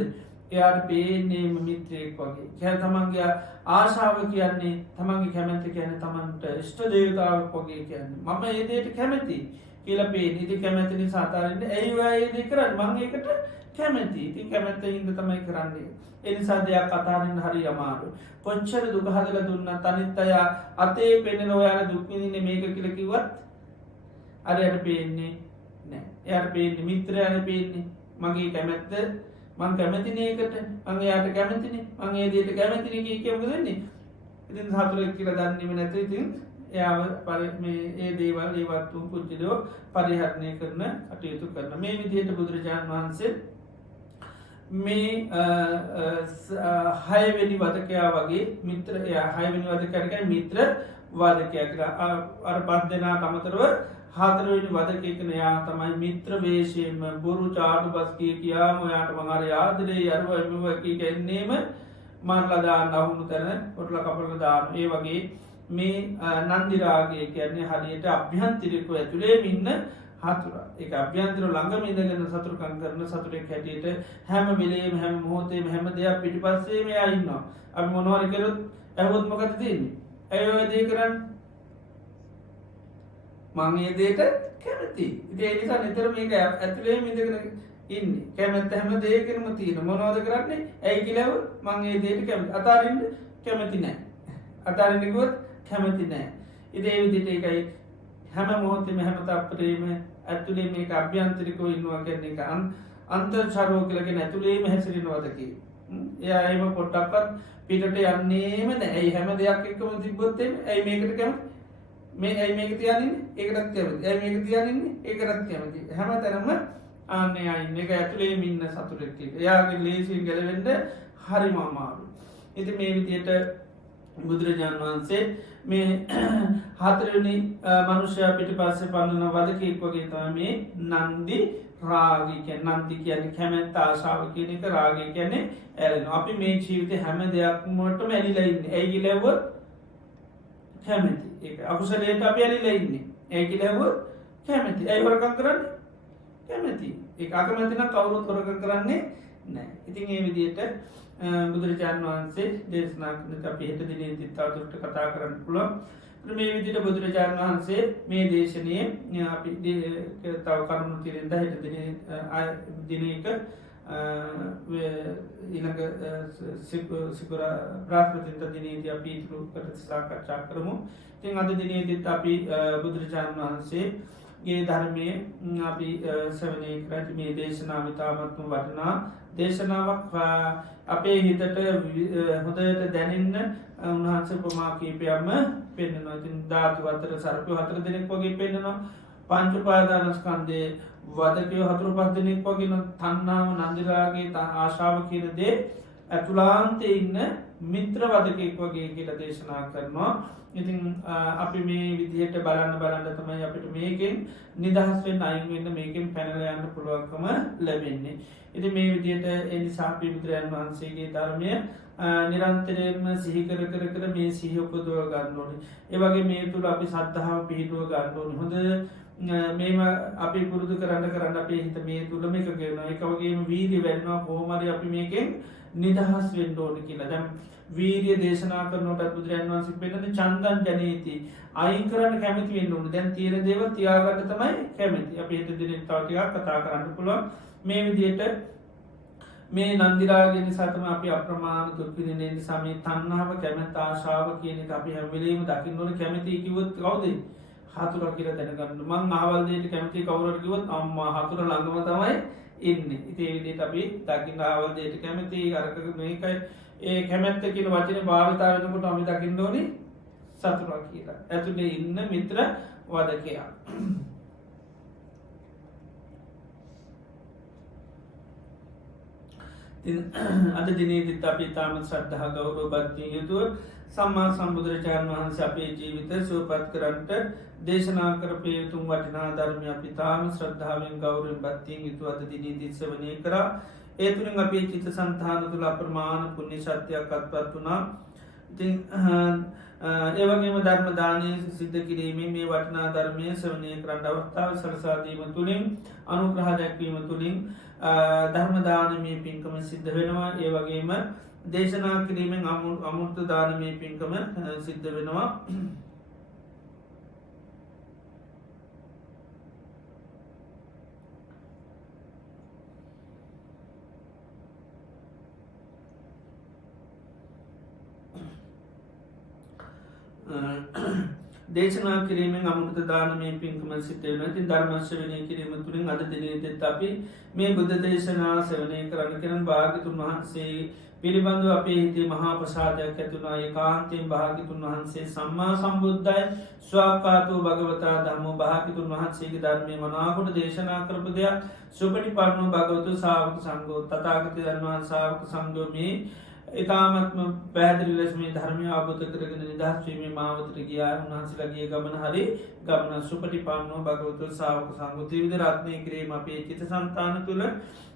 එයාට පේන්නේ මිත්‍රයෙක් වගේ. එයා තමන්ගේ ආශාව කියන්නේ, තමන්ගේ කැමැත්ත කියන්නේ තමන්ට ඉෂ්ට දේවතාවක් වගේ කියන්නේ. මම මේ දෙයට කැමති කියලා පේන්නේ. ඉතින් කැමැත්ත නිසා අතාරින්න. ඇයි ඔයා මේ දේ කරන්නේ? මම ඒකට කැමති. ඉතින් කැමැත්තෙන්ද තමයි කරන්නේ. ඒ නිසා දෙයක් අතාරින්න හරි අමාරුයි. කොච්චර දුක හදලා දුන්නත් අනිත් අය අතේ පෙන්නන ඔයාලා දුක් විඳින්නේ මේක කියලා කිව්වත් අරයට පේන්නේ නෑ. එයාට පේන්නේ මිත්‍රයාට පේන්නේ මගේ කැමැත්ත, මං කැමතිනේ ඒකට, මං එයාට කැමතිනේ, මං ඒ දෙයට කැමතිනේ කිය මොකද වෙන්නේ? ඉතින් සතුටෙක් කියලා දන්නේම නැති ඉතින් එයාව මේ ඒ දේවල් ඒ වස්තු පුජ්‍යලෝ පරිහරණය කරන කටයුතු කරන. මේ විදිහට බුදුරජාණන් වහන්සේ මේ 6 වෙනි වදකයා වගේ මිත්‍ර, එයා 6 වෙනි වදකයා කියන්නේ මිත්‍ර වදකයා කියලා. අර 5 දෙනාට අමතරව 4 වෙනි වදකයෙක් යා තමයි මිත්‍ර වේශයෙන්ම බොරු චාටු බස් කියාම ඔයාට මං අර ආදරේ යරුව මෙව කියන්නේම මාර්ලා දාන්න අහුණු තැන ඔටලා කපලා දාන්න. ඒ වගේ මේ නන්දි රාගය කියන්නේ හරියට අභ්‍යන්තරිකව ඇතුලේ ඉන්න හතුරා. ඒක අභ්‍යන්තර ළඟම ඉඳගෙන සතුරුකම් කරන සතුරෙක් හැටියට හැම වෙලේම හැම මොහොතේම හැම දෙයක් පිටිපස්සේම එයා ඉන්නවා. අපි මොනවා හරි කරොත් ඇහුවොත් මොකද තියෙන්නේ? ඇයි ඔය දේ කරන්නේ? මං ඒ දෙයට කැමති. ඉතින් ඒ නිසා නිතර මේක ඇතුලේම ඉඳගෙන ඉන්නේ. කැමැත්ත හැම දෙයකම තියෙන. මොනවද කරන්නේ? ඇයි කියලා මං ඒ දෙයට කැමති. අතාරින්න කැමති නැහැ. අතාරින්න කිව්වොත් කැමති නැහැ. ඉතින් ඒ විදිහට ඒකයි හැම මොහොතේම හැම තප්පරේම ඇතුලේ මේක අභ්‍යන්තරිකව ඉන්නවා කියන්නේ එක අන්තර්චරෝ කියලා කියන ඇතුලේම හැසිරෙනවද කියේ. එයා එහෙම පොට්ටක්වත් පිටට යන්නේම නැහැ. ඒ හැම දෙයක් එක්කම තිබ්බොත් එයි මේකට කැමති. මේ ඇයි මේක තියන්නේ? ඒකටත් කැමති. ඇයි මේක තියන්නේ? ඒකටත් කැමති. හැමතැනම ආන්නේ ආන්නේ ඒක ඇතුලේම ඉන්න සතුටෙක් කියලා. එයාගේ ලේසියෙන් ගැලවෙන්න හරිම අමාරුයි. ඉතින් මේ විදිහට බුදුරජාණන් වහන්සේ මේ 4 වෙනි මනුෂ්‍යයා පිටිපස්සේ පන්නන වදකෙක් වගේ තමයි මේ නන්දි රාගය කියන්නේ. නන්දි කියන්නේ කැමැත්ත, ආශාව කියන එක, රාගය කියන්නේ ඇලෙනවා. අපි මේ ජීවිතේ හැම දෙයක්ම වලටම ඇලිලා ඉන්නේ. ඇයි කියලා කැමති. ඒක අකුසලයට අපි ඇලිලා ඉන්නේ. ඇයි කියලා කැමති. ඇයි වරකම් කරන්නේ? කැමති. ඒක අකමැති නම් කවුරුත් වරකම් කරන්නේ නැහැ. ඉතින් මේ විදිහට බුදුරජාණන් වහන්සේ දේශනා කරන අපි හෙට දිනේ තවදුරටත් කතා කරන්න පුළුවන්. මේ විදිට බුදුරජාණන් වහන්සේ මේ දේශනය අපි තව කරුණු තිරෙන්ද හිට දිනක ඊළඟ සිකුර ප්‍රාප්‍රතින්ත දිනේද අපි ඉතුරු කර සාකච්ඡා කරමු. තින් අද දිනේදත් අපි බුදුරජාණන් වහන්සේ ගේ ධර්මය අපි සවනය කරට මේ දේශනාව ඉතාමත්ම වටනා දේශනාවක් අපේ හිතට හොදයට දැනන්න උන්හන්ස උපමා කීපයක්ම පෙන්න්නවා තින් ධාතු අතර සරපය 4 දෙනෙක් වගේ පෙන්න්නනවා පංචුපාදානස්කන්දය වදකය 4-5 දෙනෙක් වගෙන තන්නාව නන්දිරාගේ ආශාව කියන දේ ඇතුලාන්තය ඉන්න මිත්‍ර වදකෙක් වගේ කියලා දේශනා කරනවා. ඉතින් අපි මේ විදිහට බලන්න තමයි අපිට මේකෙන් නිදහස්වෙන් අයින්වෙන්න මේකෙන් පැනල යන්න පුළුවන්කම ලැබෙන්නේ. ඉති මේ විදියට එනි සාපි බුදුරයන් වහන්සේගේ ධර්මය නිරන්තරයෙන්ම සිහිකර මේ සිහිඔපදුව ගන්න ඕනි. ඒවගේ මේ තුළ අපි සද්ධාව පිහිටුව ගන්න ඕනි. හොඳ මේම අපි පුරුදු කරන්න අපේ හිත මේ තුළම එක ගෙවන එකවගේම වීරි වැන්නවා හෝමරි අපි මේකෙන් නිදහස් වෙන්න ඕනි කියලා දැම් වීරිය දේශනා කරනට බුදුරයන් වන්සේ පෙටන චන්දන් ජනීති අයින් කරන්න කැමති වෙන්න ඕනු දැන් තීර දේව තියාගන්න තමයි කැමති අප හිත දින තවටියක් කතා කරන්න පුළුවන් මේ විදියට මේ නන්දිරාගෙන සතම අපි අප්‍රමාණ තුර්පිදිනෙන් සමේ තන්නාව කැමැත් ආශාව කියන අපි හැමලීම දකින්නවන කැමති කිවත් කවද හතුර කියල දැනගන්න මං ආවල්දයට කැමති කවුරට කිවත් අම්ම හතුර ළඟම තමයි ඉන්න ඉතේවිදිට අපි දකින්න ආවල්දයට කැමති අරක මේකයි ඒ කැමැත්ත කියන වචන භාවිතාවනකොට අමි දකින්න ඕනි සතුරක් කියලා ඇතුළේ ඉන්න මිත්‍ර වදකයා අද දිනේදිත් අපි තාමත් සද්ධහ ගෞරව භක්තිය යුතුව සම්මා සම්බුදුරජාණන් වහන්ස අපේ ජීවිත සුවපත් කරන්ට දේශනා කරපයුතුම් වටිනා ධර්මය අපි තාම ශ්‍රද්ධාවෙන් ගෞරෙන් භත්තියෙන් යුතු අද දිනී දිත්සවනය කර ඒතුරින් අපේ චිත සන්තාන තුළ අප්‍රමාණ පුුණ්‍ය ශත්‍යයක් අත්පත් වනා ඉතින් ඒවගේම ධර්මදානය සිද්ධ කිරීමේ මේ වටිනා ධර්මය සවනය කරන්න අවස්ථාව සලසාදීම තුළින් අනුග්‍රහ දැක්වීම තුළින් ධර්මදානමය පින්කම සිද්ධ වෙනවා ඒ වගේම දේශනා කිරීමෙන් අමුෘත දානමය පින්කම සිද්ධ වෙනවා දේශනා කිරීමෙන් අමුෘත දානමය පින්කම සිටේ නති ධර්මශ්‍රවනය කිරීම තුළින් අද දිනේතෙත් අපි මේ බුද්ධ දේශනා සවනය කරන්න කරන භාගතුන් වහන්සේ පිළිබඳව අපේ හිතේ මහා ප්‍රසාදයක් ඇතුනා ඒ කාන්තයෙන් භාගිතුන් වහන්සේ සම්මා සම්බුද්ධයි ස්වාකාතු භගවතා ධම්මෝ භාගිතුන් වහන්සේගේ ධර්මය මනාකොට දේශනා කරපු දෙයක් සුපටි පරණු භගවතු සාවක සංගෝ තතාගත දන්වන් සාවක සංගෝමී ඉතාමත්ම පැදිරි ලෙස් මේ ධර්මය ආබෝධ කරගෙන නිදහස්වීමේ මාවතර ගියා උන්හන්සලගේ ගමන හරි ගමන සුපටි පන්නෝ භගවතු සාවක සංගුති විද රත්නය කිරීම අපේ චිත සන්තාන තුළ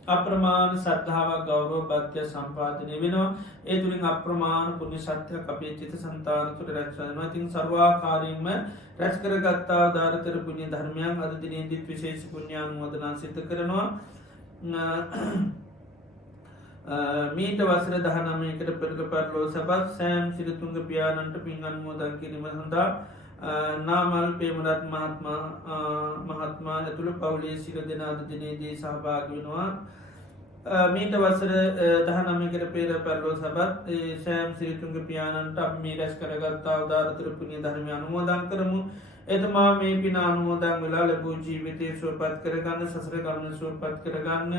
අප්‍රමාණ සද්ධාවක් ගෞරෝ භත්‍ය සම්පාධනය වෙනවා ඒ තුළින් අප්‍රමාණ පුුණ්‍ය සත්‍යයක් අපේ චිත සන්තාන තුළ රැක්ෂනවා ඉතින් සර්වාකාරීම රැස්කරගත්තා ධාරතර පුුණ්‍ය ධර්මයන් අද දිනේදිත් විශේෂ පුුණ්‍යාන් වදනා සිත කරනවා මීට වසර 19කට පෙරක පරලෝ සබත් සෑම් සිරිතුන්ග පියාණන්ට පින් අන්මෝදන් කිරීම සඳහා නාමල් පේමරත් මහත්මා ඇතුළ පවුලේ සිර දෙනාද දිනේදී සහභාග වෙනවා මීට වසර 19කට පෙර පරලෝ සබත් සෑම් සිරිතුන්ග පියාණන්ට අප මේ රැස් කරගත්තා උදාරතර පුුණ්‍ය ධර්මය අනුමෝදන් කරමු එතුමා මේ පින අනුමෝදන් වෙලා ලැබූ ජීවිතය සුවපත් කරගන්න සසර ගමන සුවපත් කරගන්න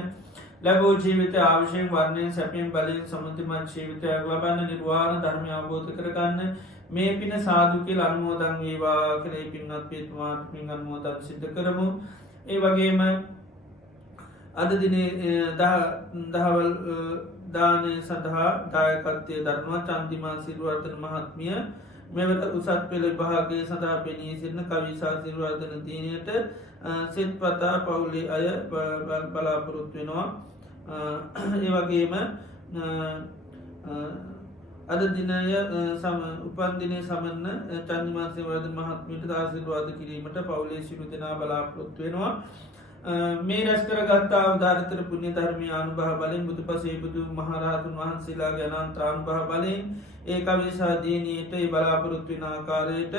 ලැබෝ ජීවිත ආවශයෙන් වර්ණය සැපින් බලින් සමුතිමත් ජීවිතයක් ලබන්න නිර්වාණ ධර්මය අවබෝධ කරගන්න මේ පින සාධුකල් අනුමෝදන් වේවා කරේ පින්නත් පේතුමාට පින් අන්මෝදන් සිද්ධ කරමු ඒ වගේම අද දිනේ දහවල් දානය සඳහා දායකත්වය ධර්මවා චන්දිමා සිරුවර්තන මහත්මිය මෙවට උසත් පෙළ භාගේ සඳහා පෙනී සිරන කවිසා සිරුවර්ධන තිීනයට සෙත් පතා පවුලේ අය බලාපොරොත් වෙනවා ඒ වගේම අද දිනය උපන්දිනය සමන්න චන්දිමාන්සේ වර්ධ මහත්මයට ආසිල්වාද කිරීමට පවුලේ සිරු දෙනා බලාපොරොත් වෙනවා මේ රැස් කරගත්තා උදාාරතර පුුණ්‍ය ධර්මය අනුභහ බලෙන් බුදු පසේ බුදු මහරහතුන් වහන්සේලා ගැනන්ත අනුභහ බලෙන් ඒ අවිසාදීනයට බලාපොරොත්තු වෙන ආකාරයට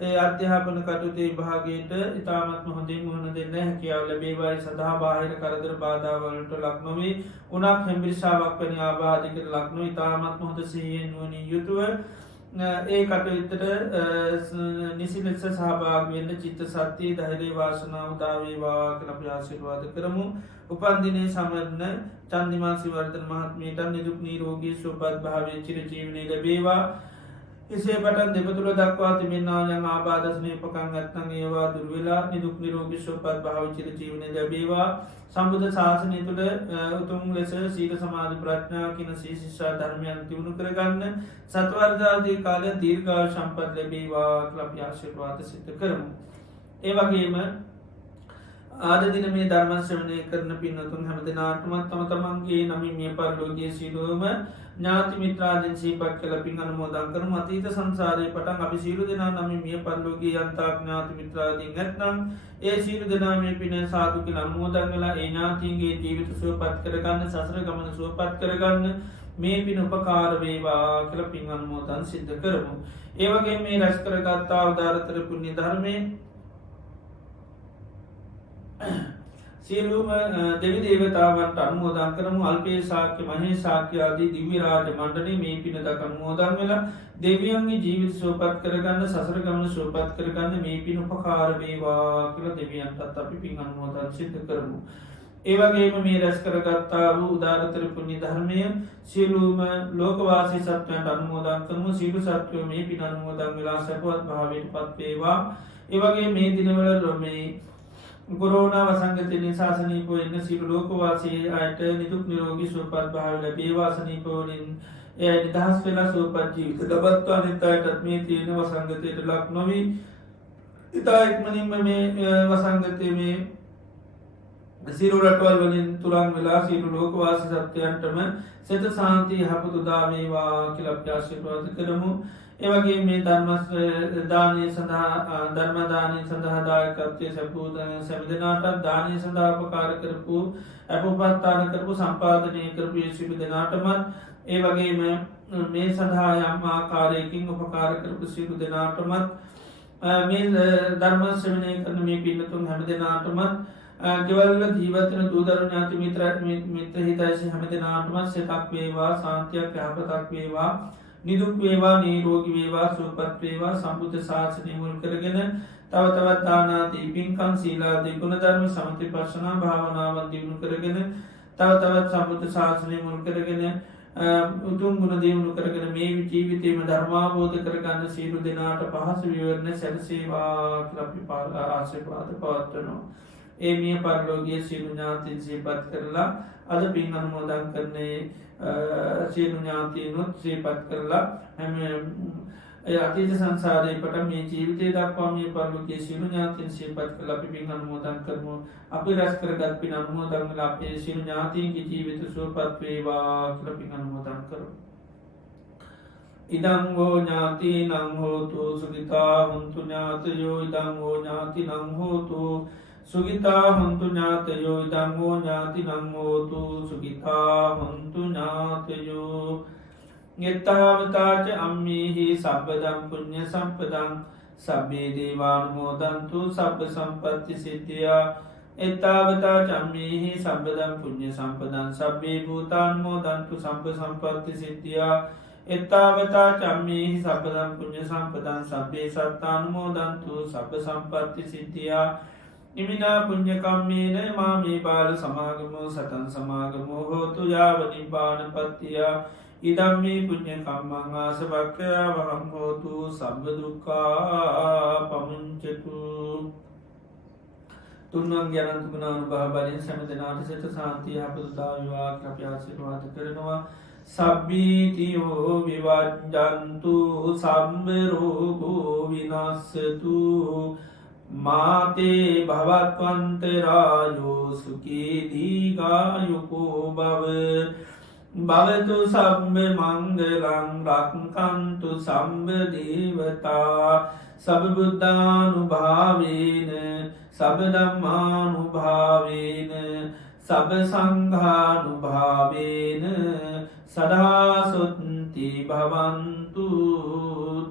ඒ අධ්‍යාපන කටුතේ භාගයට ඉතාමත්ම හොඳින් මුහුණ දෙන්න හැකියාව ලැබේවායි සඳහා බාහිර කරදර බාධාවලට ලක්නොවේ උනක් හැම්බිරිසාාවක් වනි ආබාධිකට ලක්නො ඉතාමත්ම හොඳ සිහියෙන් වනී යුතුව ඒ කටයුත්තට නිසි ලෙස සහභාග වෙන්න චිත්ත සත්‍යයේ ධෛර්ය වාසනාව දාවේවා කියලා අපි ආශිර්වාද කරමු. උපන්දිනයේ සමරන චන්දිමාසි වර්ධන මහත්මියට නිදුක් නිරෝගී සුවපත් භාවයේ චිර ජීවනයේ ලැබේවා. එසේ පටන් දෙපතුල දක්වා තිබෙනා යම් ආබාධස්නේ පකන් ඇත්නම් ඒවා දුර වෙලා නිදුක් නිරෝගී සුවපත් භාවයේ චිර ජීවනයේ ලැබේවා. සම්බුද්ධ ශාසනය තුළ උතුම් ලෙස සීල සමාධි ප්‍රඥා කියන ශිෂ්ඨා ධර්මයන් දියුණු කරගන්න සත්වර්ගාදී කාලය දීර්ඝායු සම්පත් ලැබේවා කියලා අපි ආශිර්වාද සිදු කරමු. ඒ වගේම ආද දින මේ ධර්ම ශ්‍රවණය කරන පින්වතුන් හැමදෙනාටම තම තමන්ගේ නමින් මිය පරලෝකීය සියලුම ඥාති මිත්‍රාදීන් සිහිපත් කළ පින් අනුමෝදන් කරමු. අතීත සංසාරයේ පටන් අපි සියලු දෙනා නමින් මිය පරලෝකීය යන්තා ඥාති මිත්‍රාදීන් නැත්නම් ඒ සියලු දෙනා මේ පින සාදු කියලා අනුමෝදන් වෙලා ඒ ඥාතීන්ගේ ජීවිත සුවපත් කරගන්න සසර ගමන සුවපත් කරගන්න මේ පින උපකාර වේවා කියලා පින් අනුමෝදන් සිද්ධ කරමු. ඒ වගේම මේ රැස් කරගත්තා උදාාරතර පුණ්‍ය ධර්මයේ සියලුම දෙවි දේවතාවන්ට අනුමෝදන් කරමු. අල්පේ ශාක්‍ය මහේ ශාක්‍ය ආදී දිව්‍ය රාජ මණ්ඩලයේ මේ පින දක් අනුමෝදන් වෙලා දෙවියන්ගේ ජීවිත සුවපත් කරගන්න සසර ගමන සුවපත් කරගන්න මේ පින උපකාර වේවා කියලා දෙවියන්ටත් අපි පින් අනුමෝදන් සිද්ධ කරමු. ඒ වගේම මේ රැස් කරගත්තා වූ උදාාරතර පුණ්‍ය ධර්මය සියලුම ලෝකවාසී සත්වයන්ට අනුමෝදන් කරමු. සියලු සත්වයෝ මේ පින අනුමෝදන් වෙලා සපවත් භාවයට පත් වේවා. ඒ වගේ මේ දිනවල මේ කොරෝනා වසංගතයෙන් ශාසනීපව එන්න සියලු ලෝකවාසී අයට නිදුක් නිරෝගී සුවපත් භාවය ලැබේවා. සනීපවලින් එයට නිදහස් වෙලා සුවපත් ජීවිත ලබත්වා. අනිත් අයටත් මේ තියෙන වසංගතයට ලක් නොවී ඉතා ඉක්මනින්ම මේ වසංගතයේ මේ සිරු රටවල් වලින් තුරන් වෙලා සියලු ලෝකවාසී සත්වයන්ටම සෙත සාන්ති යහපත උදා වේවා කියලා අපි ආශිර්වාද කරමු. ඒ වගේ මේ ධර්මදානය සඳහා ධර්මදානය සඳහා දායකත්වය සැපූ සැමිදනාටත් දානය සඳහා උපකාර කරපු අපපත්තාන කරපු සම්පාදනය කරපු සියලු දෙනාටමත් ඒ වගේම මේ සඳහා යම් ආකාරයකින් උපකාර කරපු සියලු දෙනාටමත් මේ ධර්ම ශ්‍රවණය කරන මේ පින්නතුන් හැම දෙනාටමත් ගෙවල්ල ජීවතන දූදරු ඥාති මිත්‍ර හිතයිසි හැම දෙනාටමත් සෙතක් වේවා සාන්තියක් යහපතක් වේවා නිදුක් වේවා නීරෝගී වේවා සුවපත් වේවා. සම්බුද්ධ ශාසනය මුල් කරගෙන තව තවත් දානාදී පින්කම් සීලාදී ගුණධර්ම සමථිපස්සනා භාවනාවන් දියුණු කරගෙන තව තවත් සම්බුද්ධ ශාසනය මුල් කරගෙන උතුම් ගුණ දියුණු කරගෙන මේ ජීවිතේම ධර්මාවබෝධ කරගන්න සියලු දෙනාට පහසු විවරණ සැලසේවා කියලා අපි ආශිර්වාද පවත්වනවා. ඒ මිය පරලෝකීය සියලු ඥාතීන් සිහිපත් කරලා අද පින් අනුමෝදන් කරන්නේ සියලු ඥාතීනුත් සිහිපත් කරලා හැම අතීත සංසාරයේ පටන් මේ ජීවිතය දක්වා මිය පරලෝකීය සියලු ඥාතීන් සිහිපත් කරලා අපි පින් අනුමෝදන් කරමු. අපි රැස් කරගත් පින් අනුමෝදන් වෙලා අපේ සියලු ඥාතීන්ගේ ජීවිත සුවපත් වේවා කියලා පින් අනුමෝදන් කරමු. ඉදං හෝ ඥාතීනං හෝතු සුඛිතා හොන්තු ඥාතයෝ ඉදං හෝ ඥාතිනං හෝතු සුගිතා හොන්තු ඥාතයෝ ඉදං හෝ ඥාතිනං හෝතු සුගිතා හොන්තු ඥාතයෝ ඤෙත්තාවතාච අම්මේහි සබ්බදං පුඤ්ඤ සම්පදං සබ්බේ දේවානුමෝදන්තු සබ්බ සම්පත්ති සිද්ධියා එත්තාවතාච අම්මේහි සබ්බදං පුඤ්ඤ සම්පදං සබ්බේ භූතානුමෝදන්තු සබ්බ සම්පත්ති සිද්ධියා එත්තාවතාච අම්මේහි සබ්බදං පුඤ්ඤ සම්පදං සබ්බේ සත්තානුමෝදන්තු සබ්බ සම්පත්ති සිද්ධියා ඉමිනා පුඤ්ඤකම්මේන මාමේ බාල සමාගමෝ සතං සමාගමෝ හෝතු යාව නිබ්බානපත්තියා ඉදම්මේ පුඤ්ඤකම්මං ආසවක්ඛයා වහං හෝතු සබ්බ දුක්ඛා පමුඤ්චතු. තුන්වන් ඥාන තුගුණානුභව බලෙන් සෑම දෙනාට සිත සාන්තිය යහපත වේවා කියලා අපි ආශිර්වාද කරනවා. සබ්බීතියෝ විවජ්ජන්තු සම්බ රෝගෝ විනාශතු මාතේ භවත්වන්තරායෝ සුඛී දීඝායුකෝ භව භවතු සබ්බ මංගලං රක්ඛන්තු සම්බ දේවතා සබ්බ බුද්ධානුභාවේන සබ්බ ධම්මානුභාවේන සබ්බ සංඝානුභාවේන සදාසොත්ති භවන්තු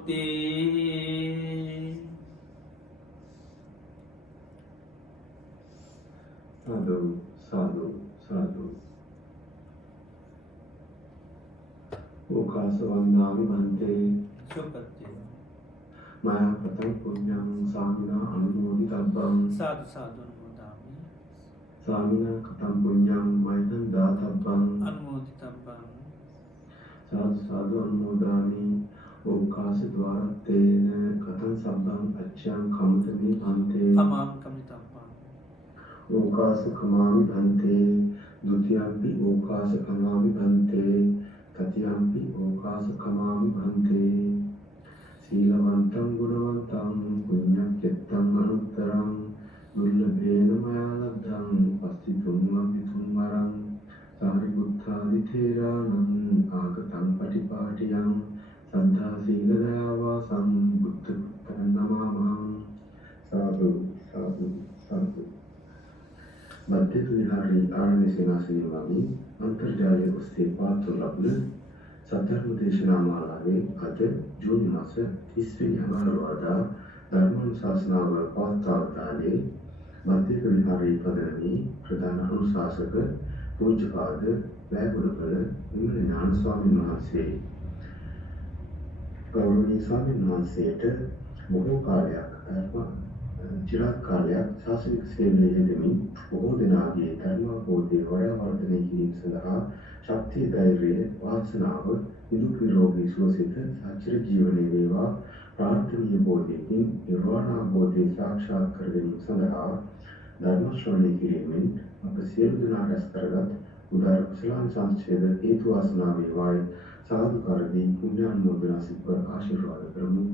තේ. සාදු සාදු සාදු. ඕකාස වන්දාමි බන්තේ සුපත්ති. මයා පතං පුඤ්ඤං සාමිනා අනුමෝදිතබ්බං සාදු සාදු අනුමෝදාමි. සාමිනා කතං පුඤ්ඤං මයිතං දාතබ්බං අනුමෝදිතබ්බං. සාදු සාදු අනුමෝදාමි. ඕකාස ద్వාරත්තේන කතං සබ්බං අච්ඡං කම්තමි බන්තේ තමාම් කමිතබ්බං. ඕකාස කමාමි බන්තේ ဒ ුතියම්පි ඕකාස කමාමි බන්තේ තතියම්පි ඕකාස කමාමි බන්තේ. සීලවන්තං ගුණවන්තං පුඤ්ඤක්ඛෙත්තං අනුත්තරං දුර්ලභේන මයා ලබ්ධං පස්තිතුම්මපි තුම්මරං සාරිපුත්තාදි තේරාණං ආගතං පටිපාටියං සද්ධා සීල දයාවාසං බුද්ධ පුත්තං නමාමං. සාදු සාදු සාදු. මධ්‍ය විහාරී ආරණ්‍ය සේනාසනයේ අන්තර්ජාලය ඔස්සේ පාත්‍ර ලබන සද්ධර්ම දේශනා මාලාවේ අද ජූනි මාස 30 වෙනි අඟහරුවාදා ධර්මානුශාසනාව පවත්වාදාලේ මධ්‍ය විහාරී පදනමේ ප්‍රධාන අනුශාසක පූජ්‍යපාද වැයගොඩපළ විමල ඥාන ස්වාමීන් වහන්සේ. ගෞරවනීය ස්වාමීන් වහන්සේට බොහෝ කාලයක් චිරාත් කාලයක් ශාසනික සේවයේ යෙදෙමින් බොහෝ දෙනාගේ ධර්මාවබෝධය වර්ධනය කිරීම සඳහා ශක්තිය ධෛර්යය වාසනාව නිදුක් නිරෝගී සුවසිත සච්චිර ජීවනයේ වේවා ප්‍රාර්ථනීය බෝධියකින් නිර්වාණ අවබෝධය සාක්ෂාත් කර ගැනීම සඳහා ධර්ම ශ්‍රවණය කිරීමෙන් අප සියලු දෙනා රැස් කරගත් උදාර කුසලාන සංස්කේත හේතු වාසනා වේවායි සාදුකාරදී පුණ්‍යානුමෝදනා සිත් ආශිර්වාද කරමු.